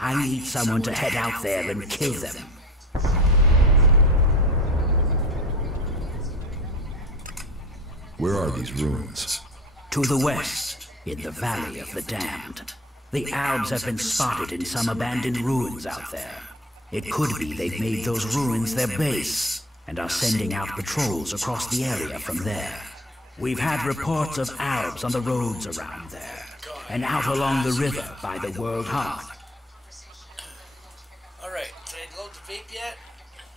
I need someone to head out there and kill them. Where are these ruins? To the west, in the Valley of the Damned. The Alps have been spotted in some abandoned ruins out there. It could be they've made those ruins their base, and are sending out patrols across the area from there. We've had reports of Alps on the roads around there, and out along the river by the World Heart. Alright, did I load the vape yet?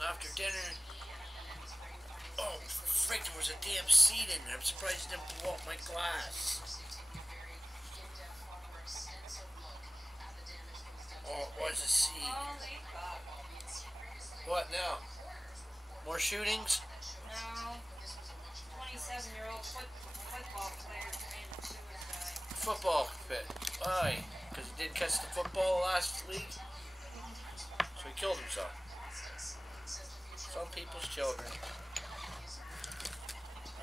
After dinner? Oh, frick, there was a damn seed in there. I'm surprised it didn't blow up my glass. Oh, what's a seed? What now? More shootings? No. 27-year-old football player committed suicide. Football pit. Why? Because he didn't catch the football last week? So he killed himself. Some people's children.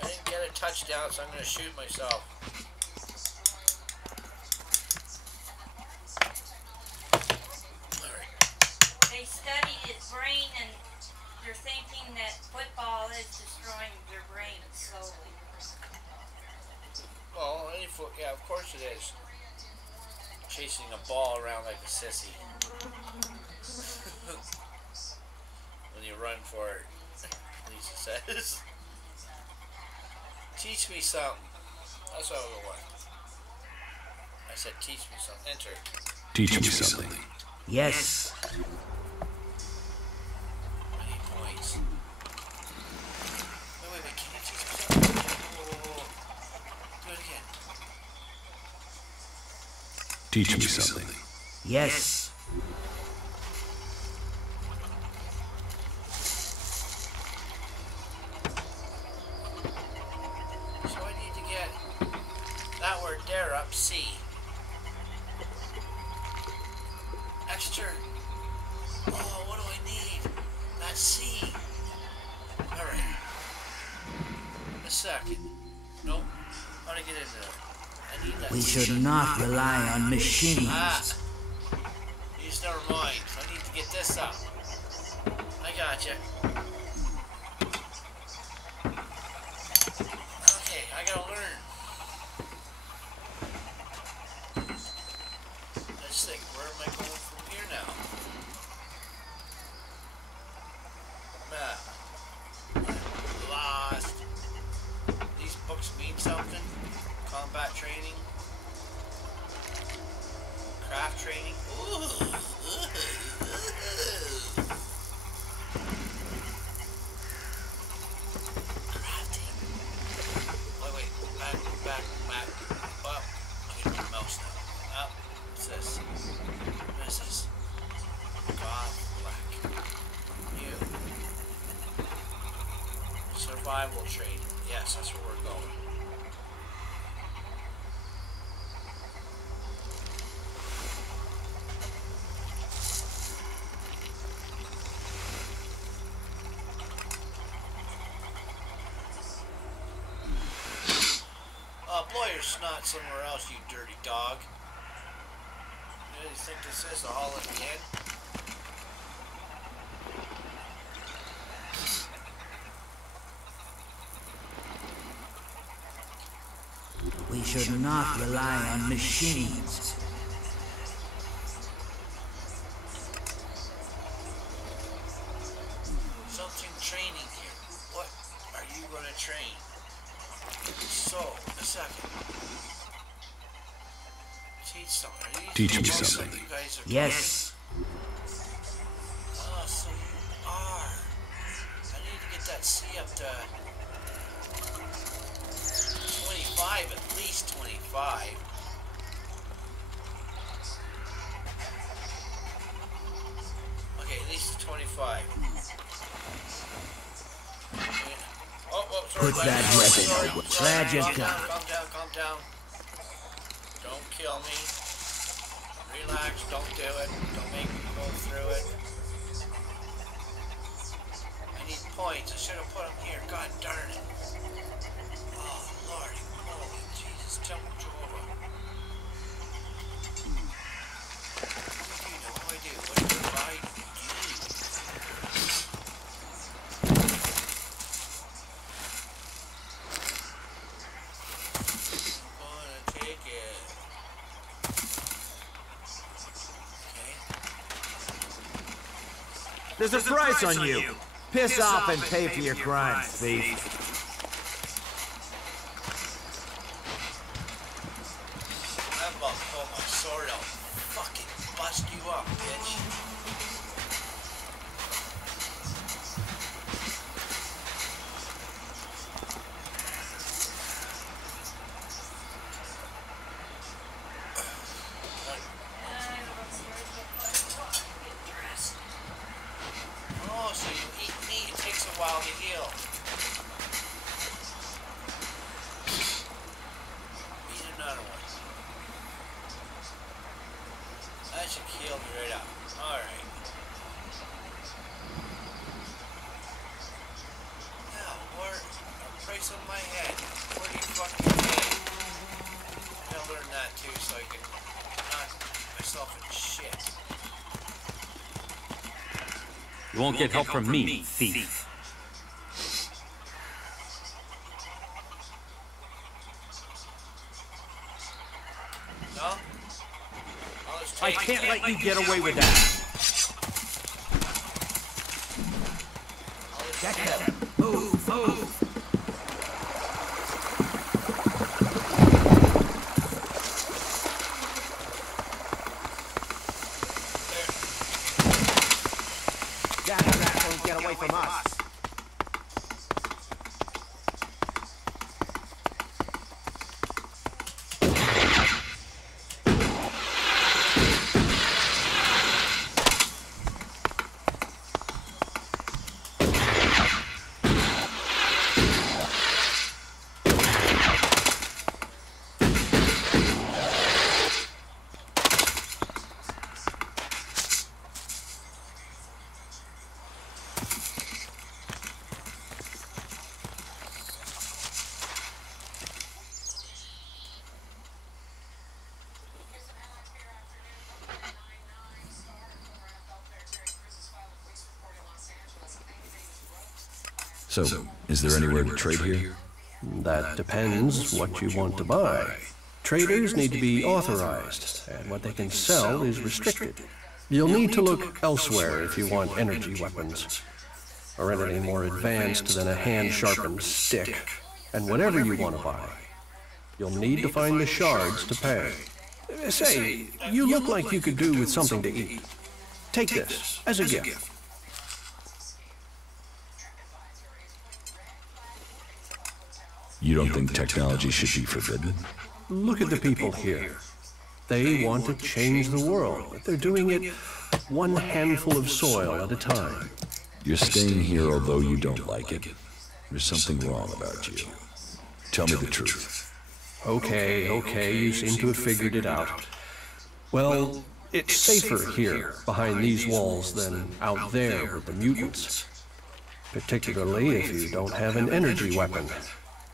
I didn't get a touchdown, so I'm going to shoot myself. They studied his brain and they're thinking that football is destroying their brain slowly. Well, yeah, of course it is. Chasing a ball around like a sissy. When you run for it, Lisa says. Teach me something. That's what I want. I said teach me something. Enter. Teach me something. Yes. I need points. Wait. Can you teach me something? Whoa. Do it again. Teach me something. Yes. So I need to get that word there up C. Extra. Oh, what do I need? That's C. Alright. A second. Nope. How to get in there? I need that We C. should not rely on machines. Never mind. I need to get this up. I gotcha. something? Combat training? Craft training? Ooh. Crafting. Oh wait, back. Up. I can move the mouse now. Up. What's this? What is this? God black. New. Survival training. Yes, that's where we're going. Blow your snot somewhere else, you dirty dog. You really think this is all at the end? We should not rely on machines. Something training here. What are you going to train? So, a second. Teach me something. You guys are yes. Oh, so you are. I need to get that C up to 25, at least 25. Okay, at least 25. Sorry, put that weapon away. Glad you got it. Calm down. Don't kill me. Relax, don't do it. Don't make me go through it. I need points. I should have put them here. God darn it. Oh, Lordy, holy Jesus, Temple Jehovah. What do I do? What do I do? There's a price on you. Piss off and pay for your crimes, thief. I'm about to pull my sword out. Fucking bust you up, bitch. Oh, so you eat meat. It takes a while to heal. Eat another one. That should heal me right up. Alright. Now, where? A price on my head. Where do you fucking pay? I'm gonna learn that too so I can not get myself in shit. You won't get help from me, thief. No? I can't let you get away with that. Get them. Move. That won't get away from us. So, is there anywhere to trade here? That depends what you want to buy. Traders need to be authorized, and what they can sell is restricted. You'll need to look elsewhere if you want energy weapons, or anything more advanced than a hand-sharpened stick. And whatever you want to buy, You'll need to find the shards to pay. Say, you look like you could do with something to eat. Take this as a gift. You don't think technology should be forbidden? Look at the people here. They want to change the world, but they're doing it one handful of soil at a time. You're staying here although you don't like it. There's something wrong about you. Tell me the truth. Okay, you seem to have figured it out. Well, it's safer here, behind these walls, than out there with the mutants. Particularly if you don't have an energy weapon.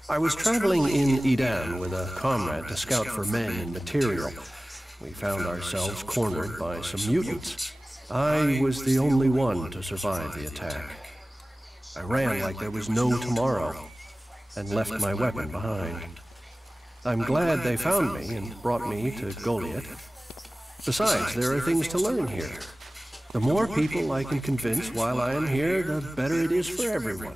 I was traveling in Eden with a comrade to scout for men and material. We found ourselves cornered by some mutants. I was the only one to survive the attack. I ran like there was no tomorrow, and left my weapon behind. I'm glad they found me and brought me to Goliath. Besides, there are things to learn here. The more people I can convince while I am here, the better it is for everyone.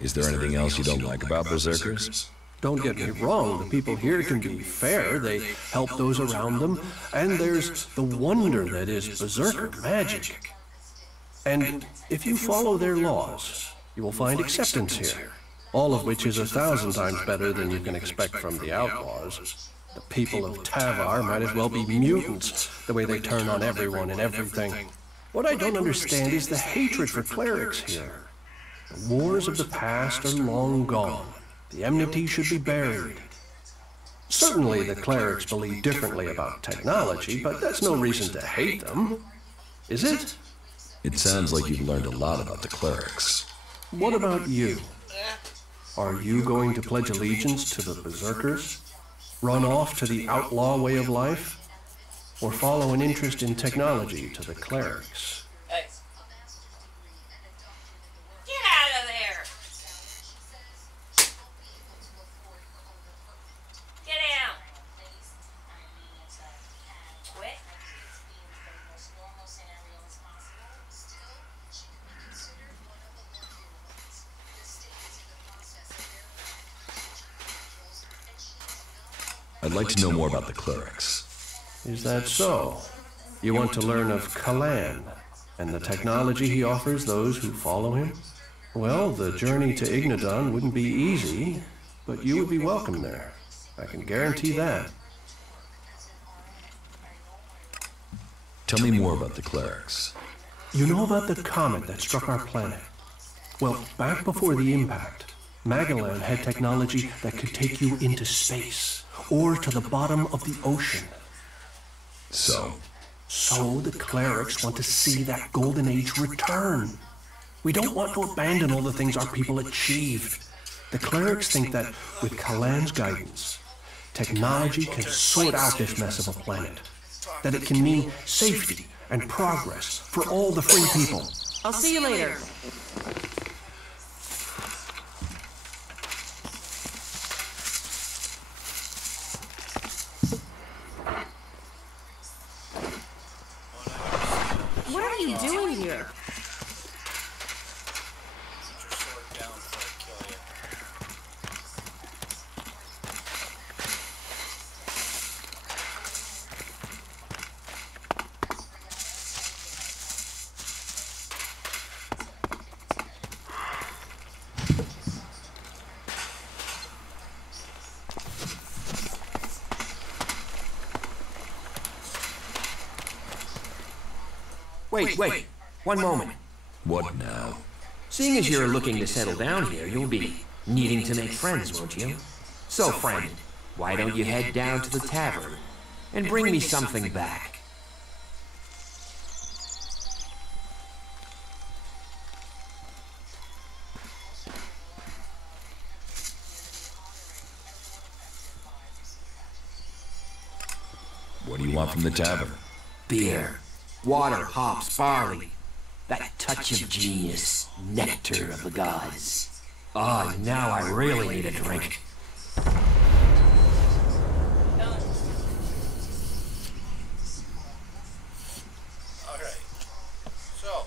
Is there anything else you don't like about Berserkers? Don't get me wrong, the people here can be fair, they help those around them, and there's the wonder that is Berserker magic. And if you follow their laws, you will find acceptance here, all of which is 1,000 times better than you can expect from the outlaws. The people of Tavar might as well be mutants, the way they turn on everyone and everything. What I don't understand is the hatred for clerics here. The wars of the past are long gone. The enmity should be buried. Certainly the clerics believe differently about technology, but that's no reason to hate them, is it? It sounds like you've learned a lot about the clerics. What about you? Are you going to pledge allegiance to the Berserkers? Run off to the outlaw way of life? Or follow an interest in technology to the clerics? Hey. Get out of there! Get down! Quit. I'd like to know more about the clerics. Is that so? You want to learn of Kalan and the technology he offers those who follow him? Well, the journey to Ignodon wouldn't be easy, but you would be welcome there. I can guarantee that. Tell me more about the clerics. You know about the comet that struck our planet? Well, back before the impact, Magellan had technology that could take you into space, or to the bottom of the ocean. So the clerics want to see that golden age return. We don't want to abandon all the things our people achieved. The clerics think that with Kalan's guidance, technology can sort out this mess of a planet. That it can mean safety and progress for all the free people. I'll see you later. What are you doing here? Wait. One moment. What now? Seeing as you're looking to settle down here, you'll be needing to make friends, won't you? So, friend, why don't you head down to the tavern and bring me something back? What do you want from the tavern? Beer. Water, hops, barley. That touch of genius, nectar of the gods. Ah, now I really need a drink. Alright. So,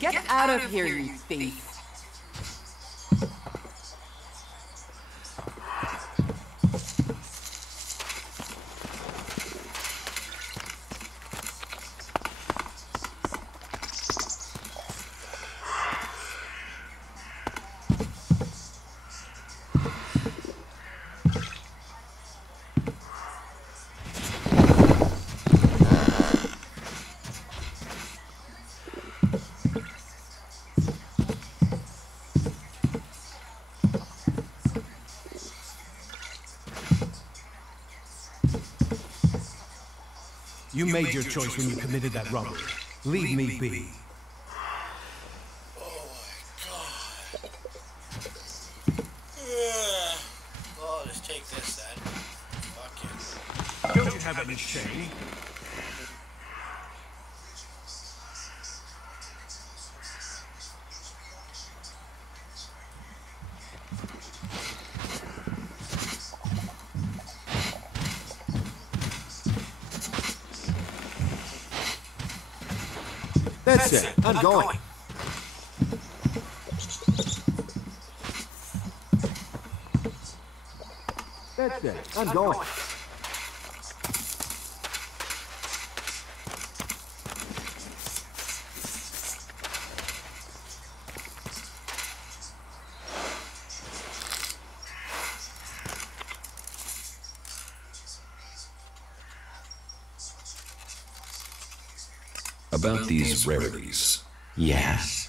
Get out of here, you thief! You made your choice when you committed that robbery. Leave me be. Oh, let's take this then. Fuck it. Don't you have any shame? That's it. I'm going. That's it. I'm going. About these rarities. Yes.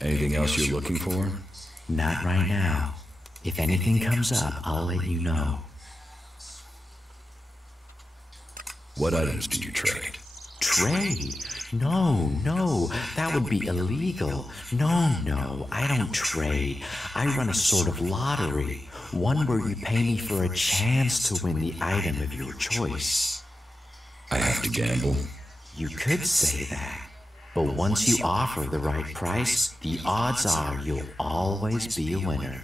Anything else you're looking for? Not right now. If anything comes up, I'll let you know. What items do you trade? Trade? No, that would be illegal. No, I don't trade. I run a sort of lottery. One where you pay me for a chance to win the item of your choice. I have to gamble? You could say that. But once you offer the right price, the odds are you'll always be a winner.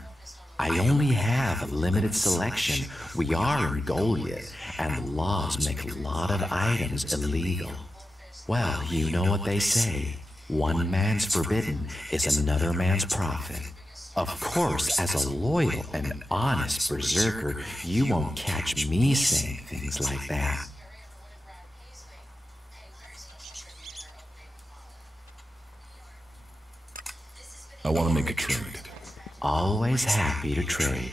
I only have a limited selection. We are in Goliath, and the laws make a lot of items illegal. Well, you know what they say. One man's forbidden is another man's profit. Of course, as a loyal and honest berserker, you won't catch me saying things like that. I want to make a trade. Always happy to trade.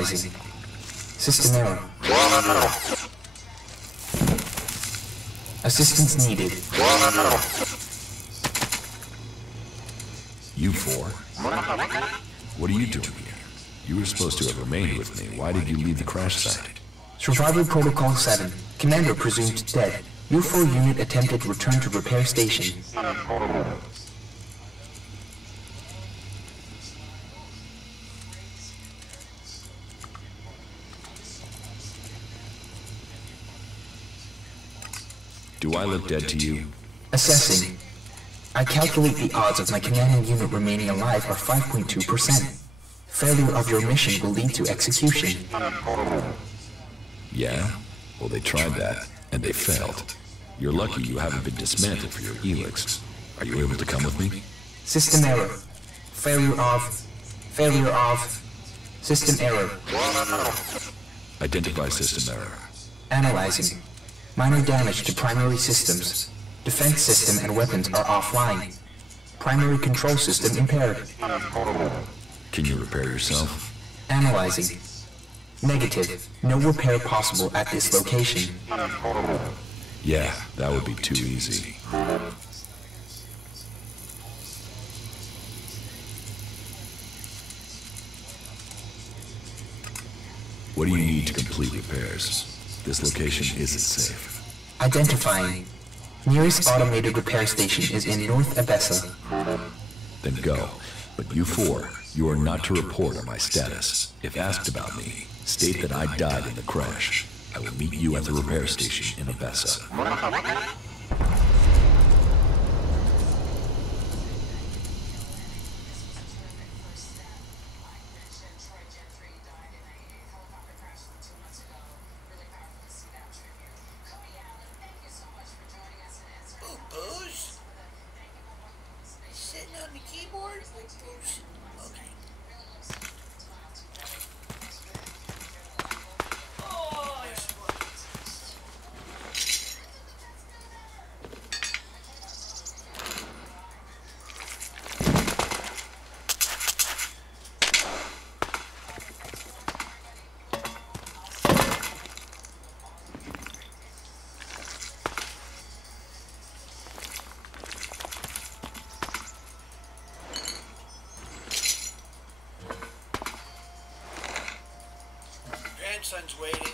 Analyzing. System error. Assistance needed. You four? What are you doing here? You were supposed to have remained with me. Why did you leave the crash site? Survival Protocol 7. Commander presumed dead. U4 unit attempted return to repair station. Do I look dead to you? Assessing. I calculate the odds of my commanding unit remaining alive are 5.2%. Failure of your mission will lead to execution. Yeah? Well, they tried that, and they failed. You're lucky you haven't been dismantled for your helix. Are you able to come with me? System error. Failure of... System error. Identify system error. Analyzing. Minor damage to primary systems. Defense system and weapons are offline. Primary control system impaired. Can you repair yourself? Analyzing. Negative. No repair possible at this location. Yeah, that would be too easy. What do you need to complete repairs? This location isn't safe. Identifying. Nearest automated repair station is in North Abessa. Then go. But you four, you are not to report on my status. If asked about me, state that I died in the crash. I will meet you at the repair station in Abessa. Grandson's waiting.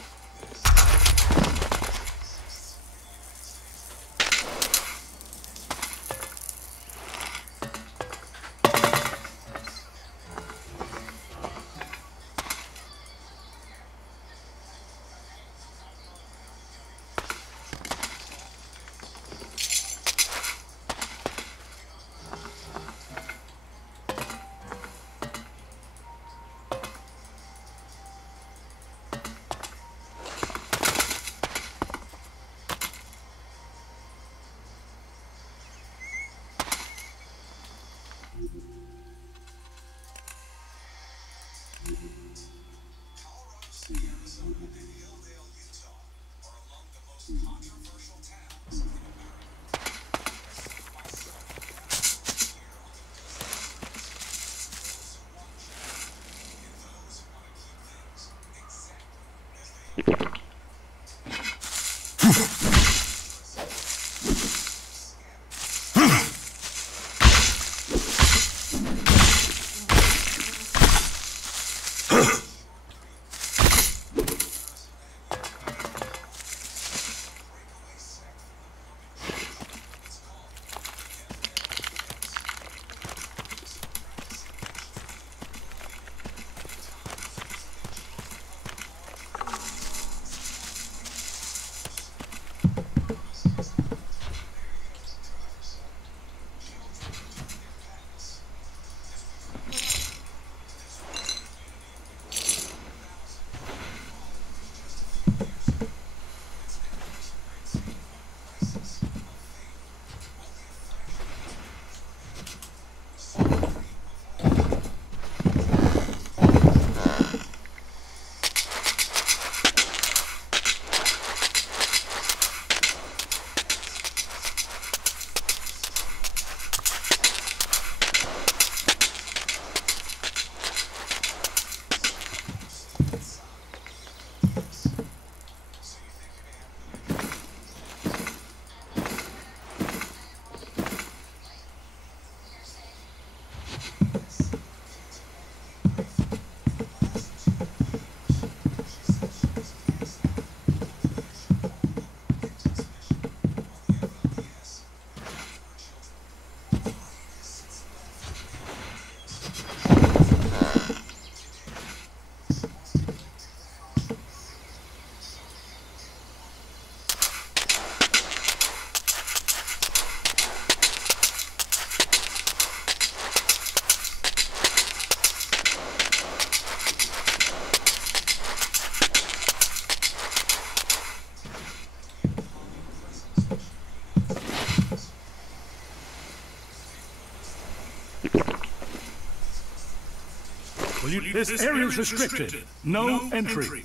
This area is restricted. No entry.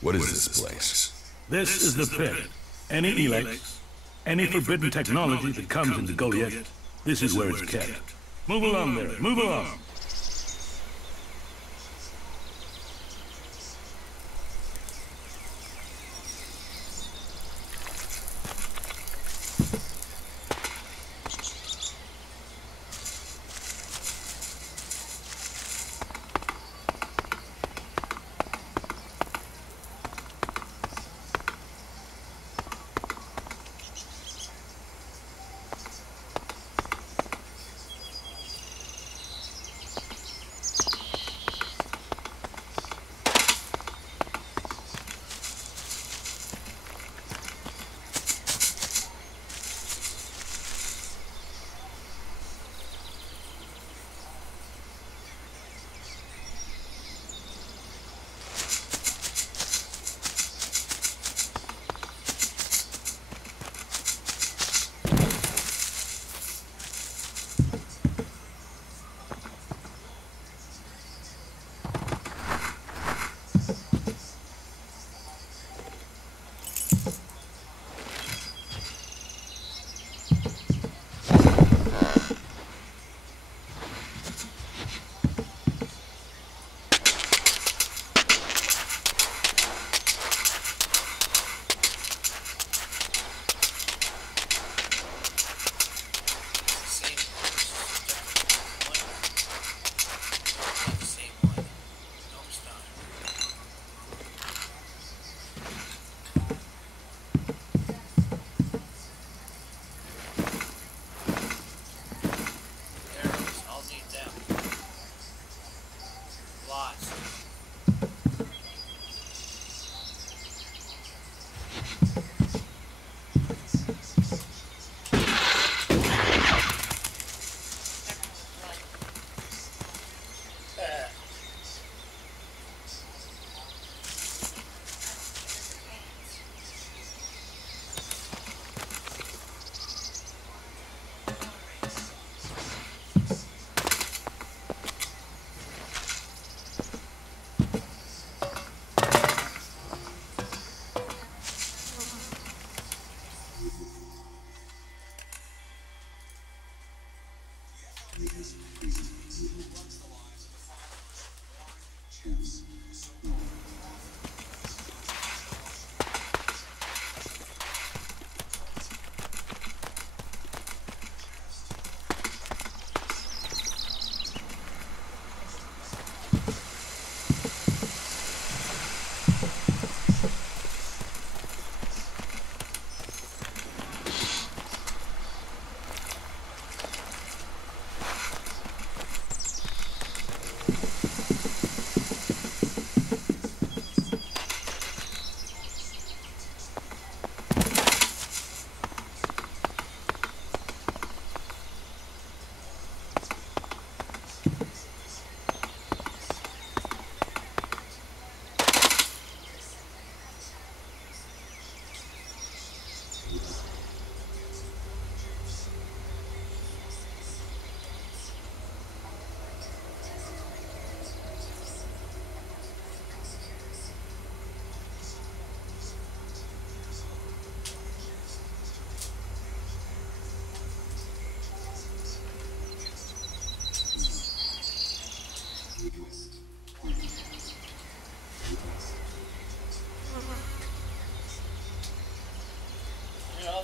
What is this place? This is the pit. Any elex, any forbidden technology that comes into Goliath, this is where it's kept. Move along there, move along.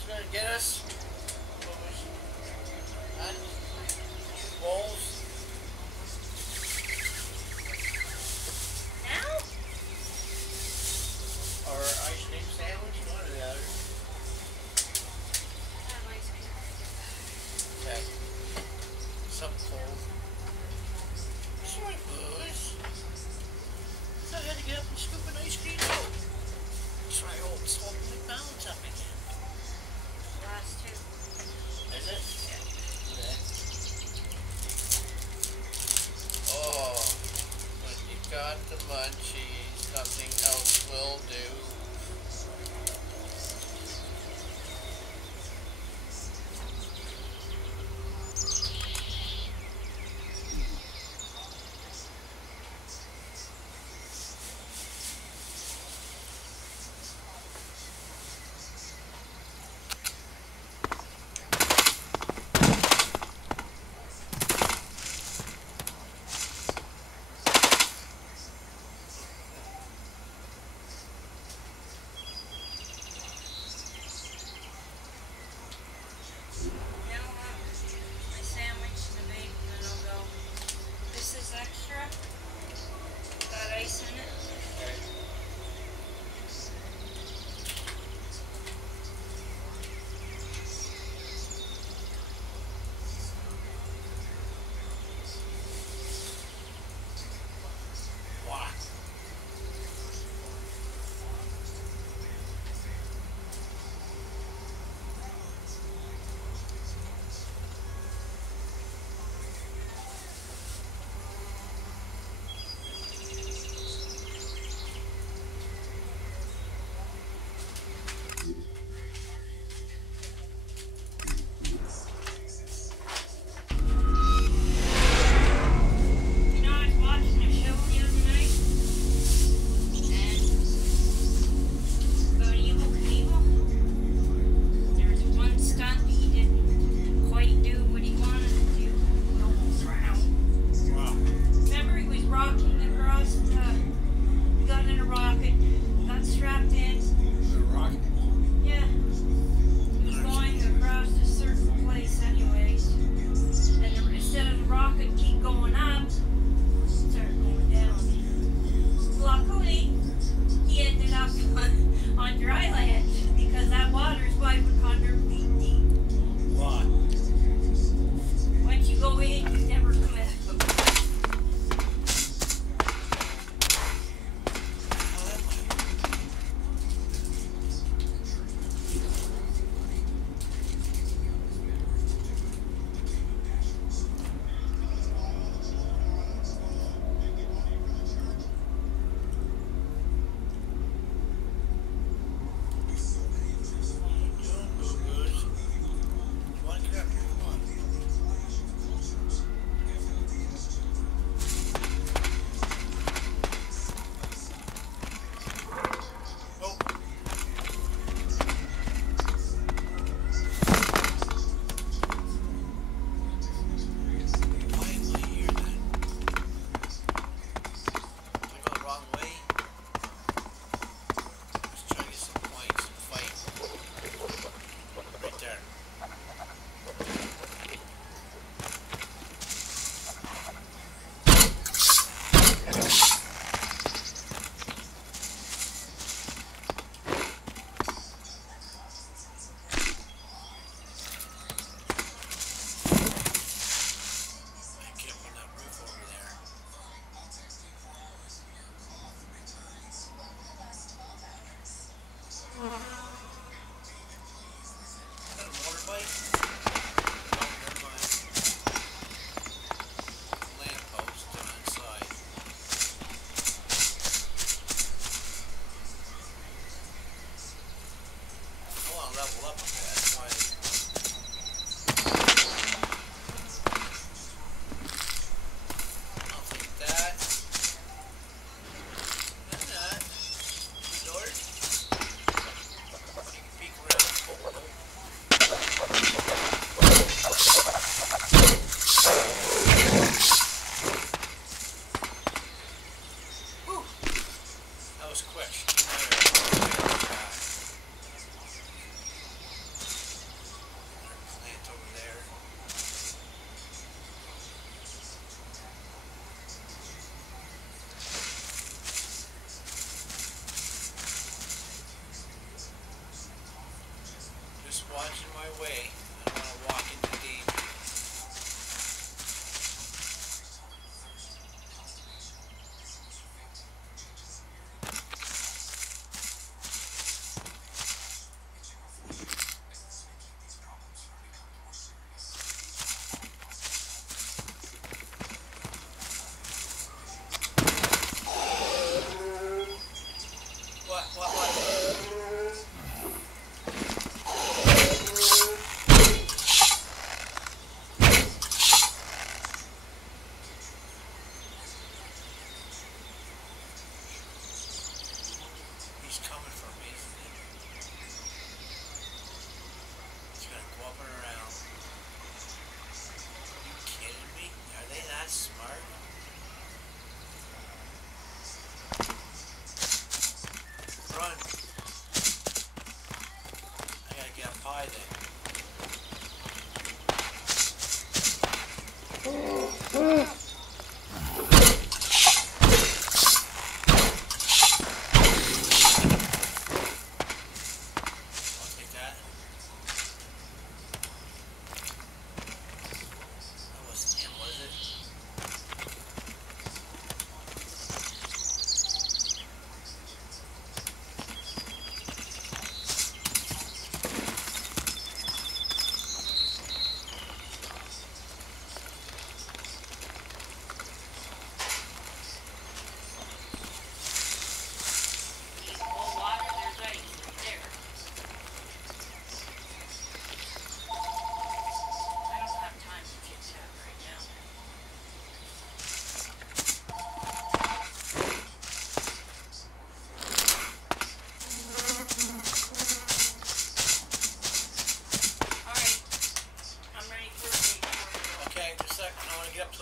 Gonna get us bowls. Now? Or ice cream sandwich, one or the other. Okay. Something cold. Sorry, boys. I had to get up and scoop an ice cream bowl. Try old salt and balance up again. Last two. Is it? Yeah. Okay. Oh, when you got the munchies, nothing else will do.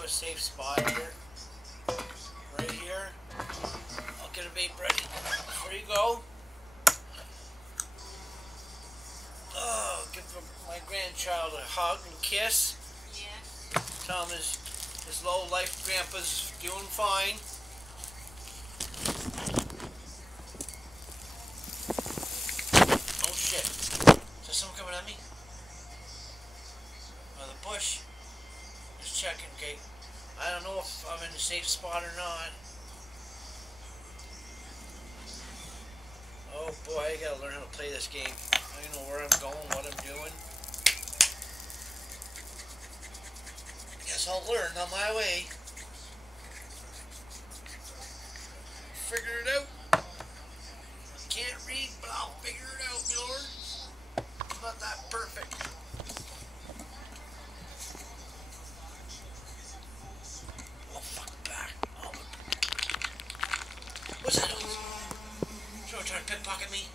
Safe spot here. Right here. I'll get a vape ready. Before you go. Oh, give my grandchild a hug and kiss. Yeah. Tell him his low life grandpa's doing fine. Oh shit. Is there someone coming at me? Oh, the bush. Just checking, okay. I don't know if I'm in a safe spot or not. Oh boy, I gotta learn how to play this game. I don't know where I'm going, what I'm doing. Guess I'll learn on my way. Figure it out. Can't read, but I'll figure it out, my lord. I'm not that perfect. What's that? Someone trying to pickpocket me?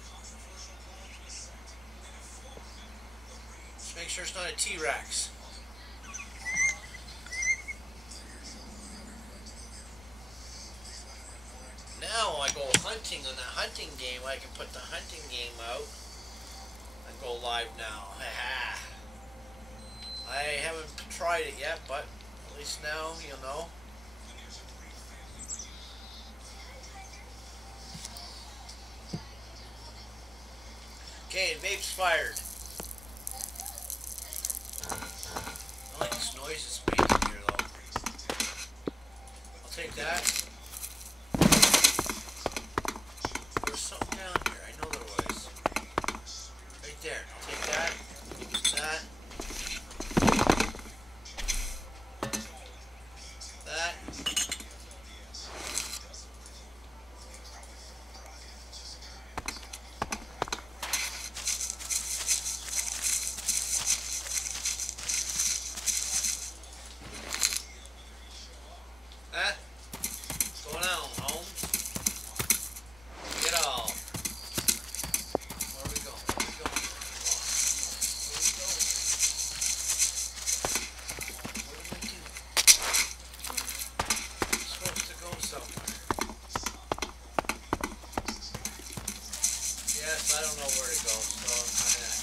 Just make sure it's not a T-Rex. Now I go hunting on the hunting game. I can put the hunting game out and go live now. I haven't tried it yet, but at least now you'll know. Okay, vape's fired. I like this noise it's making here though. I'll take that. There's something down here. I know there was. Right there. I'll take that. That. That. What's going on, Holmes? Get all. Where are we going? Where are we going? Where are we going? What do we do? I'm supposed to go somewhere. Yes, I don't know where to go, so I'm kind of...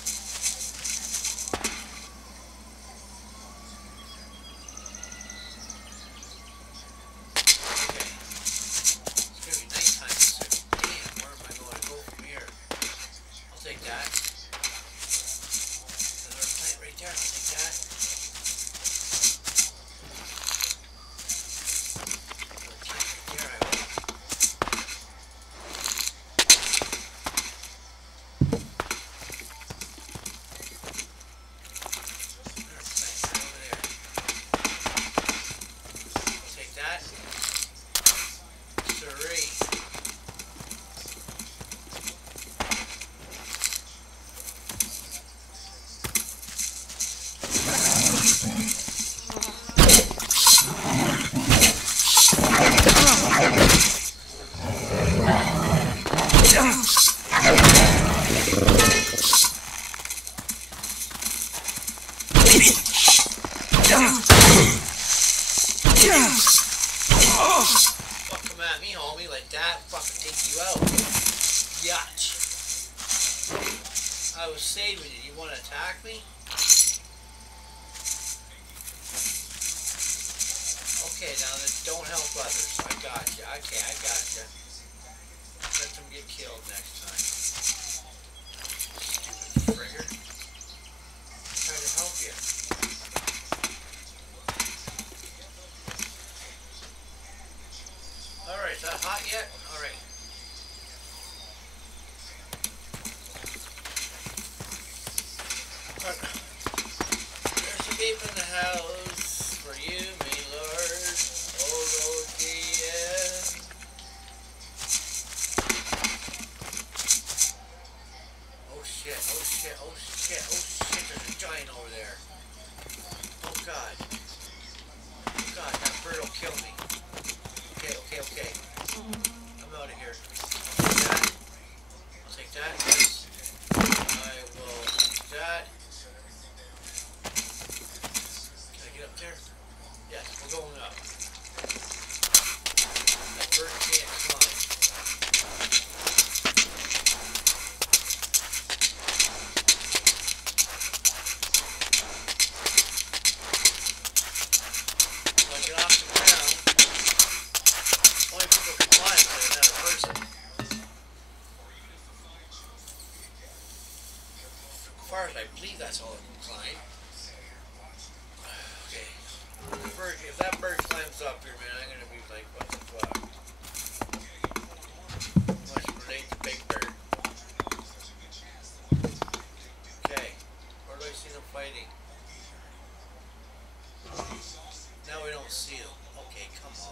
Take that. There's our plant right there. I'll take that. Right there, I will. There's a plant right over there. I'll take that. Siree. Fuck, come at me, homie, like that. Fucking take you out. Yatch. I was saving you. You want to attack me? Okay, now that don't help others. I got you. Okay, I got you. Let them get killed next time. Stupid frigger. Try to help you. Alright, is that hot yet? Alright. There's a beep in the house for you, me lord. Oh Lord, yeah. Oh shit, oh shit, oh shit, oh shit, there's a giant over there. Oh god. Oh god, that bird will kill me. Okay, okay, okay. I'm out of here. I'll take that. Yes. I will take that. Can I get up there? Yes, we're going up. That bird can't climb. When I get off the ground, only people can climb but another person. As far as I believe, that's all it can climb. Okay. If that bird climbs up here, man, I'm gonna be like, what the fuck? Must relate to Big Bird. Okay. Where do I see them fighting? Now we don't see them. Okay, come on.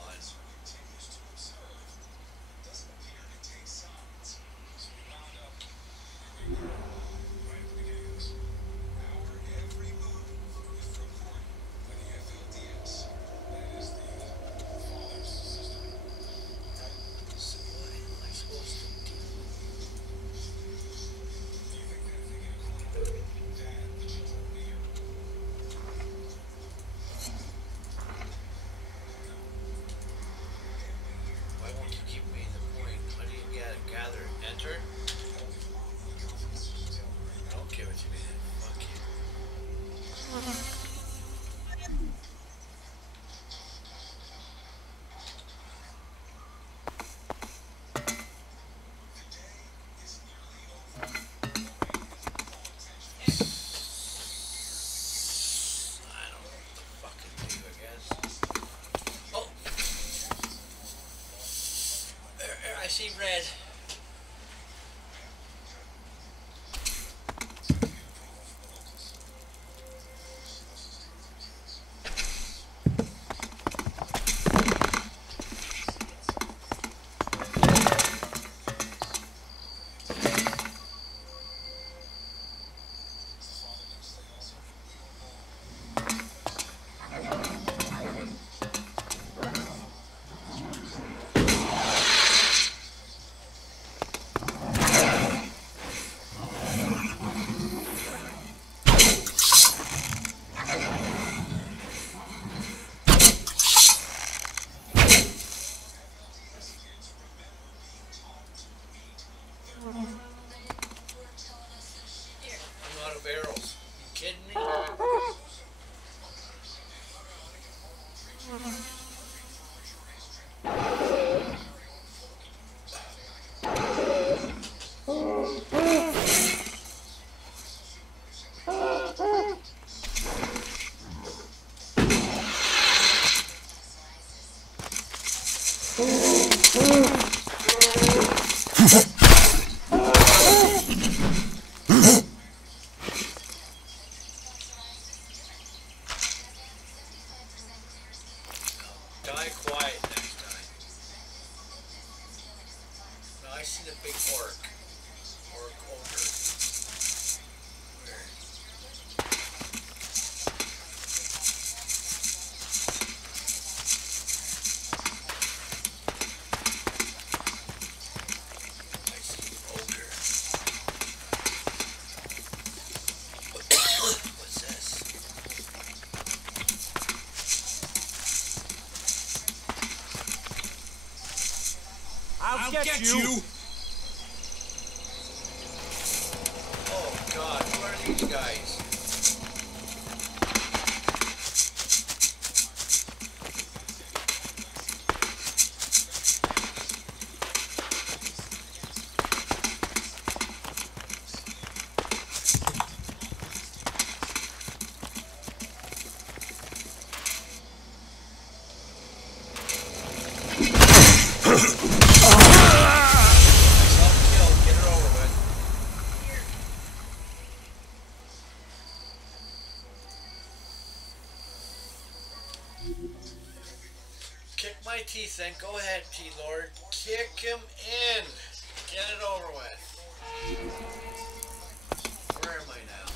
Why won't you keep me the point? How do you gather? Enter? I don't care what you mean. Fuck you. I don't know what the fucking do, I guess. Oh! There, I see red. I'm out of arrows. You kidding me? Die quiet next time. No, I see the big orc. Orc ogre. Where? I see ogre. What's this? I'll get you. Oh god, who are these guys? Kick my teeth in. Go ahead, T-Lord. Kick him in. Get it over with. Where am I now?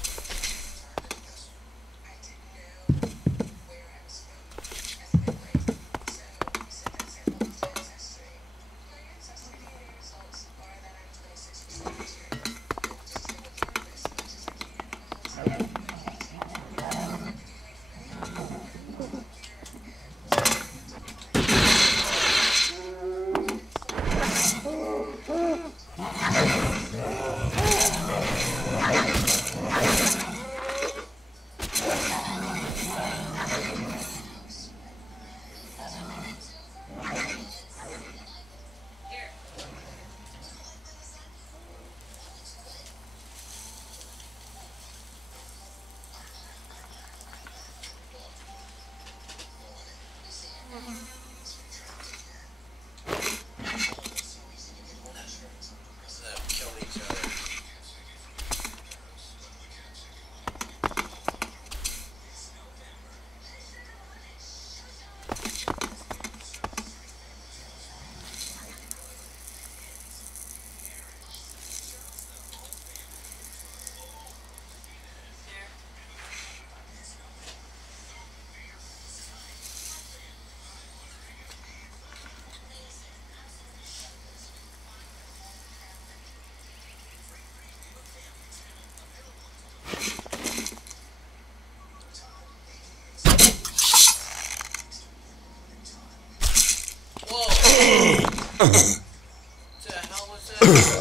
What the hell was that?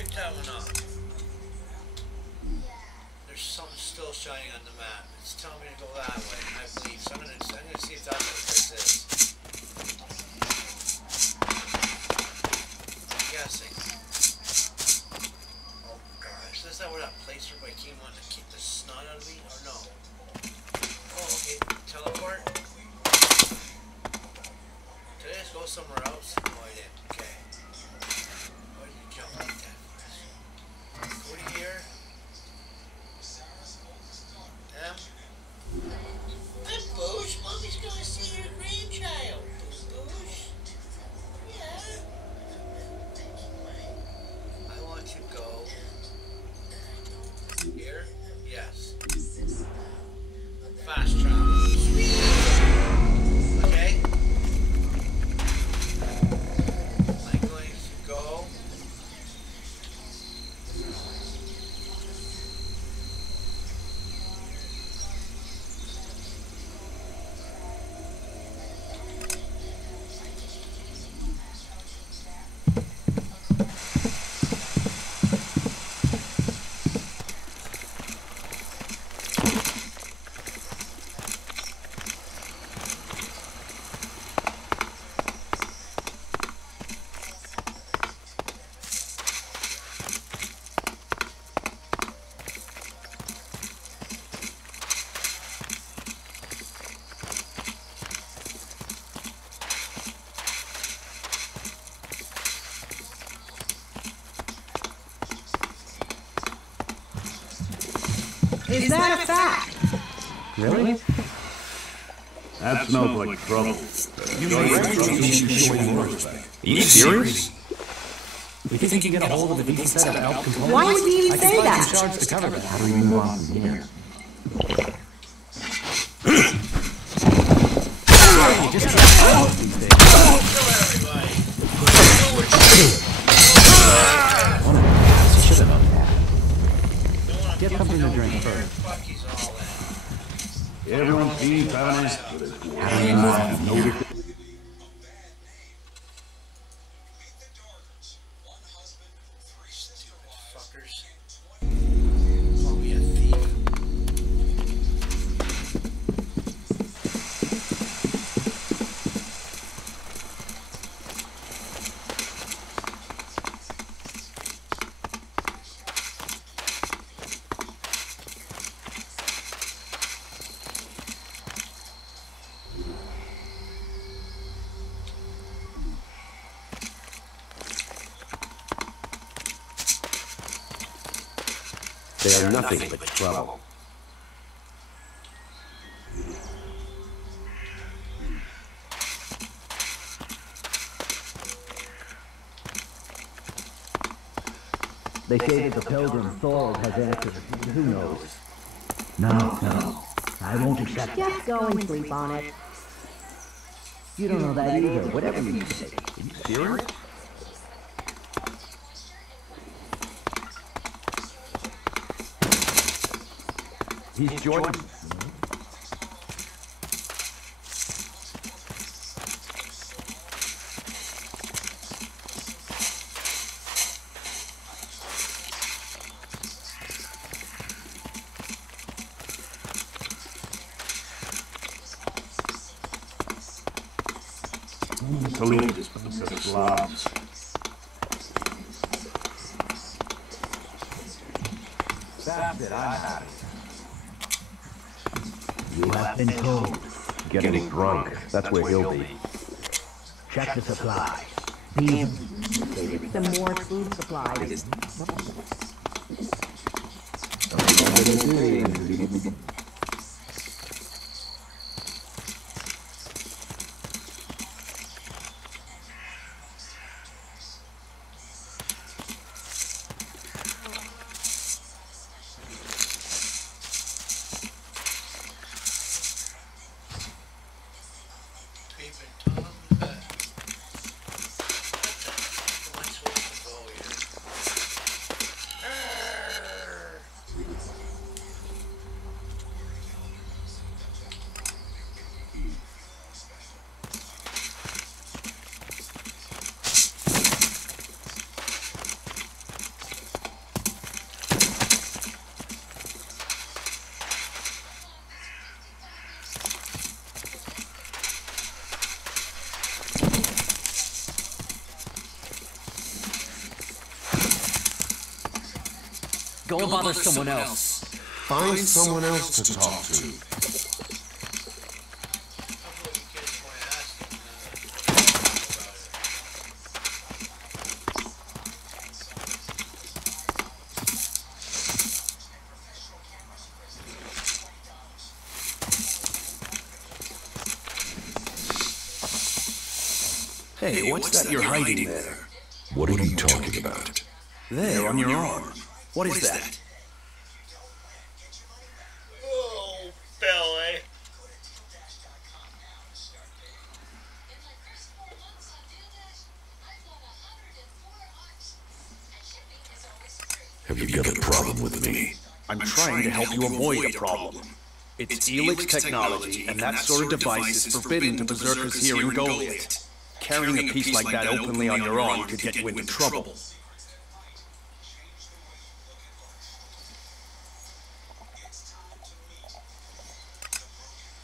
check that one out. There's something still shining on the map. It's telling me to go that way, I believe. So I'm gonna see if that's what this is. I'm guessing. Oh gosh, is that where that place everybody came on to keep the snot out of me? Or no? Oh, okay. Teleport. Did I just go somewhere else? No, I didn't. Okay. Why did you jump like that? Go to here. Boosh, Mommy's gonna see your grandchild. Boosh. Yeah. I want to go here. Yes. Fast travel. Sweet. Okay. I'm going to go. Is that a fact? Really? That smells like trouble. Are you serious? If you think you get a hold of a decent set of elk components, Why would you I say can that? charge to cover that. How do we move on from here? Get something to drink first. Everyone seems having it. How do we move on from here? They are nothing but trouble. They say that the Pilgrim Sword has answers. Who knows? No. I won't accept it. Just go and sleep on it. You don't know that either, whatever you say. Are you serious? He's Jordan. Salute this bunch of slobs. That's it, I'm out. You have been told. Getting drunk. That's where he'll be. Check the supply. These Some more food supplies. Go and bother someone else. Find someone else to talk to. Hey, what's that you're hiding there? What are you talking about? There, on your arm. What is that? Oh, Billy. Have you got a problem with me? I'm trying to help you avoid a problem. It's Elix technology, and that sort of device is forbidden to berserkers here in Goliath. Carrying a piece like that openly on your arm could get you into trouble.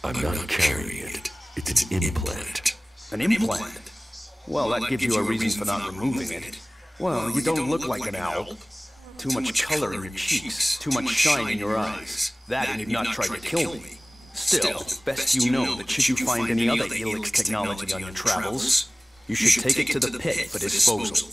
I'm not carrying it. It's an implant. An implant? Well, that gives you a reason for not removing it. Well, you don't look like an owl. Too much color in your cheeks, too much shine in your eyes. That and you've not tried to kill me. Still, best you know that should you find any other Elix technology on your travels, you should take it to the pit for disposal.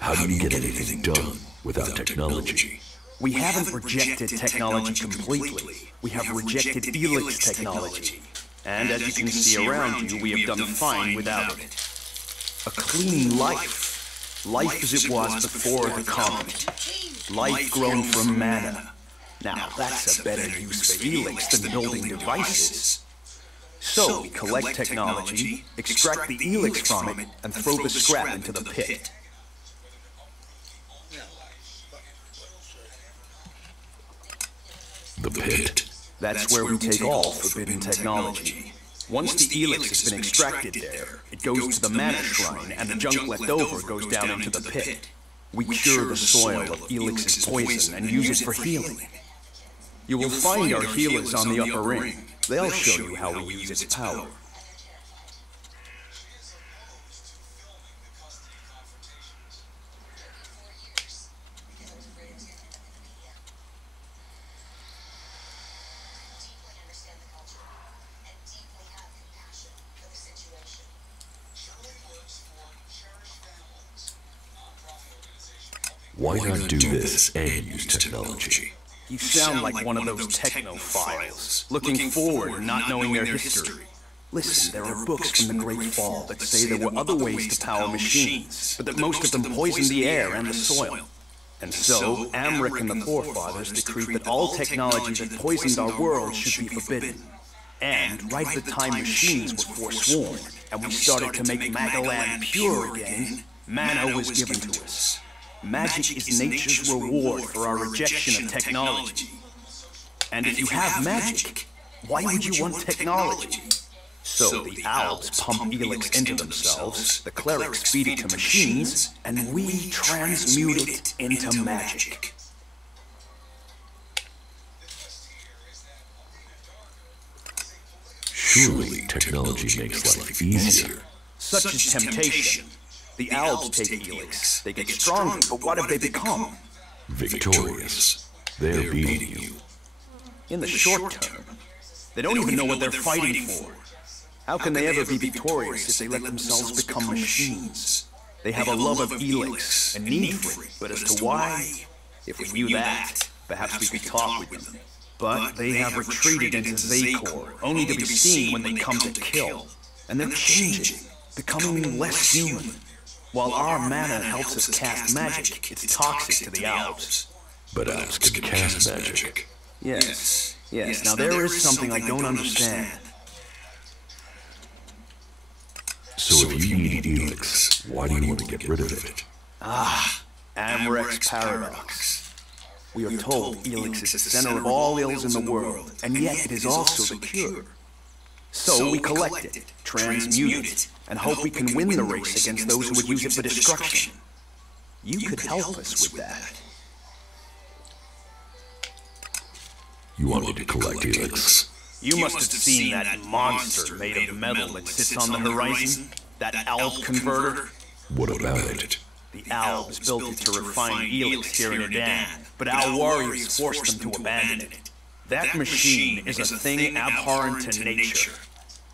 How do you get anything done without technology? We haven't rejected technology completely. We have rejected Elix technology. And as you can see around you, we have done fine without it. A clean life. Life as it was before the comet. Life grown from mana. Now, that's a better use for Elix than building devices. So, we collect technology, extract the Elix from it, and throw the scrap into the pit. The pit? That's where we take all forbidden technology. Once the Elix has been extracted there, it goes to the mana shrine, and the junk left over goes down into the pit. We cure the soil of Elix's poison and use it for healing. You will find our healers on the upper ring. They'll show you how we use its power. Why not do this and use technology? You sound like one of those technophiles, looking forward and not knowing their history. Listen, there are books from the Great Fall that say there were other ways to power machines, but that most of them poisoned the air and the soil. And so, Amric and the forefathers decreed that all technology that poisoned our world should be forbidden. And right at the time machines were forsworn, and we started to make Magaland pure again, mana was given to us. Magic is nature's reward for our rejection of technology. And if you have magic, why would you want technology? So the owls pump Elix into themselves, the clerics feed it to machines, and we transmute it into magic. Surely technology makes life easier. Such is temptation. The owls take Elix. They get stronger, but what have they become? Victorious. They're beating you. In the short term, they don't even know what they're fighting for. How can they ever be victorious if they let themselves become machines? They have a love of Elix, a need for it, but as to why, if we knew that, perhaps we could talk with them. But they have retreated into Zakor, only to be seen when they come to kill. And they're changing, becoming less human. While our mana helps us cast magic, it's toxic to the owls. But owls can cast magic. Yes. Now there is something I don't understand. So if you need Elix, why do you want to get rid of it? Amric's paradox. We are told Elix is the center of all ills in the world, and yet it is also the cure. So we collect it, transmute it, and hope we can win the race against those who would use it for destruction. You could help us with that. You want me to collect Elix? You must have seen that monster made of metal that sits on the horizon? That owl converter? What about it? The Albs built it to refine Elix here in Adan, but our warriors forced them to abandon it. That machine is a thing abhorrent to nature,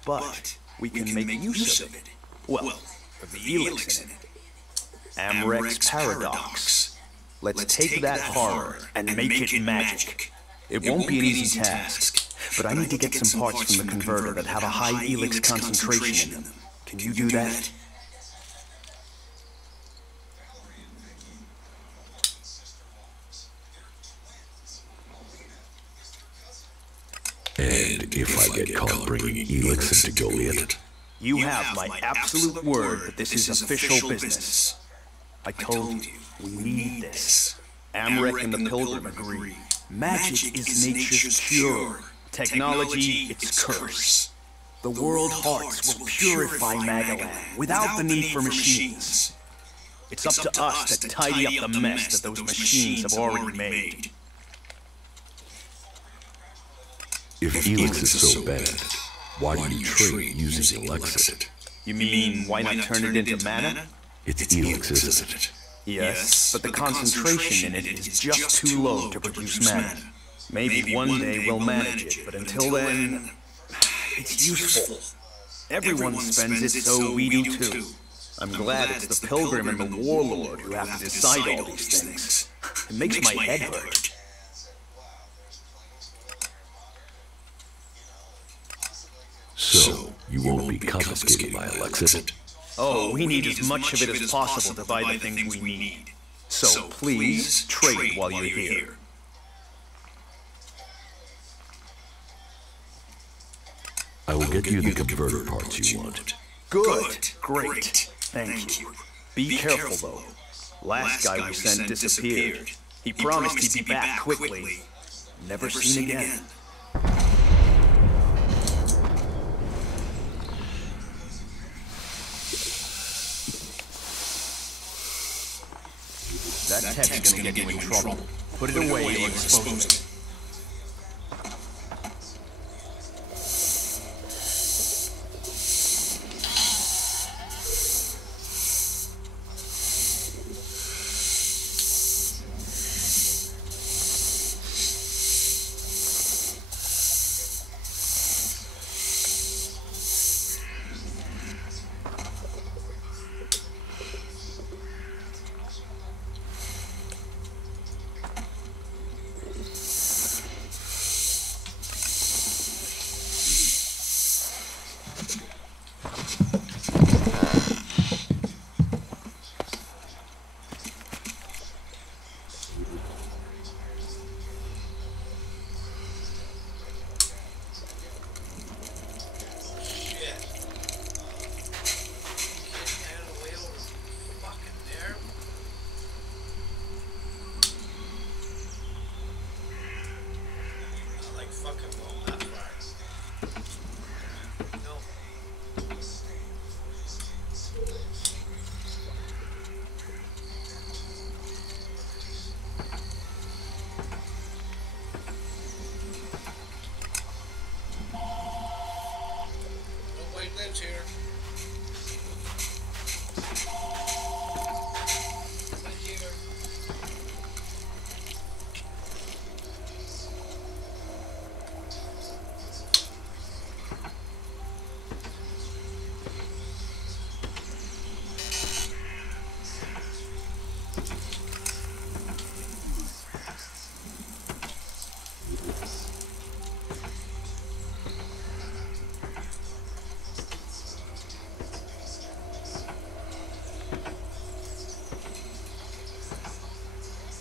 but we can make use of it. Well, of the Elix in it. Amrek's paradox. Let's take that horror and make it magic. It won't be an easy task, but I need to get some parts from the converter that have a high Elix concentration in them. Can you do that? And if I get caught bringing Elix into Goliath? You have my absolute word that this is official business. I told you, we need this. Amrek and the Pilgrim agree. Magic is nature's cure. Technology, its curse. The world hearts will purify Magaland without the need for machines. It's up to us to tidy up the mess that those machines have already made. If Elix is so bad, why do you trade using Elixit? You mean, why not turn it into mana? It's Elix, isn't it? Yes, but the concentration in it is just too low to produce mana. Maybe one day we'll manage it, but until then, it's useful. Everyone spends it, so we do too. I'm glad it's the Pilgrim and the Warlord who have to decide all these things. It makes my head hurt. So, you won't be confiscating my Elixit? Oh, we need as much of it as possible to buy the things we need. So please, trade while you're here. I will get you the converter parts you want. Good. Great. Thank you. Be careful, though. Last guy we sent disappeared. He promised he'd be back quickly. Never seen again. That tech's gonna get you in trouble. Put it away or expose it.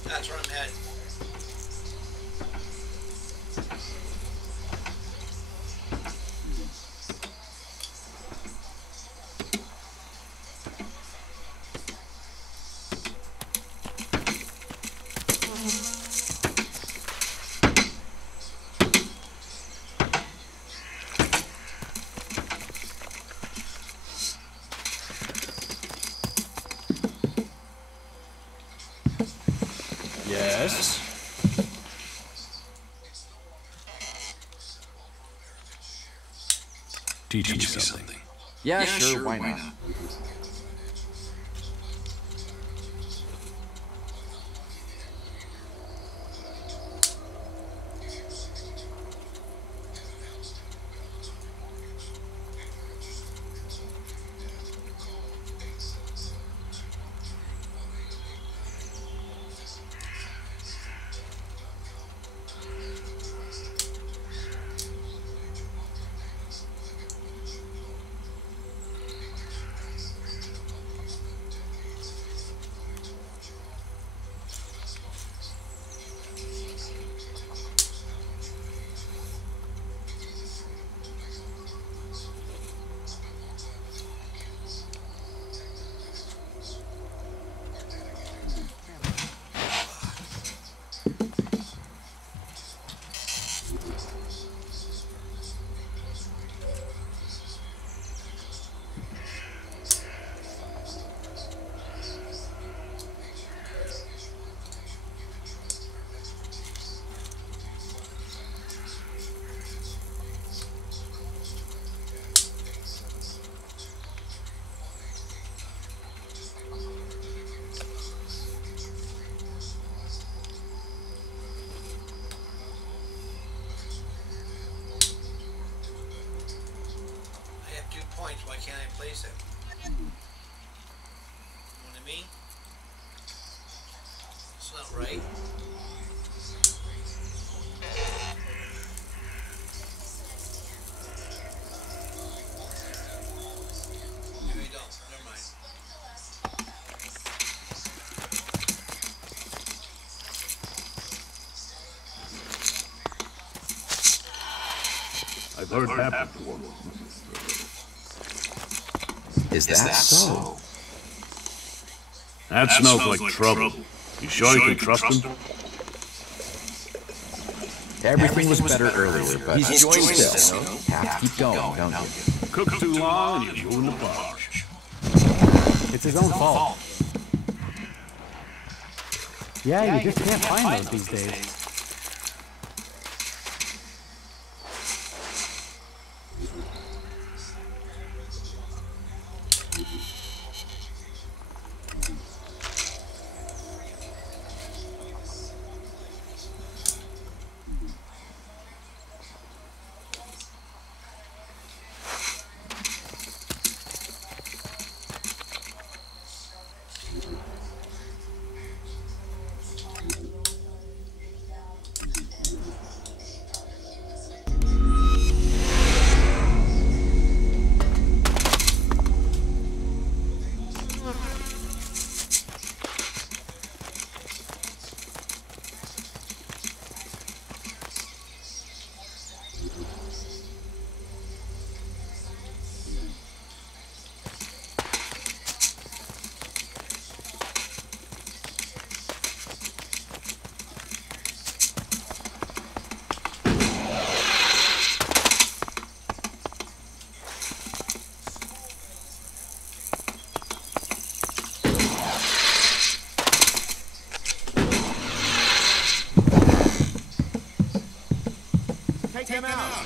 That's where I'm headed. Yes? Teach me something. Yeah, sure, why not? That's not right. Here we go. Never mind. I've heard that before. Is that so? That smells like trouble. You sure you can trust him? Everything was better earlier, but he's joined still. Have to keep going, don't you? Cook too long and you ruin the barge. It's his own fault. Yeah, you just can't find those these days. Take him out!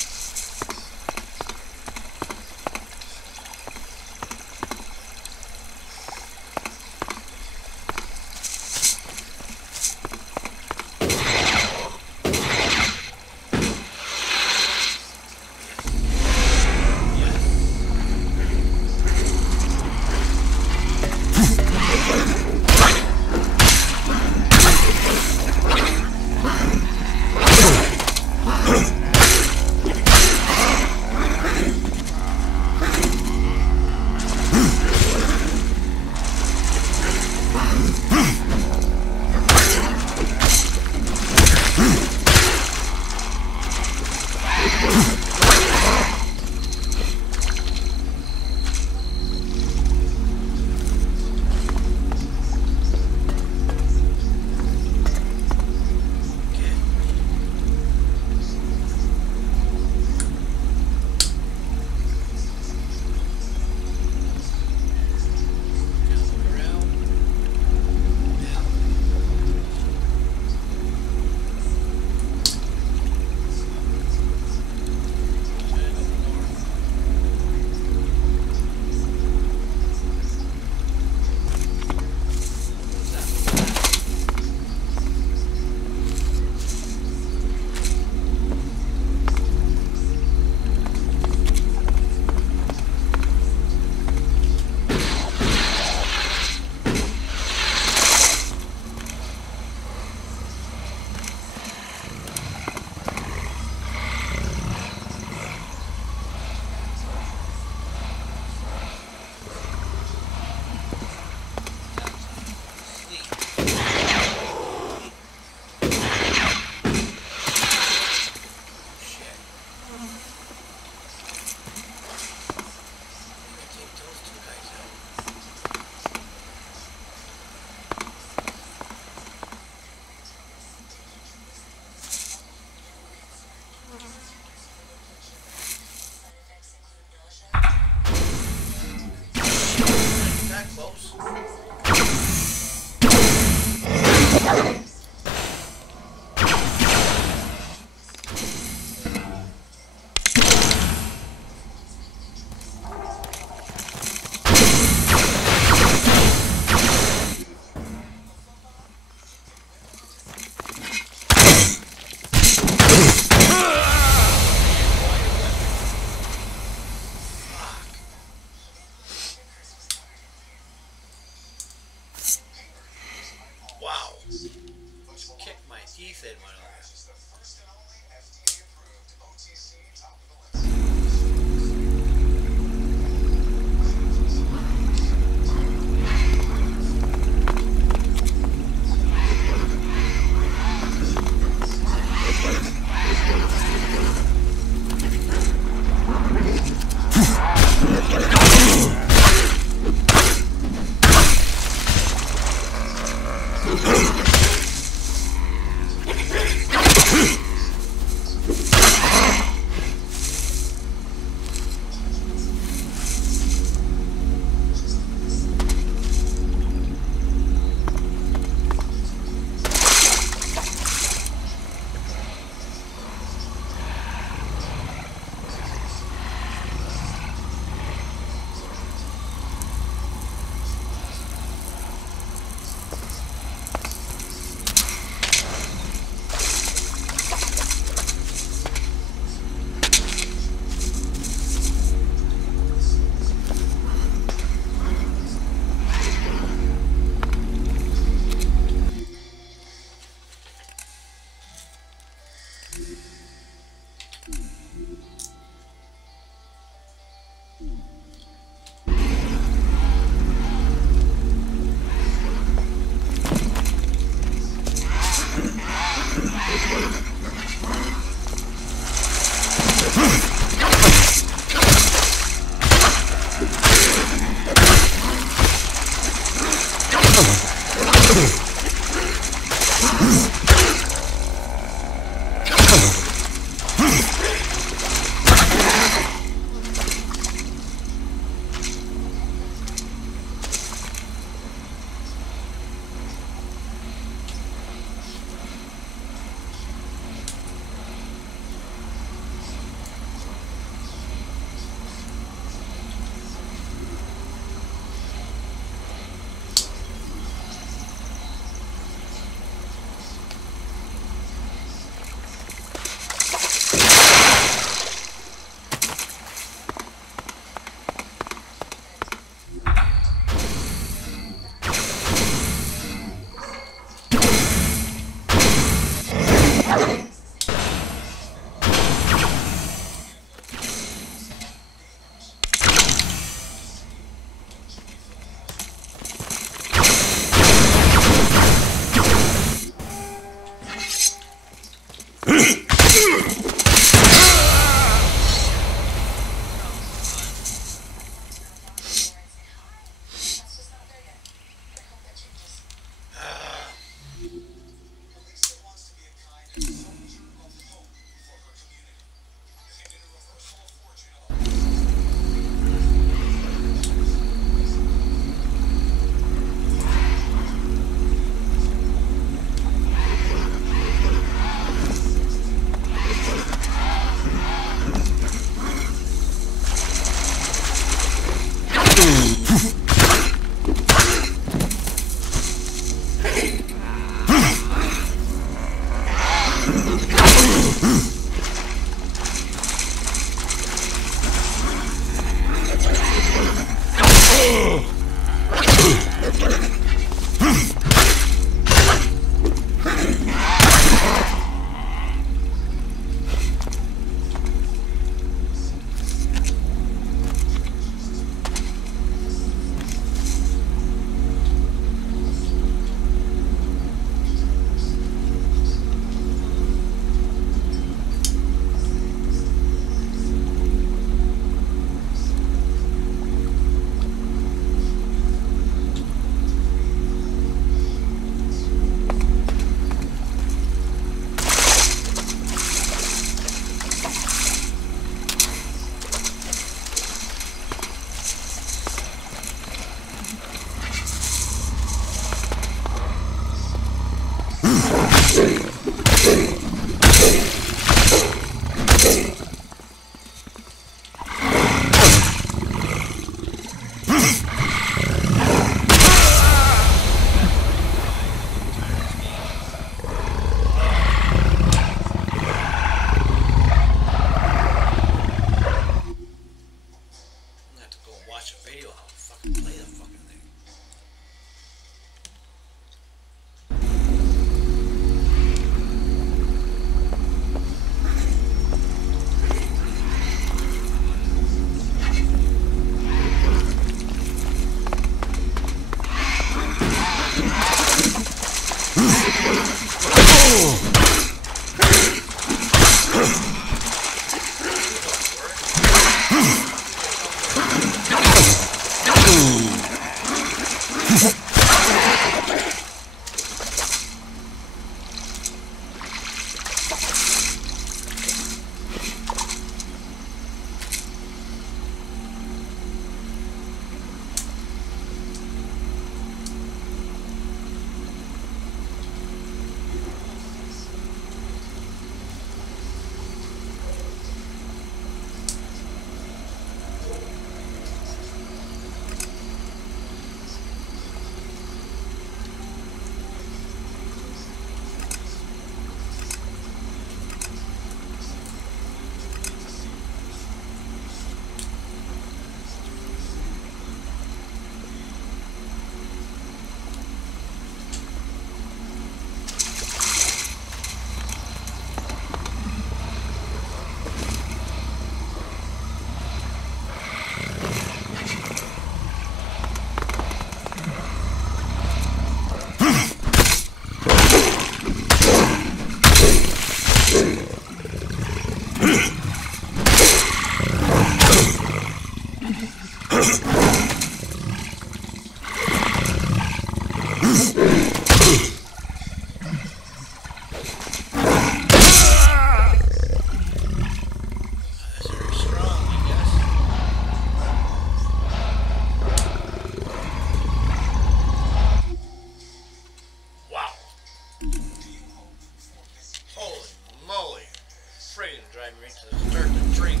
try and start to drink.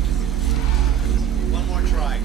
One more try.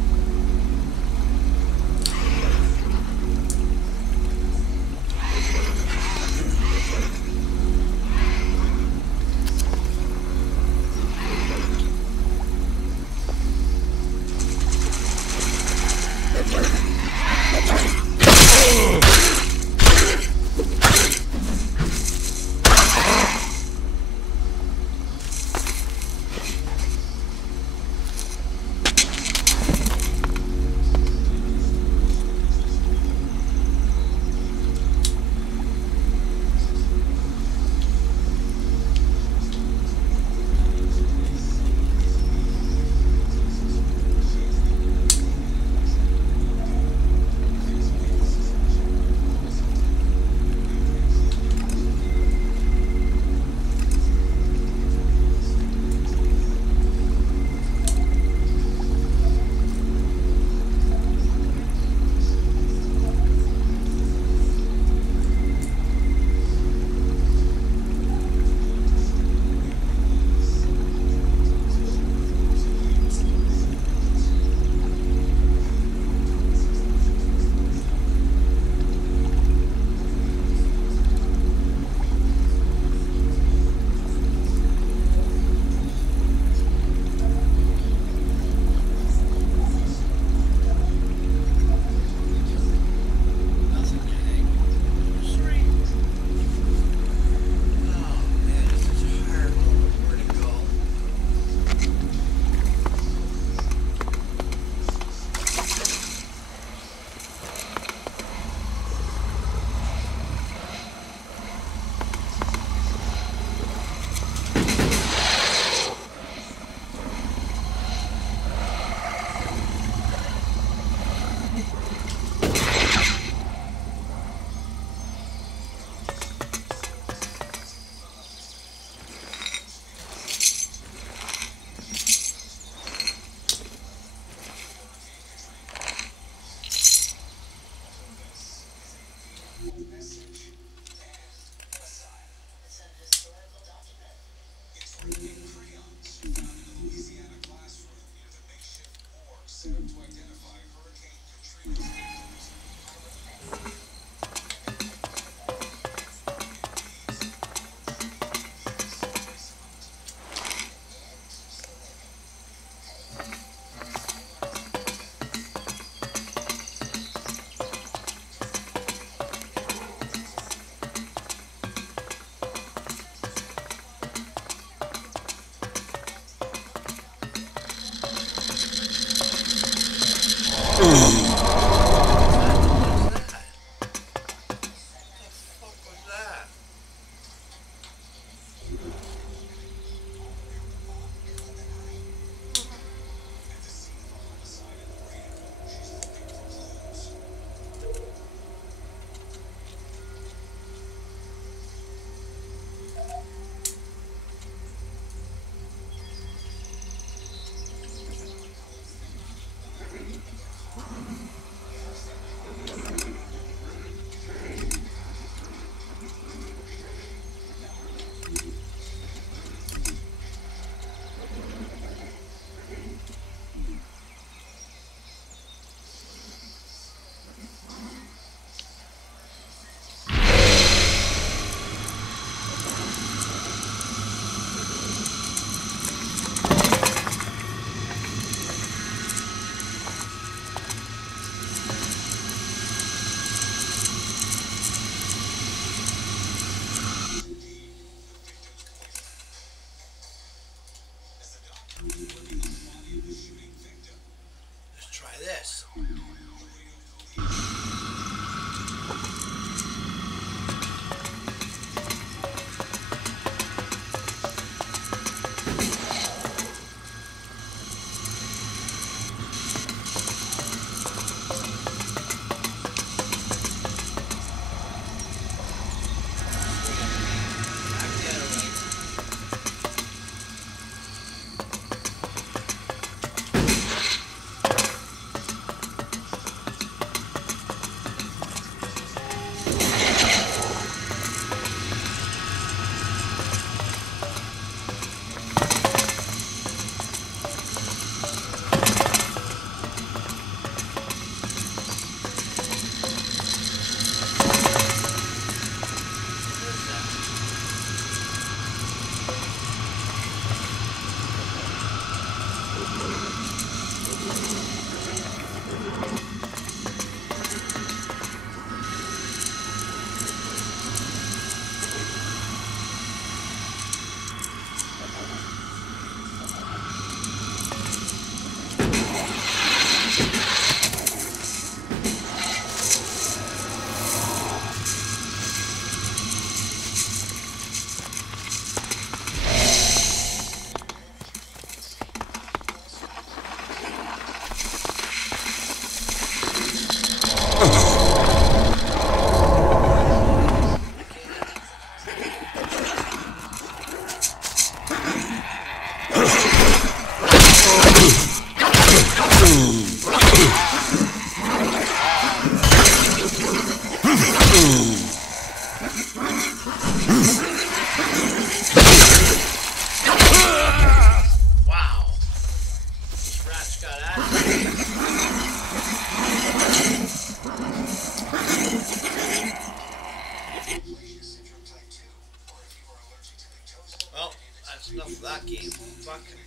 enough of that game. Fucking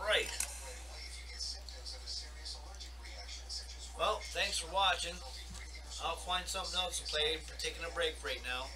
great. Well, thanks for watching. I'll find something else to play. We're taking a break right now.